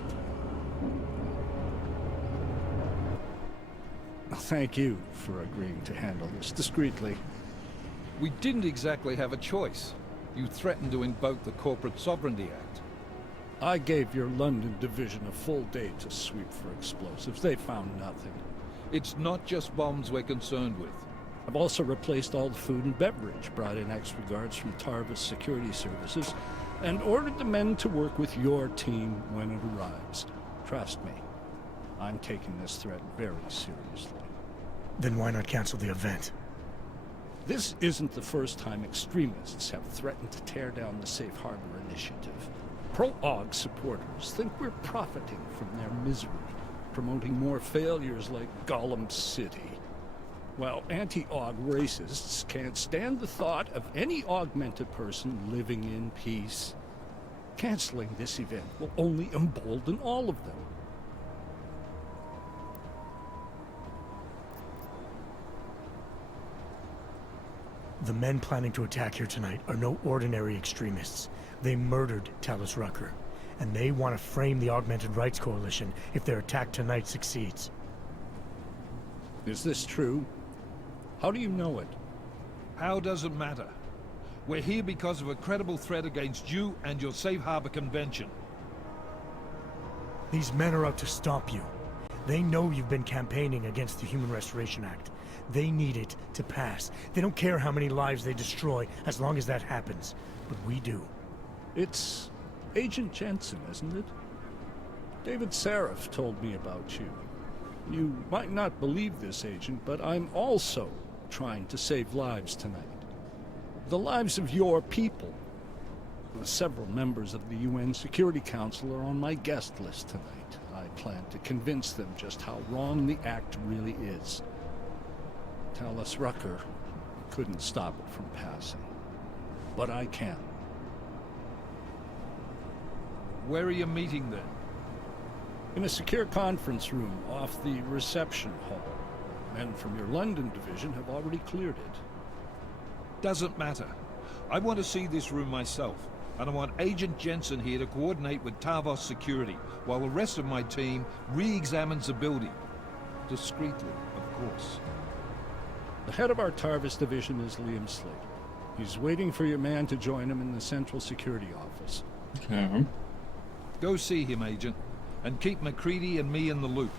Thank you for agreeing to handle this discreetly. We didn't exactly have a choice. You threatened to invoke the Corporate Sovereignty Act. I gave your London division a full day to sweep for explosives. They found nothing. It's not just bombs we're concerned with. I've also replaced all the food and beverage, brought in extra guards from Tarvis Security Services, and ordered the men to work with your team when it arrives. Trust me, I'm taking this threat very seriously. Then why not cancel the event? This isn't the first time extremists have threatened to tear down the Safe Harbor Initiative. Pro-AUG supporters think we're profiting from their misery, promoting more failures like Gollum City. While anti-AUG racists can't stand the thought of any augmented person living in peace. Canceling this event will only embolden all of them. The men planning to attack here tonight are no ordinary extremists. They murdered Talus Rucker, and they want to frame the Augmented Rights Coalition if their attack tonight succeeds. Is this true? How do you know it? How does it matter? We're here because of a credible threat against you and your Safe Harbor Convention. These men are out to stop you. They know you've been campaigning against the Human Restoration Act. They need it to pass. They don't care how many lives they destroy, as long as that happens. But we do. It's Agent Jensen, isn't it? David Seraph told me about you. You might not believe this, Agent, but I'm also trying to save lives tonight. The lives of your people. Several members of the UN Security Council are on my guest list tonight. I plan to convince them just how wrong the act really is. Talus Rucker couldn't stop it from passing. But I can. Where are you meeting then? In a secure conference room off the reception hall. Men from your London division have already cleared it. Doesn't matter. I want to see this room myself, and I want Agent Jensen here to coordinate with Tavos security, while the rest of my team re-examines the building. Discreetly, of course. The head of our Tarvis division is Liam Slater. He's waiting for your man to join him in the Central Security Office. Okay. Go see him, Agent, and keep MacReady and me in the loop.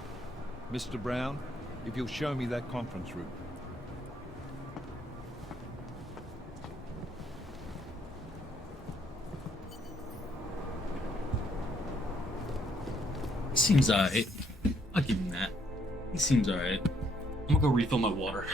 Mr. Brown, if you'll show me that conference room. Seems alright. I'll give him that. He seems alright. I'm gonna go refill my water.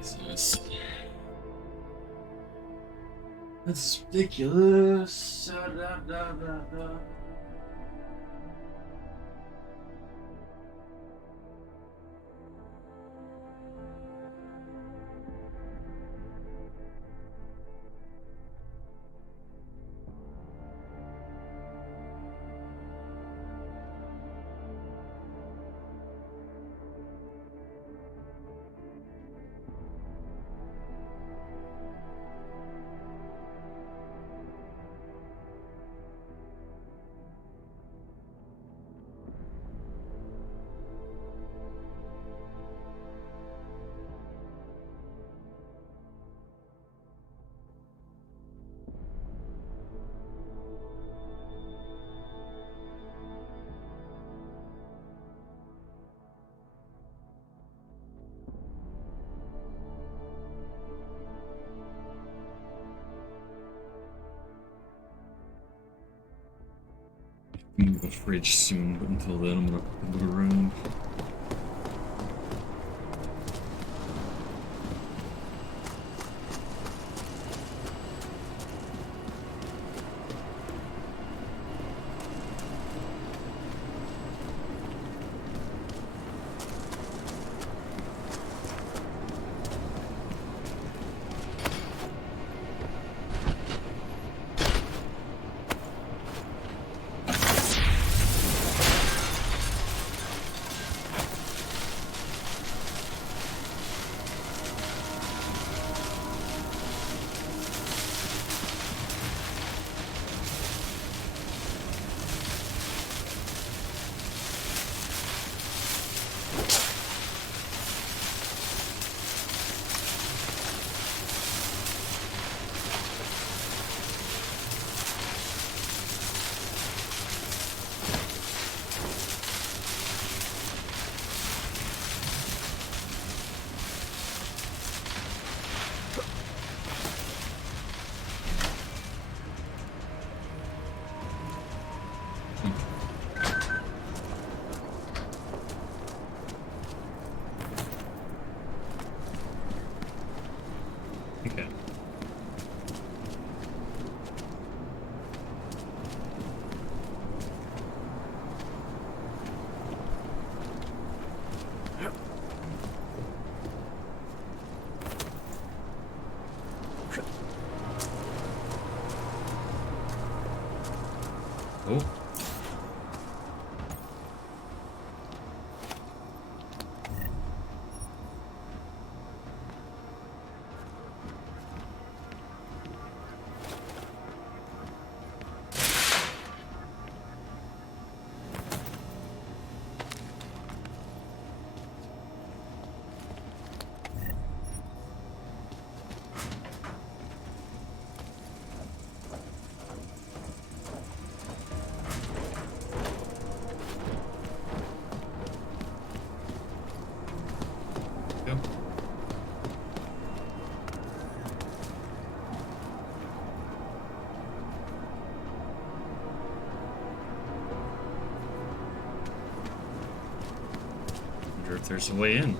Jesus. That's ridiculous. Move the fridge soon, but until then I'm gonna look around. if there's a way in.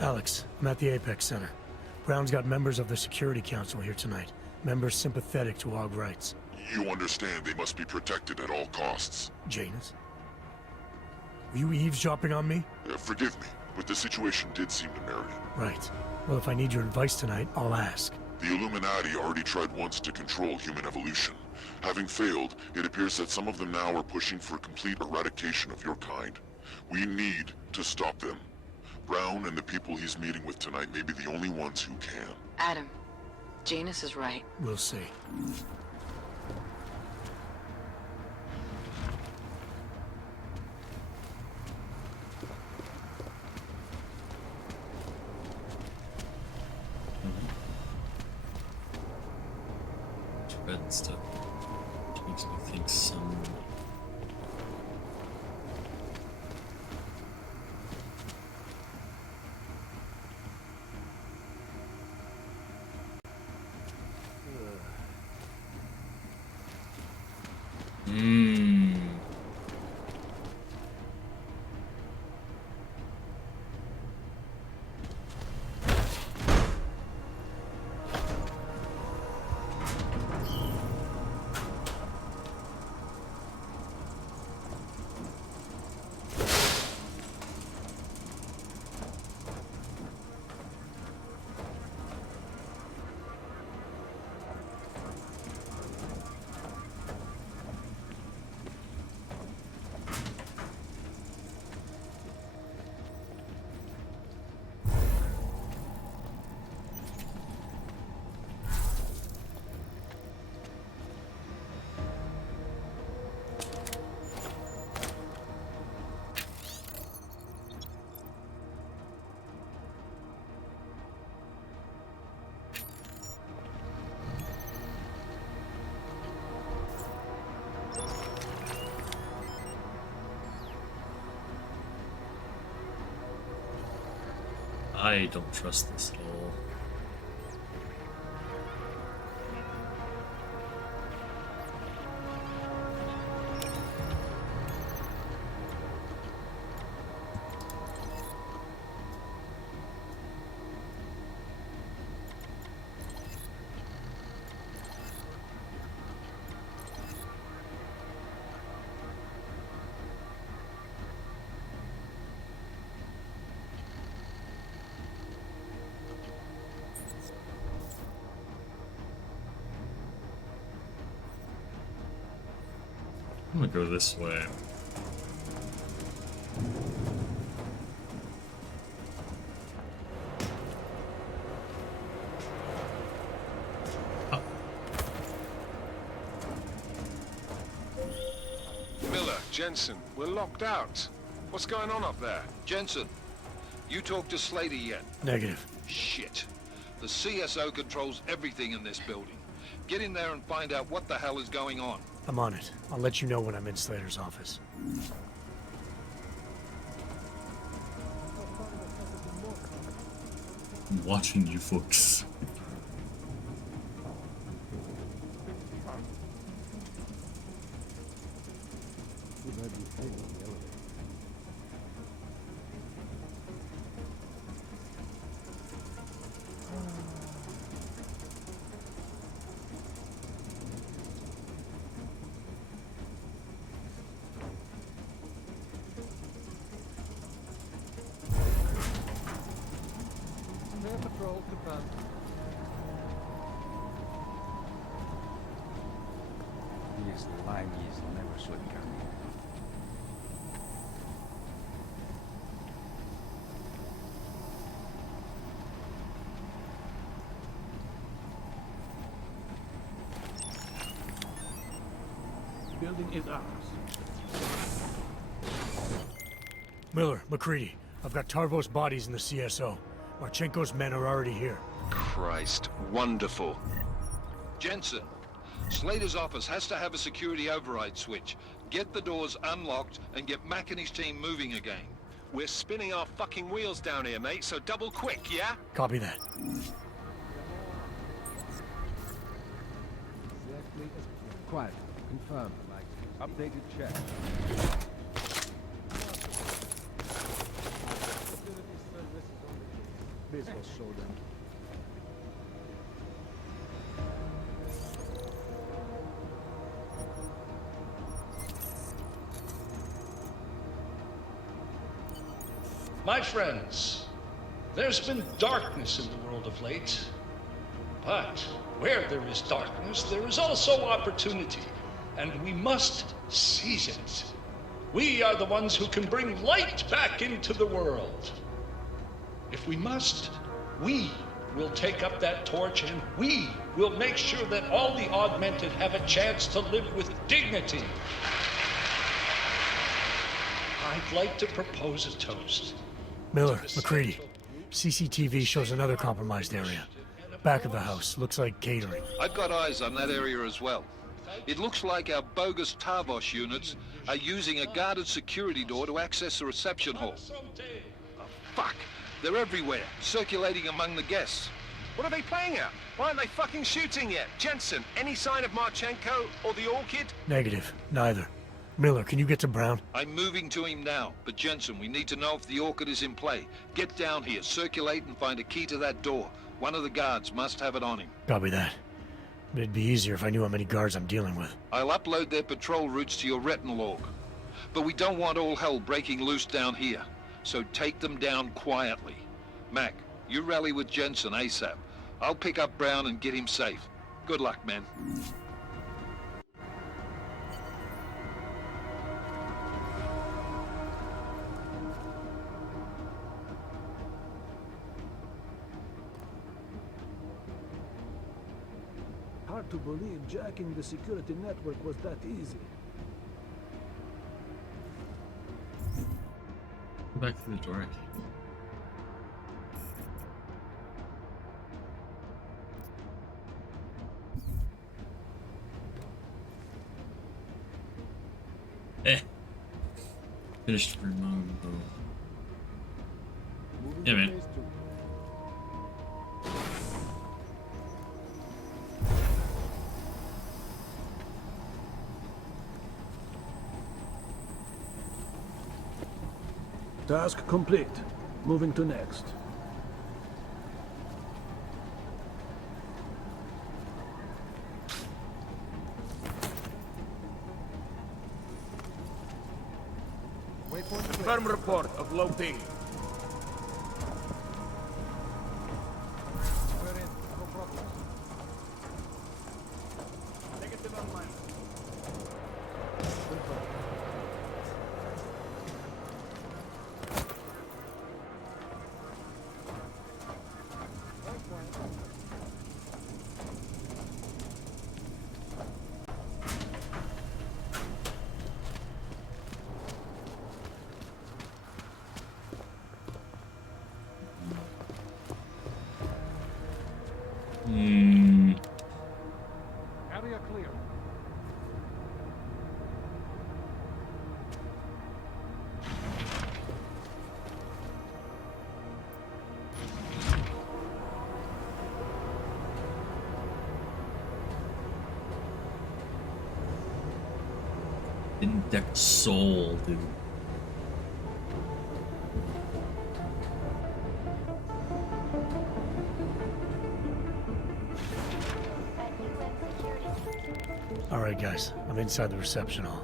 Alex, I'm at the Apex Center. Brown's got members of the Security Council here tonight. Members sympathetic to WolfHighLights. Rights. You understand they must be protected at all costs. Janus? Were you eavesdropping on me? Forgive me, but the situation did seem to merit it. Right. Well, if I need your advice tonight, I'll ask. The Illuminati already tried once to control human evolution. Having failed, it appears that some of them now are pushing for complete eradication of your kind. We need to stop them. Brown and the people he's meeting with tonight may be the only ones who can. Adam, Janus is right. We'll see. Red stuff makes me think some. I don't trust this at all. I'm gonna go this way. Miller, Jensen, we're locked out. What's going on up there? Jensen, you talked to Slater yet? Negative. Shit. The CSO controls everything in this building. Get in there and find out what the hell is going on. I'm on it. I'll let you know when I'm in Slater's office. I'm watching you folks. These limeys never swim down. Building is ours. Miller, McCready, I've got Tarvo's bodies in the CSO. Marchenko's men are already here. Christ, wonderful. Jensen, Slater's office has to have a security override switch. Get the doors unlocked and get Mac and his team moving again. We're spinning our fucking wheels down here, mate, so double quick, yeah? Copy that. Quiet. Confirmed. Updated check. This will show them. My friends, there's been darkness in the world of late. But where there is darkness, there is also opportunity, and we must seize it. We are the ones who can bring light back into the world. If we must, we will take up that torch, and we will make sure that all the augmented have a chance to live with dignity. I'd like to propose a toast. Miller, McCready, CCTV shows another compromised area. Back of the house, looks like catering. I've got eyes on that area as well. It looks like our bogus Tarvos units are using a guarded security door to access the reception hall. Oh, fuck! They're everywhere, circulating among the guests. What are they playing at? Why aren't they fucking shooting yet? Jensen, any sign of Marchenko or the Orchid? Negative. Neither. Miller, can you get to Brown? I'm moving to him now, but Jensen, we need to know if the Orchid is in play. Get down here, circulate and find a key to that door. One of the guards must have it on him. Copy that. But it'd be easier if I knew how many guards I'm dealing with. I'll upload their patrol routes to your retinal log. But we don't want all hell breaking loose down here. So take them down quietly. Mac, you rally with Jensen ASAP. I'll pick up Brown and get him safe. Good luck, man. Hard to believe jacking the security network was that easy. Go back through the door. Finished for mom. Yeah, man. Task complete. Moving to next. Confirm report of low ping. Negative online. Area clear. Index soul, dude. Alright guys, I'm inside the reception hall.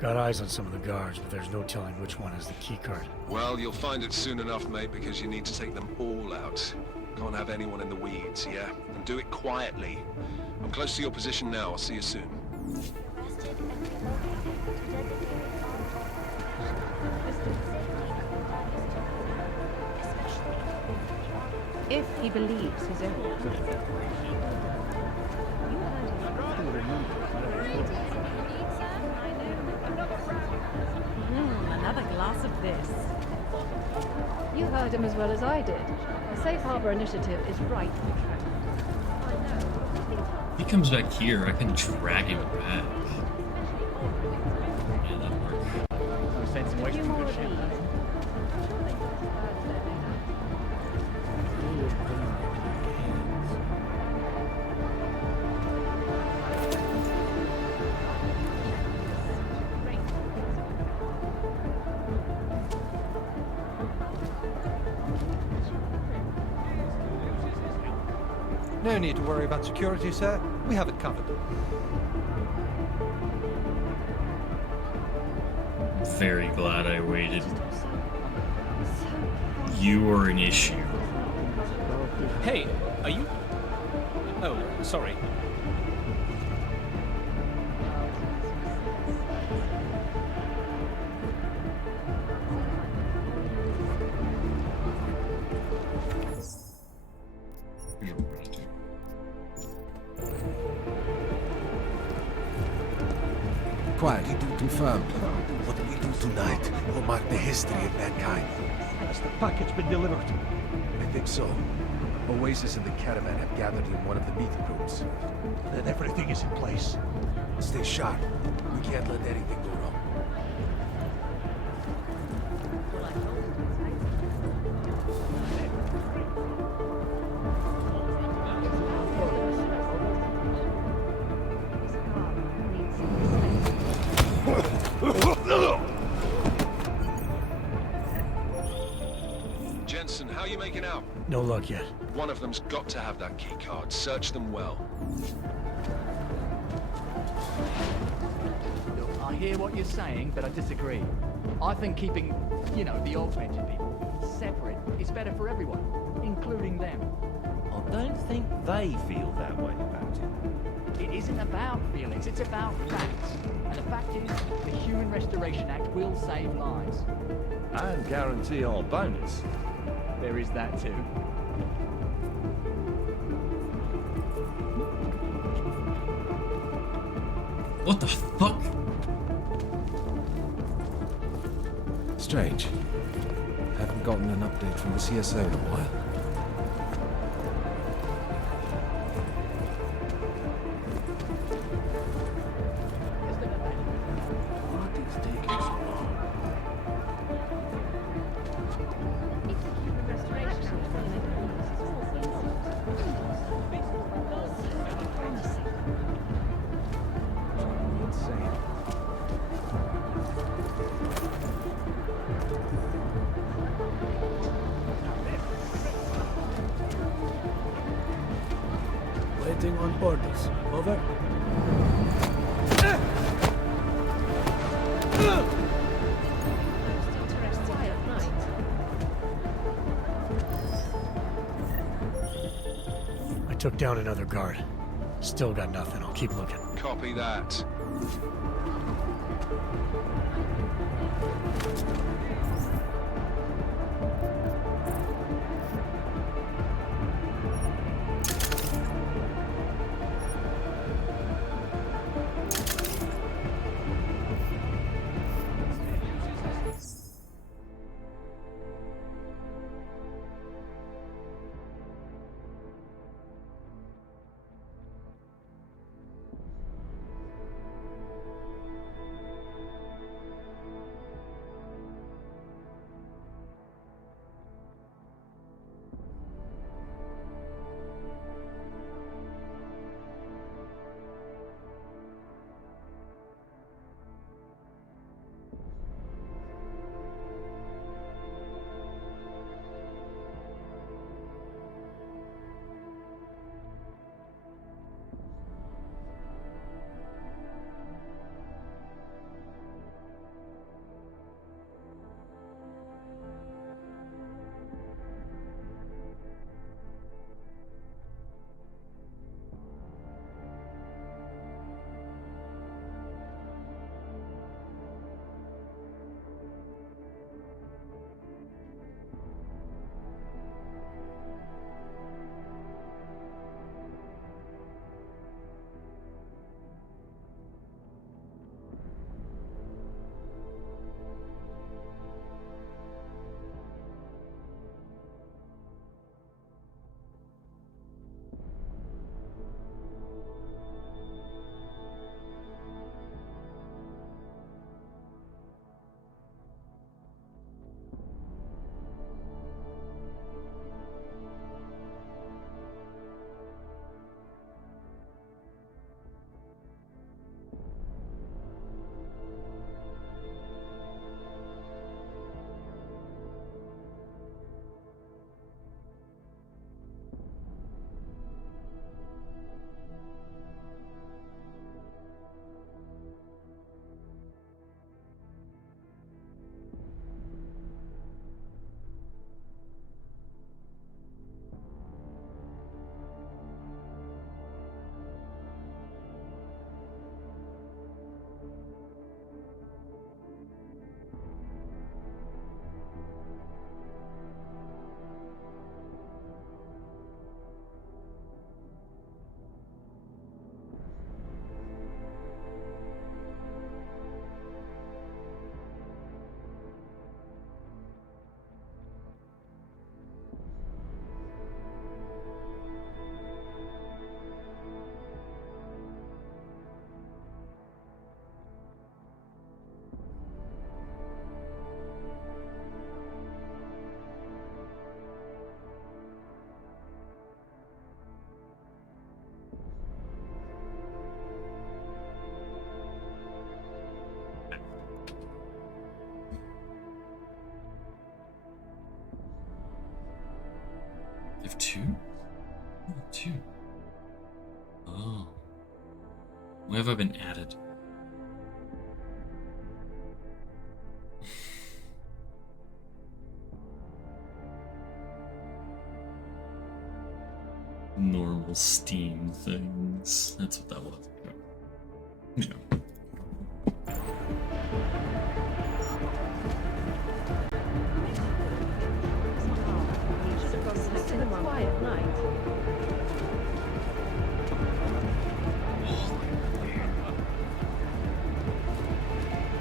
Got eyes on some of the guards, but there's no telling which one has the keycard. Well, you'll find it soon enough, mate, because you need to take them all out. Can't have anyone in the weeds, yeah? And do it quietly. I'm close to your position now. I'll see you soon. Arrested and relocated to designated If he believes his own. Another glass of this. You heard him as well as I did. The Safe Harbor Initiative is right on track. If he comes back here, I can drag him back. Yeah, that'll work. No sense in wasting good shit. No need to worry about security, sir. We have it covered. Very glad I waited. You are an issue. Hey, are you... Oh, sorry. Quiet, you do confirm. What we do tonight will mark the history of mankind. Has the package been delivered? I think so. Oasis and the caravan have gathered in one of the meeting rooms. Then everything is in place. Stay sharp. We can't let anything go wrong. Jensen, how are you making out? No luck yet. One of them's got to have that key card. Search them well. Look, I hear what you're saying, but I disagree. I think keeping, you know, the augmented people separate is better for everyone, including them. I don't think they feel that way about it. It isn't about feelings, it's about facts. And the fact is, the Human Restoration Act will save lives. And guarantee our bonus. There is that too. What the fuck? Strange. Haven't gotten an update from the CSO in a while. Waiting on orders. Over. I took down another guard. Still got nothing. I'll keep looking. Copy that. You have two? Oh, two. Oh. Where have I been added? Normal Steam things. That's what that was. Yeah. Quiet night.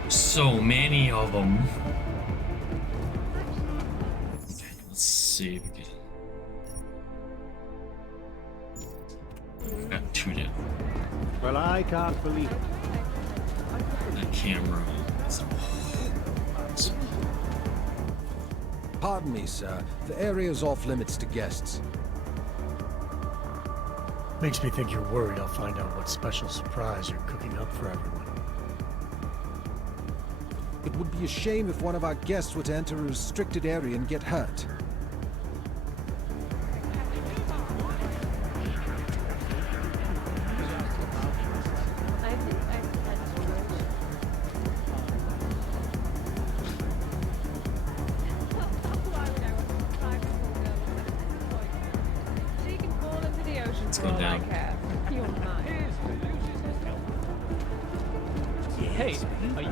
So many of them. Okay, let's see if we can. Got two down. Well, I can't believe it. That camera. Pardon me, sir. The area's off limits to guests. Makes me think you're worried I'll find out what special surprise you're cooking up for everyone. It would be a shame if one of our guests were to enter a restricted area and get hurt. Let's go down. Hey, are you?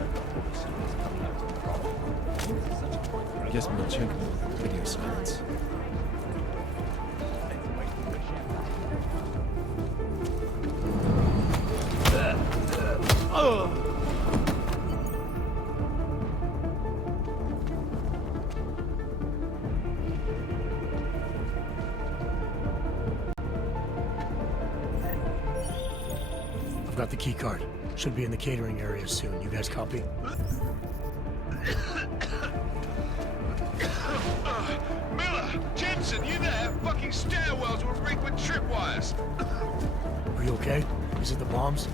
Guess Marchenko video silence. I've got the key card. Should be in the catering area soon. You guys copy? Miller! Jensen, you there? Fucking stairwells were rigged with tripwires. Are you okay? Is it the bombs?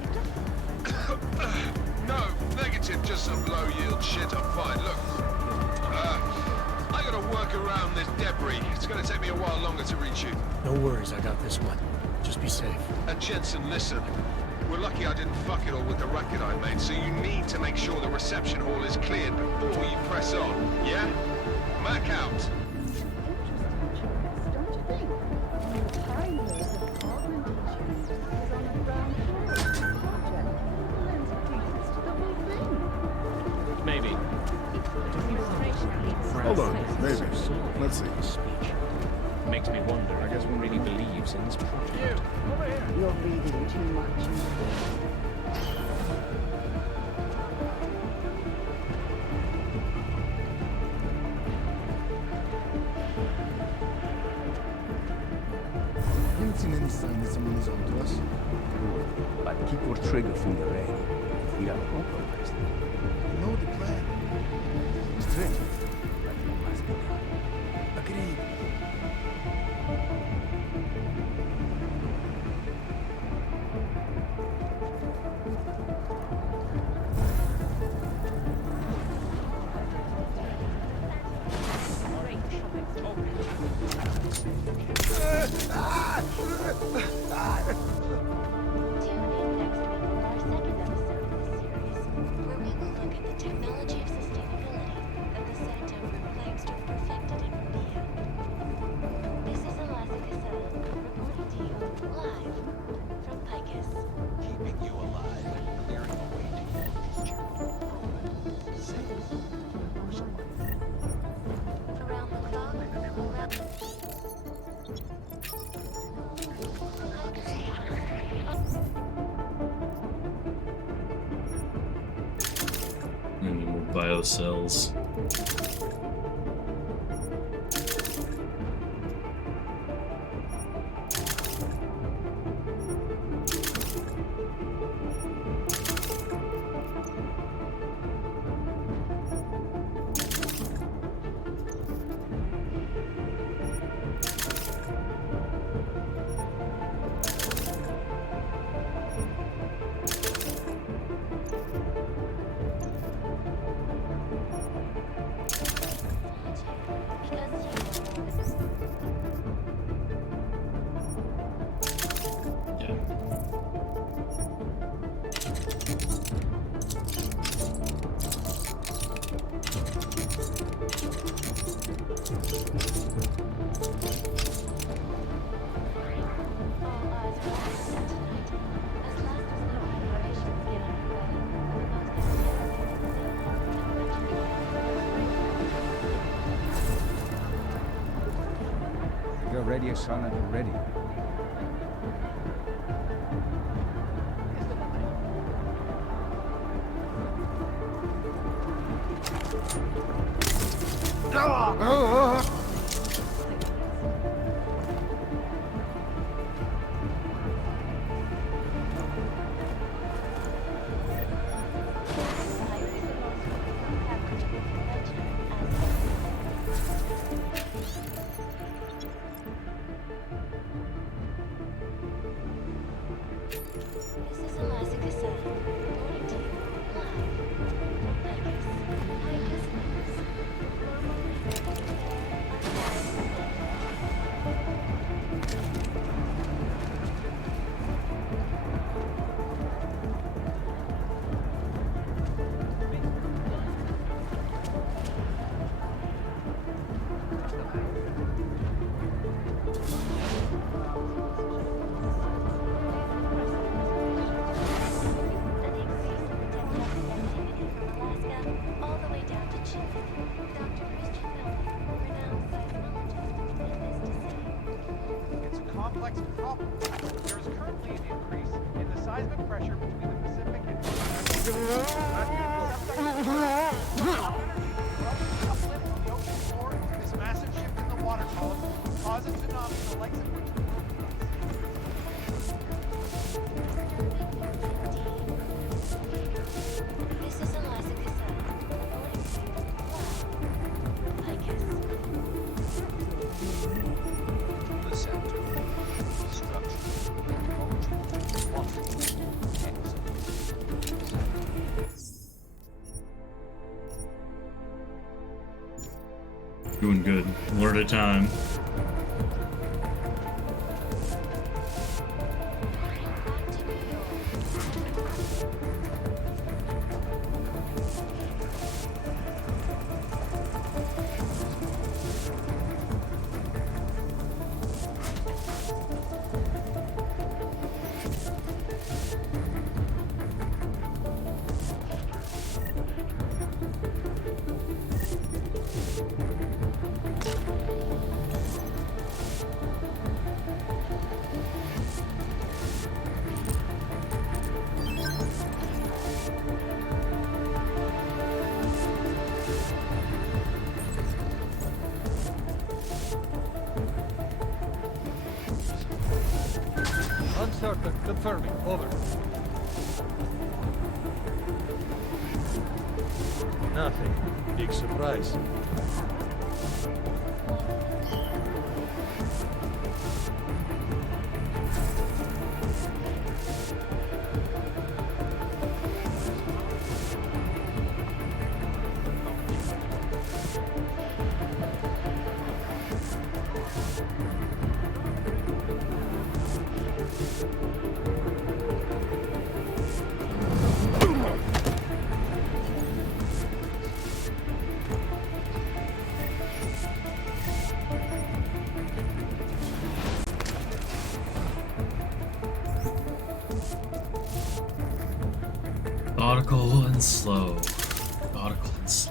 No, negative, just some low-yield shit. I'm fine. Look, I gotta work around this debris. It's gonna take me a while longer to reach you. No worries, I got this one. Just be safe. And Jensen, listen. We're lucky I didn't fuck it all with the racket I made, so you need to make sure the reception hall is cleared before you press on, yeah? Mac out. Maybe. Hold on, maybe. Let's see. Makes me wonder. I guess one really believes in this project. You're reading too much. Haven't seen any sign that someone is onto us. Good. But keep your trigger finger ready. We are compromised. You know the plan. Straight. But you must be there. Agreed. Any more biocells? radio silent already. Doing good. One at a time. Uncertain. Confirming. Over. Nothing. Big surprise. Methodical and slow. Methodical and slow.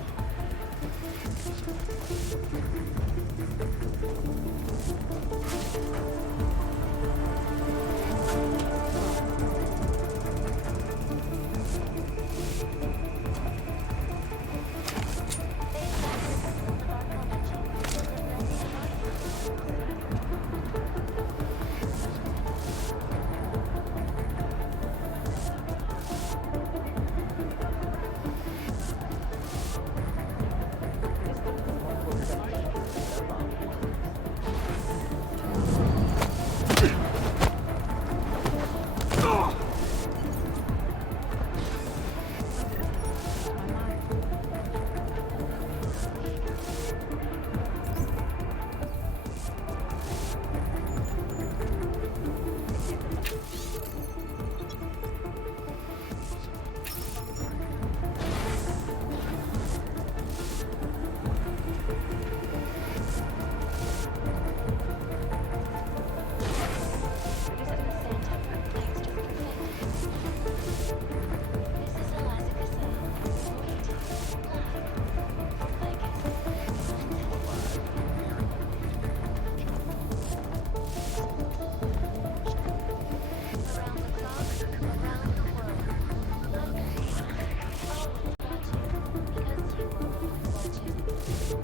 All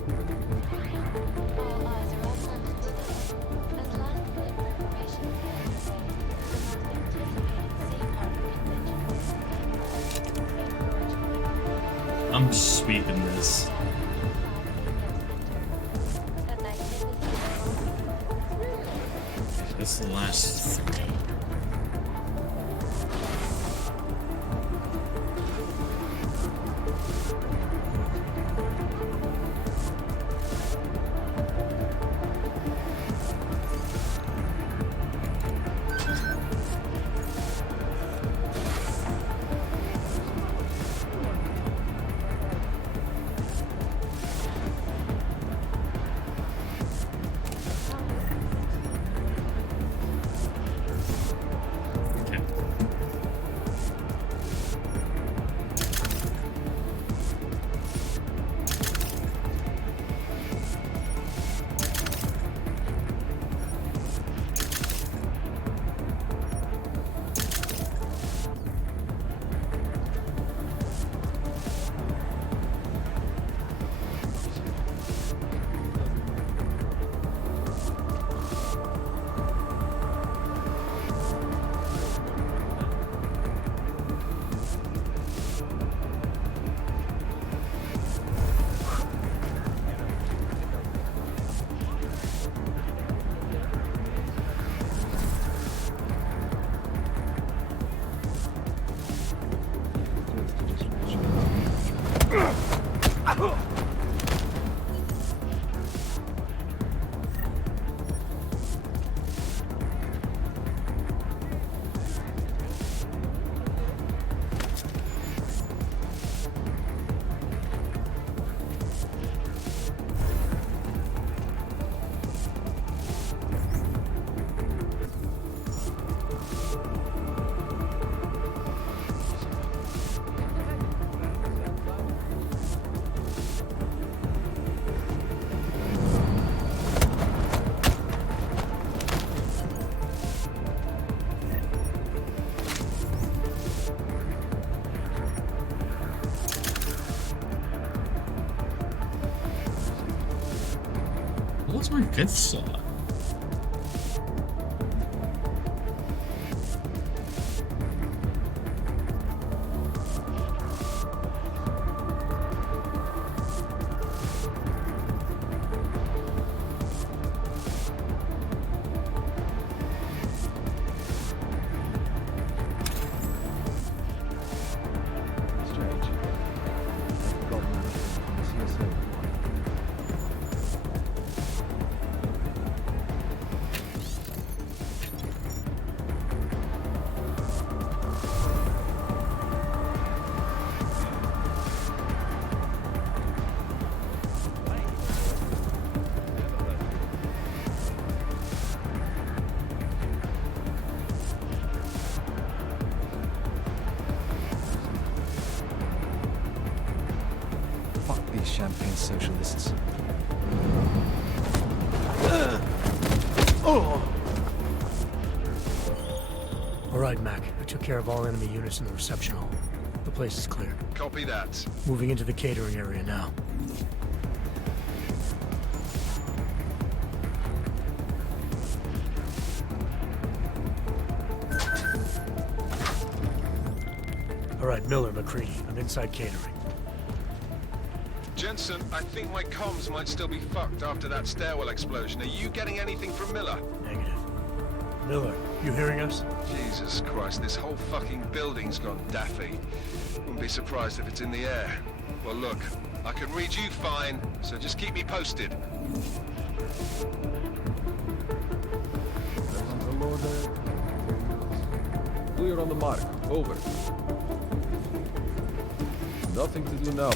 eyes are on London today. As last glimpse information gathered, the most anticipated safe harbor convention. I'm sweeping this. This is the last 3. What's my 5th slot? Champagne socialists. All right, Mac. I took care of all enemy units in the reception hall. The place is clear. Copy that. Moving into the catering area now. All right, Miller, McCready. I'm inside catering. Jensen, I think my comms might still be fucked after that stairwell explosion. Are you getting anything from Miller? Negative. Miller, you hearing us? Jesus Christ, this whole fucking building's gone daffy. Wouldn't be surprised if it's in the air. Well, look, I can read you fine, so just keep me posted. Clear on the mark. Over. Nothing to do now.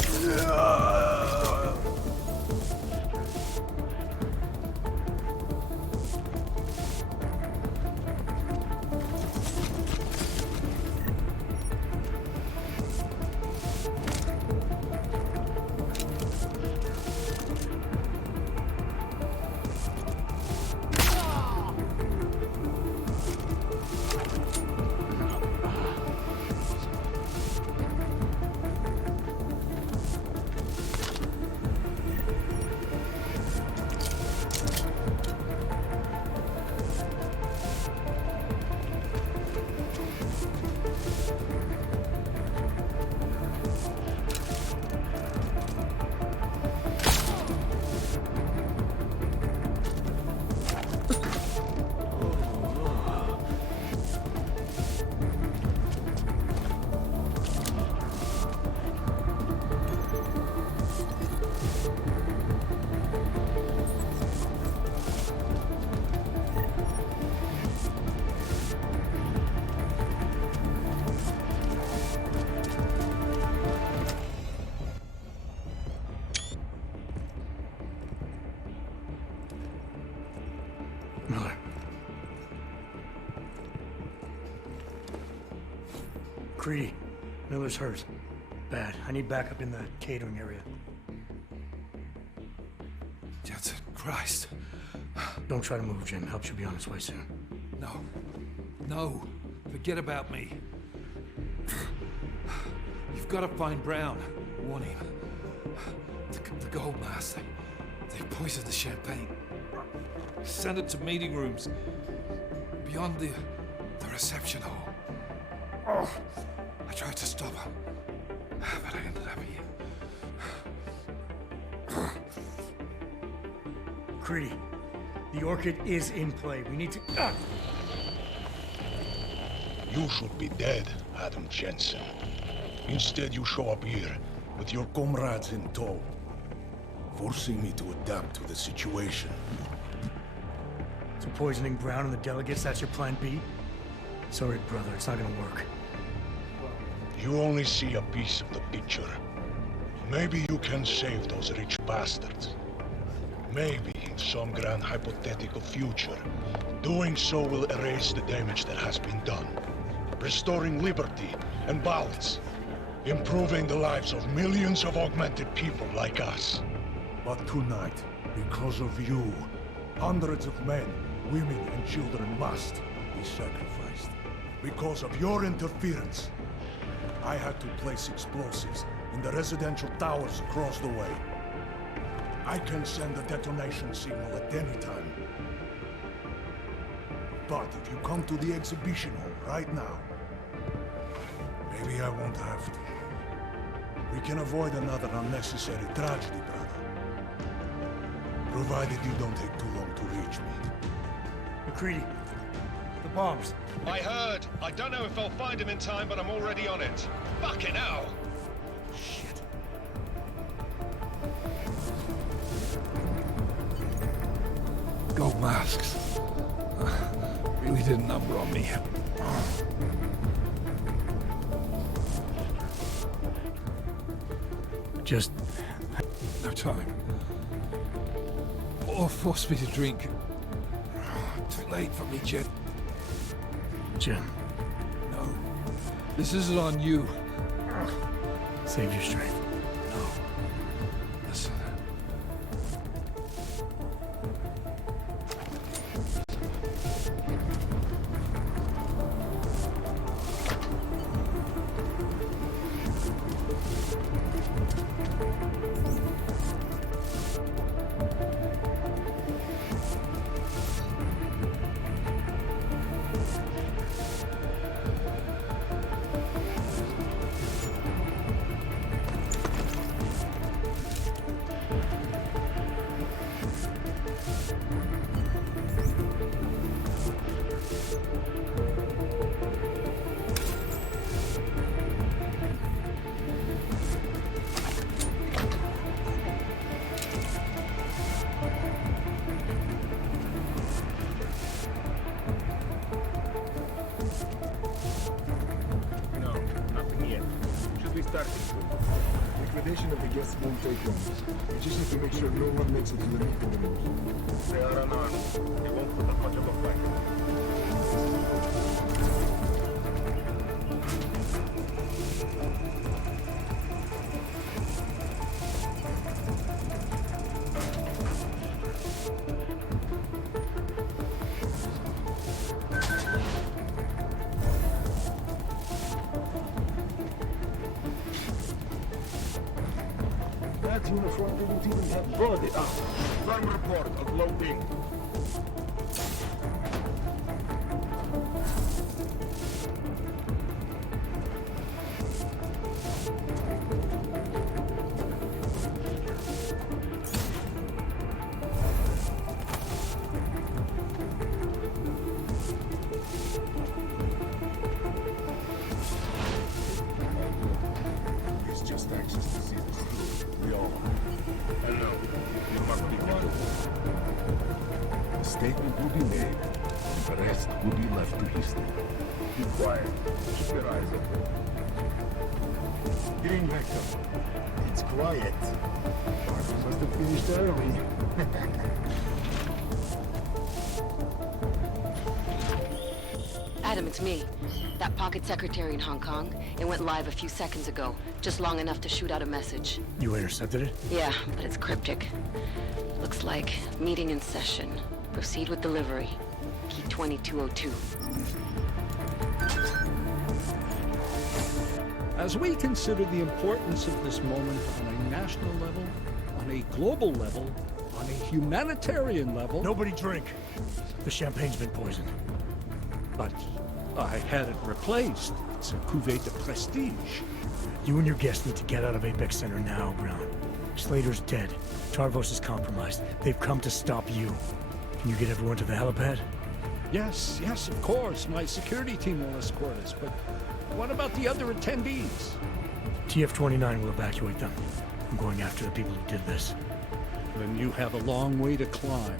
McCready, Miller's hurt. Bad. I need backup in the catering area. Jensen, Christ. Don't try to move, Jim. Help should be on its way soon. No. No. Forget about me. You've got to find Brown. Warn him. The gold mask. They poisoned the champagne. Send it to meeting rooms. Beyond the reception hall. Oh, I tried to stop him. But I ended up here. McCready, the Orchid is in play. We need to... You should be dead, Adam Jensen. Instead, you show up here with your comrades in tow, forcing me to adapt to the situation. So poisoning Brown and the delegates, that's your plan B? Sorry, brother, it's not gonna work. You only see a piece of the picture. Maybe you can save those rich bastards. Maybe in some grand hypothetical future, doing so will erase the damage that has been done, restoring liberty and balance, improving the lives of millions of augmented people like us. But tonight, because of you, hundreds of men, women, and children must be sacrificed. Because of your interference, I had to place explosives in the residential towers across the way. I can send a detonation signal at any time. But if you come to the exhibition hall right now, maybe I won't have to. We can avoid another unnecessary tragedy, brother. Provided you don't take too long to reach me. McCready, the bombs. I heard. I don't know if I'll find him in time, but I'm already on it. Fucking hell! Shit. Gold masks. Really did a number on me. Just... no time. Or force me to drink. Too late for me, Jet. Jim. No. This isn't on you. Save your strength. No. Listen. Liquidation of the guests won't take long. We just need to make sure no one makes it to the meeting rooms. They are unarmed. They won't put up much of a fight. That uniform didn't even have blood it out. Prime report of low ping. It's just anxious to see this through. We all are. Hello. You must be careful. A statement will be made, and the rest will be left to history. Be quiet. Keep your eyes open. Green Vector. It's quiet. Party must have finished early. Adam, it's me. That pocket secretary in Hong Kong, it went live a few seconds ago, just long enough to shoot out a message. You intercepted it? Yeah, but it's cryptic. Looks like meeting in session. Proceed with delivery. Key 2202. As we consider the importance of this moment on a national level, on a global level, on a humanitarian level... Nobody drink. The champagne's been poisoned. But I had it replaced. It's a cuvée de prestige. You and your guests need to get out of Apex Center now, Brown. Slater's dead. Tarvos is compromised. They've come to stop you. Can you get everyone to the helipad? Yes, of course. My security team will escort us, but what about the other attendees? TF-29 will evacuate them. I'm going after the people who did this. Then you have a long way to climb.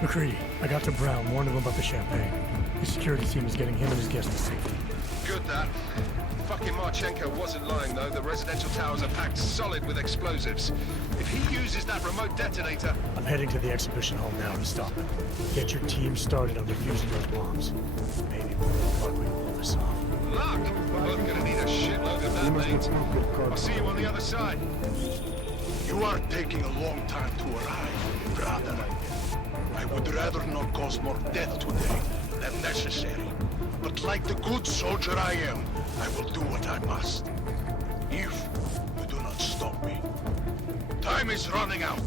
McCready, I got to Brown, warned him about the champagne. The security team is getting him and his guests to safety. Good, that. Fucking Marchenko wasn't lying, though. The residential towers are packed solid with explosives. If he uses that remote detonator... I'm heading to the exhibition hall now to stop him. Get your team started on defusing those bombs. Maybe we'll luck we can pull this off. Luck? We're both gonna need a shitload of that, mate. I'll see you on the other side. You are taking a long time to arrive, brother. I would rather not cause more death today than necessary. But like the good soldier I am, I will do what I must. If you do not stop me. Time is running out.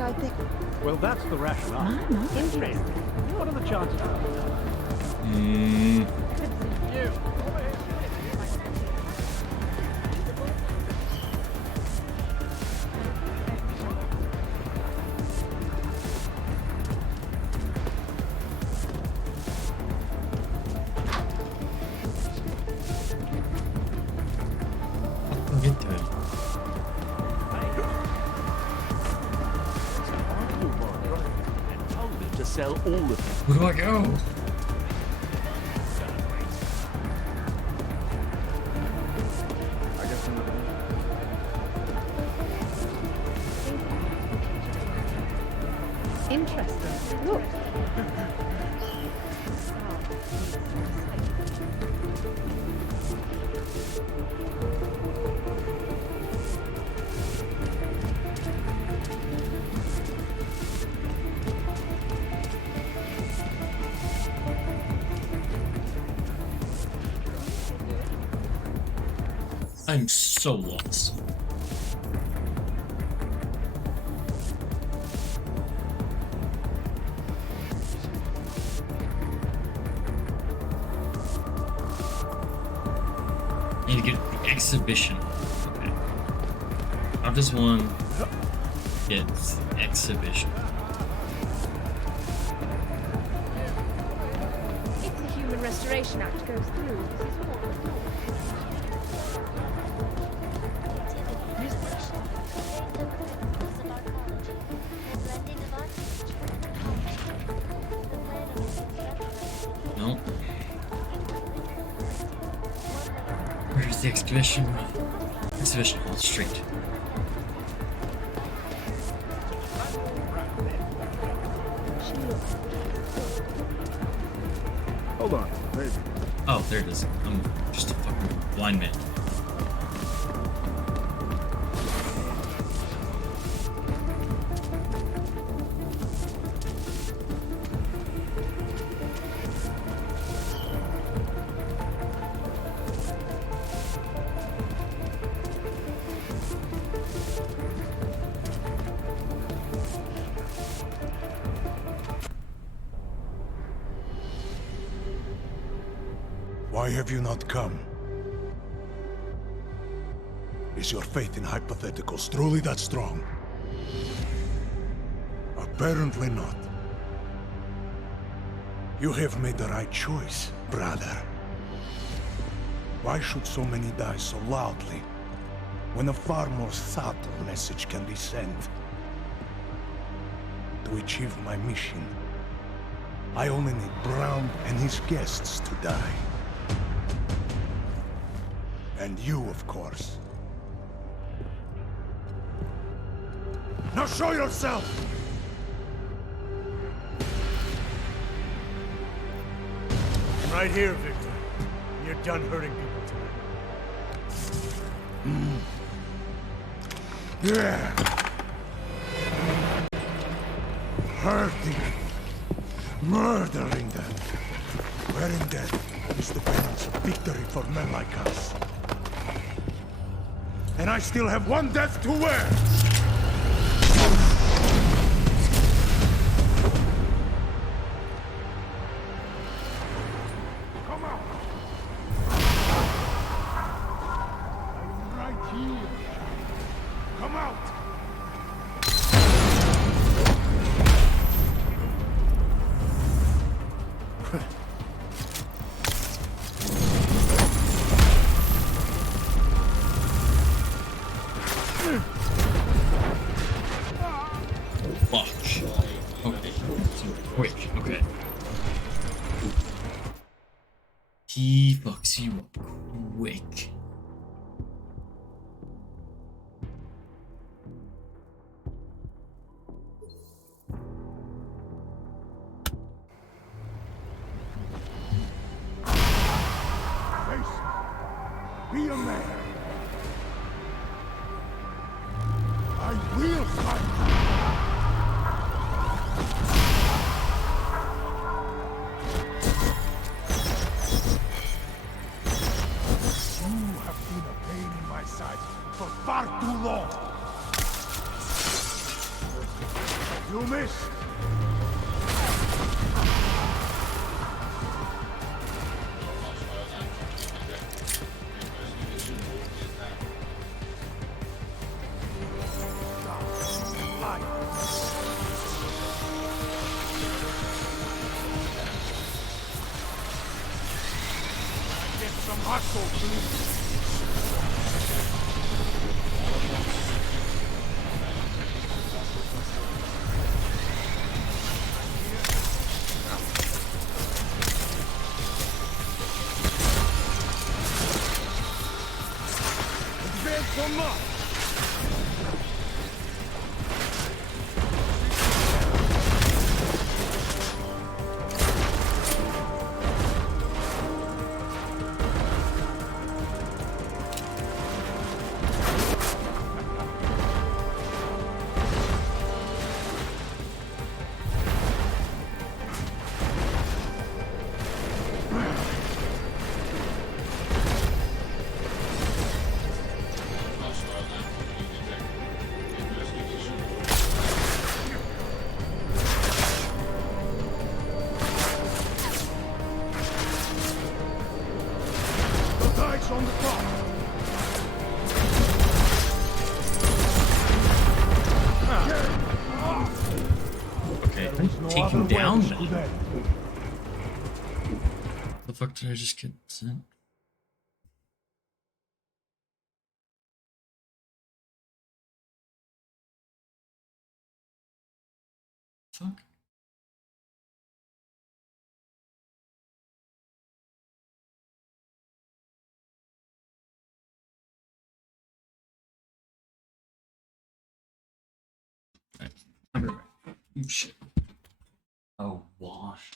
I think... Well, that's the rationale. Interesting. What are the chances of You. I'll get to it. to sell all of them? Where do I go? Interesting. Look. I'm so lost. I need to get the exhibition. Okay. How does one get the exhibition? If the Human Restoration Act goes through, No. Where's the exhibition? Exhibition Hall Street. Hold on, maybe. Oh, there it is. I'm just a fucking blind man. Why have you not come? Is your faith in hypotheticals truly that strong? Apparently not. You have made the right choice, brother. Why should so many die so loudly, when a far more subtle message can be sent? To achieve my mission, I only need Brown and his guests to die. And you, of course. Now show yourself! I'm right here, Victor. You're done hurting people tonight. Yeah. Hurting. Murdering them. Wearing death is the penance of victory for men like us. And I still have one death to wear! Come out! I'm right here. Come out! Fuck. Okay. Quick. Okay. He fucks you up quick. Face me. Be a man. I will fight. You have been a pain in my side for far too long. You missed. Get some hustle, please. Advance some more. The tide's on the top. Okay, take him down then. The fuck did I just get sent? Fuck. Right. Everywhere. Oh shit. Oh, wash.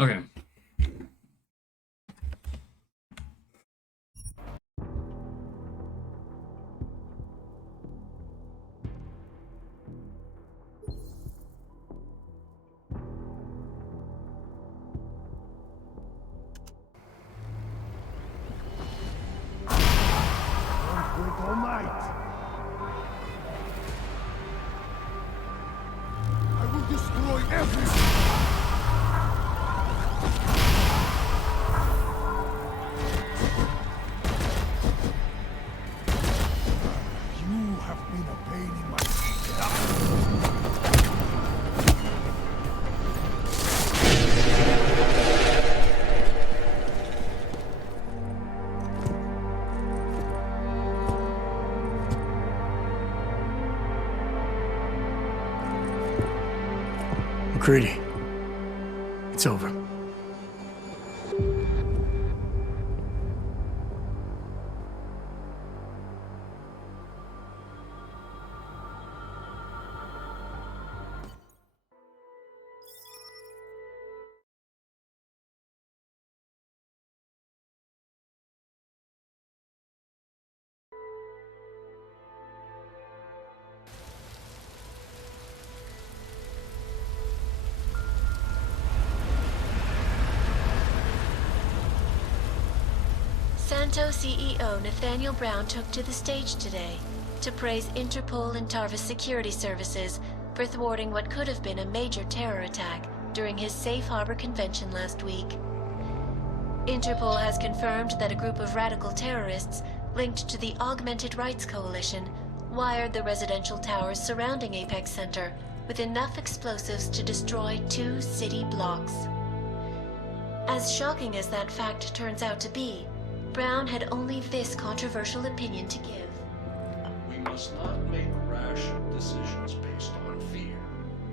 Okay. With all might. I will destroy everything. You have been a pain in my McCready. It's over. Santo CEO Nathaniel Brown took to the stage today to praise Interpol and Tarvis security services for thwarting what could have been a major terror attack during his safe harbor convention last week. Interpol has confirmed that a group of radical terrorists linked to the Augmented Rights Coalition wired the residential towers surrounding Apex Center with enough explosives to destroy 2 city blocks. As shocking as that fact turns out to be, Brown had only this controversial opinion to give. We must not make rash decisions based on fear,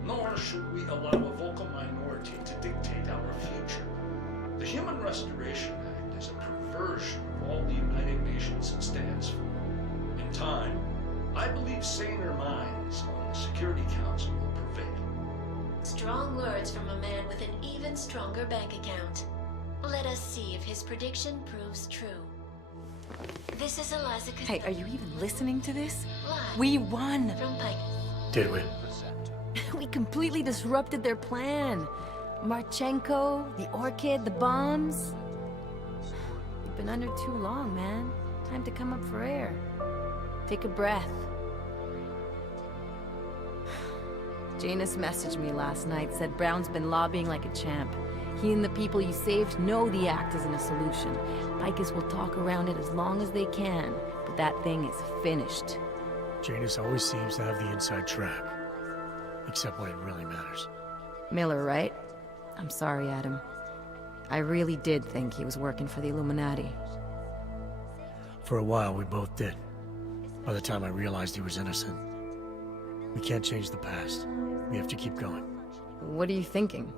nor should we allow a vocal minority to dictate our future. The Human Restoration Act is a perversion of all the United Nations stands for. In time, I believe saner minds on the Security Council will prevail. Strong words from a man with an even stronger bank account. Let us see if his prediction proves true. This is Eliza. Hey, are you even listening to this? Live We won! from Pike. Did we? We completely disrupted their plan. Marchenko, the Orchid, the bombs. You've been under too long, man. Time to come up for air. Take a breath. Janus messaged me last night, said Brown's been lobbying like a champ. He and the people you saved know the act isn't a solution. Picus will talk around it as long as they can, but that thing is finished. Janus always seems to have the inside track. Except when it really matters. Miller, right? I'm sorry, Adam. I really did think he was working for the Illuminati. For a while, we both did. By the time I realized he was innocent. We can't change the past. We have to keep going. What are you thinking?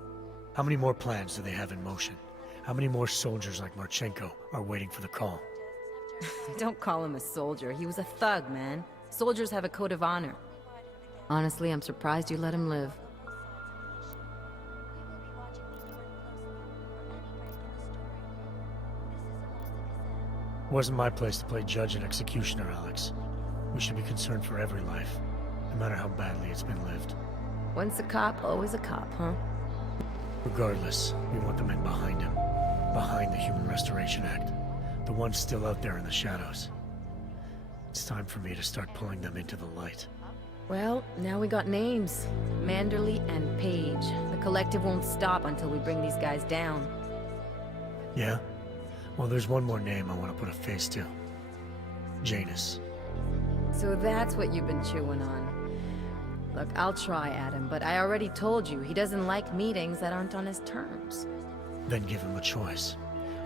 How many more plans do they have in motion? How many more soldiers like Marchenko are waiting for the call? Don't call him a soldier. He was a thug, man. Soldiers have a code of honor. Honestly, I'm surprised you let him live. It wasn't my place to play judge and executioner, Alex. We should be concerned for every life, no matter how badly it's been lived. Once a cop, always a cop, huh? Regardless, we want the men behind him. Behind the Human Restoration Act. The ones still out there in the shadows. It's time for me to start pulling them into the light. Well, now we got names. Manderley and Page. The collective won't stop until we bring these guys down. Yeah? Well, there's one more name I want to put a face to. Janus. So that's what you've been chewing on. Look, I'll try, Adam, but I already told you, he doesn't like meetings that aren't on his terms. Then give him a choice.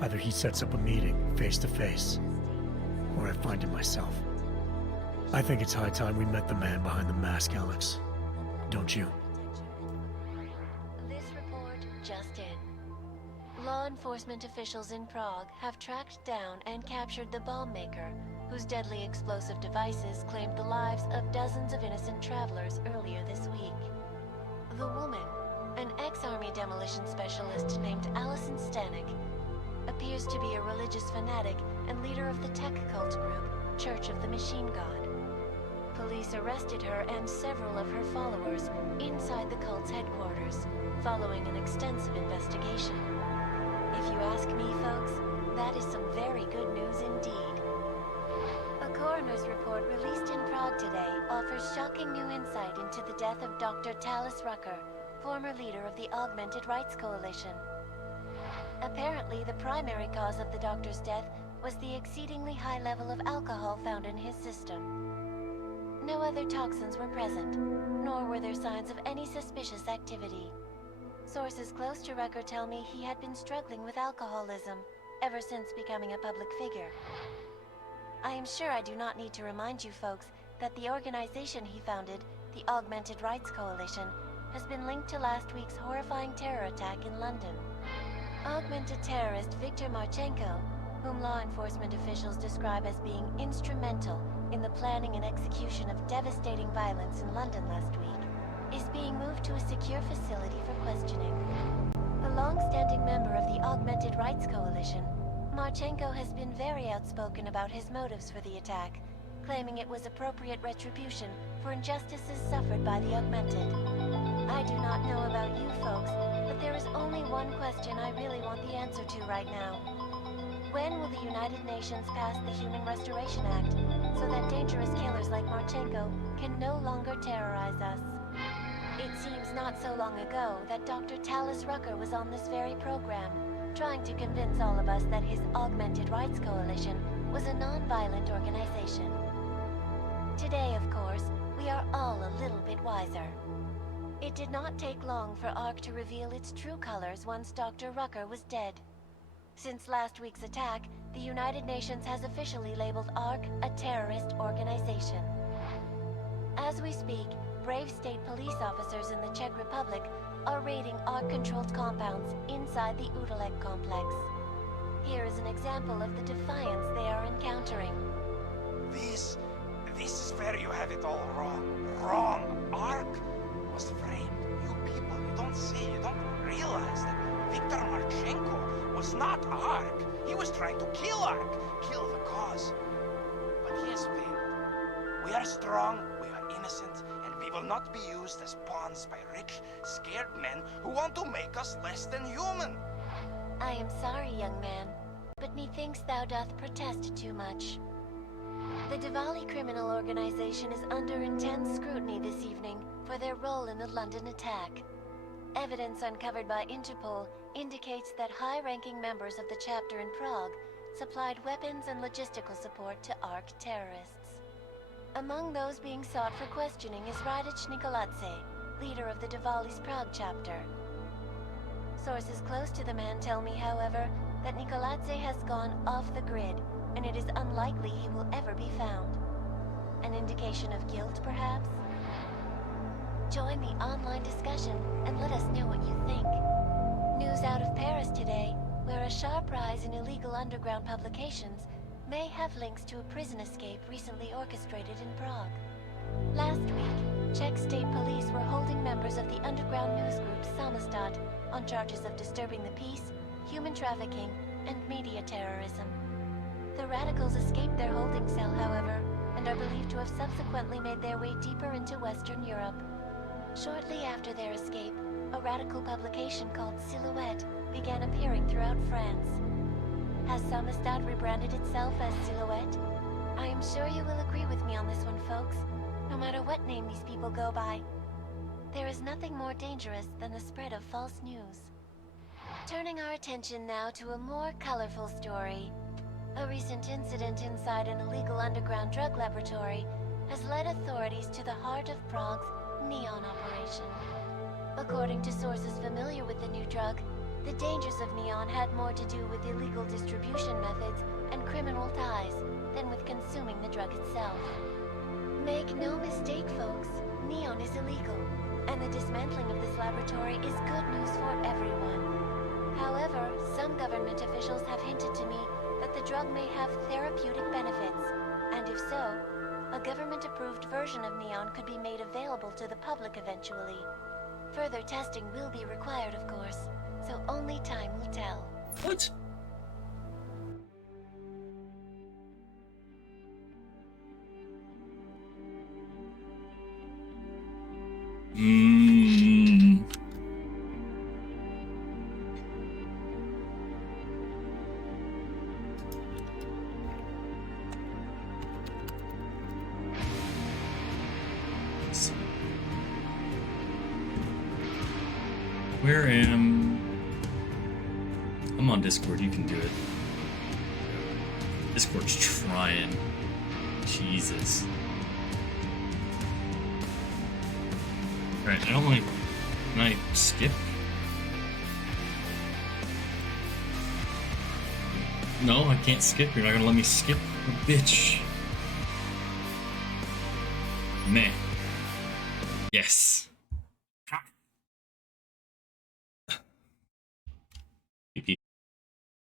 Either he sets up a meeting, face to face, or I find him myself. I think it's high time we met the man behind the mask, Alex. Don't you? This report just in. Law enforcement officials in Prague have tracked down and captured the bomb maker, whose deadly explosive devices claimed the lives of dozens of innocent travelers earlier this week. The woman, an ex-army demolition specialist named Allison Stanek, appears to be a religious fanatic and leader of the tech cult group, Church of the Machine God. Police arrested her and several of her followers inside the cult's headquarters, following an extensive investigation. If you ask me, folks, that is some very good news indeed. A coroner's report released in Prague today offers shocking new insight into the death of Dr. Talis Rucker, former leader of the Augmented Rights Coalition. Apparently, the primary cause of the doctor's death was the exceedingly high level of alcohol found in his system. No other toxins were present, nor were there signs of any suspicious activity. Sources close to Rucker tell me he had been struggling with alcoholism ever since becoming a public figure. I am sure I do not need to remind you folks that the organization he founded, the Augmented Rights Coalition, has been linked to last week's horrifying terror attack in London. Augmented terrorist Viktor Marchenko, whom law enforcement officials describe as being instrumental in the planning and execution of devastating violence in London last week, is being moved to a secure facility for questioning. A long-standing member of the Augmented Rights Coalition, Marchenko has been very outspoken about his motives for the attack, claiming it was appropriate retribution for injustices suffered by the Augmented. I do not know about you folks, but there is only one question I really want the answer to right now. When will the United Nations pass the Human Restoration Act so that dangerous killers like Marchenko can no longer terrorize us? It seems not so long ago that Dr. Talis Rucker was on this very program, trying to convince all of us that his Augmented Rights Coalition was a non-violent organization. Today, of course, we are all a little bit wiser. It did not take long for ARC to reveal its true colors once Dr. Rucker was dead. Since last week's attack, the United Nations has officially labeled ARC a terrorist organization. As we speak, brave state police officers in the Czech Republic are raiding ARC-controlled compounds inside the Udalek complex. Here is an example of the defiance they are encountering. This is where you have it all wrong. Wrong. ARC was framed. You people, you don't see, you don't realize that Viktor Marchenko was not ARC. He was trying to kill ARC, kill the cause. But he has failed. We are strong, we are innocent, and we will not be used as pawns by rich, scared men who want to make us less than human. I am sorry, young man, but methinks thou doth protest too much. The Diwali criminal organization is under intense scrutiny this evening for their role in the London attack. Evidence uncovered by Interpol indicates that high-ranking members of the chapter in Prague supplied weapons and logistical support to ARC terrorists. Among those being sought for questioning is Radic Nikoladze, leader of the Diwali's Prague chapter. Sources close to the man tell me, however, that Nikoladze has gone off the grid, and it is unlikely he will ever be found. An indication of guilt, perhaps? Join the online discussion and let us know what you think. News out of Paris today, where a sharp rise in illegal underground publications may have links to a prison escape recently orchestrated in Prague. Last week, Czech state police were holding members of the underground news group Samizdat on charges of disturbing the peace, human trafficking, and media terrorism. The radicals escaped their holding cell, however, and are believed to have subsequently made their way deeper into Western Europe. Shortly after their escape, a radical publication called Silhouette began appearing throughout France. Has Samizdat rebranded itself as Silhouette? I am sure you will agree with me on this one, folks, no matter what name these people go by. There is nothing more dangerous than the spread of false news. Turning our attention now to a more colorful story. A recent incident inside an illegal underground drug laboratory has led authorities to the heart of Prague's Neon operation. According to sources familiar with the new drug, the dangers of Neon had more to do with illegal distribution methods and criminal ties than with consuming the drug itself. Make no mistake, folks, Neon is illegal, and the dismantling of this laboratory is good news for everyone. However, some government officials have hinted to me that the drug may have therapeutic benefits, and if so, a government-approved version of Neon could be made available to the public eventually. Further testing will be required, of course, so only time will tell. What? Where am... I'm on Discord, you can do it. Discord's trying. Jesus. Alright, I don't like... Can I skip? No, I can't skip. You're not gonna let me skip? Bitch. Meh. Yes.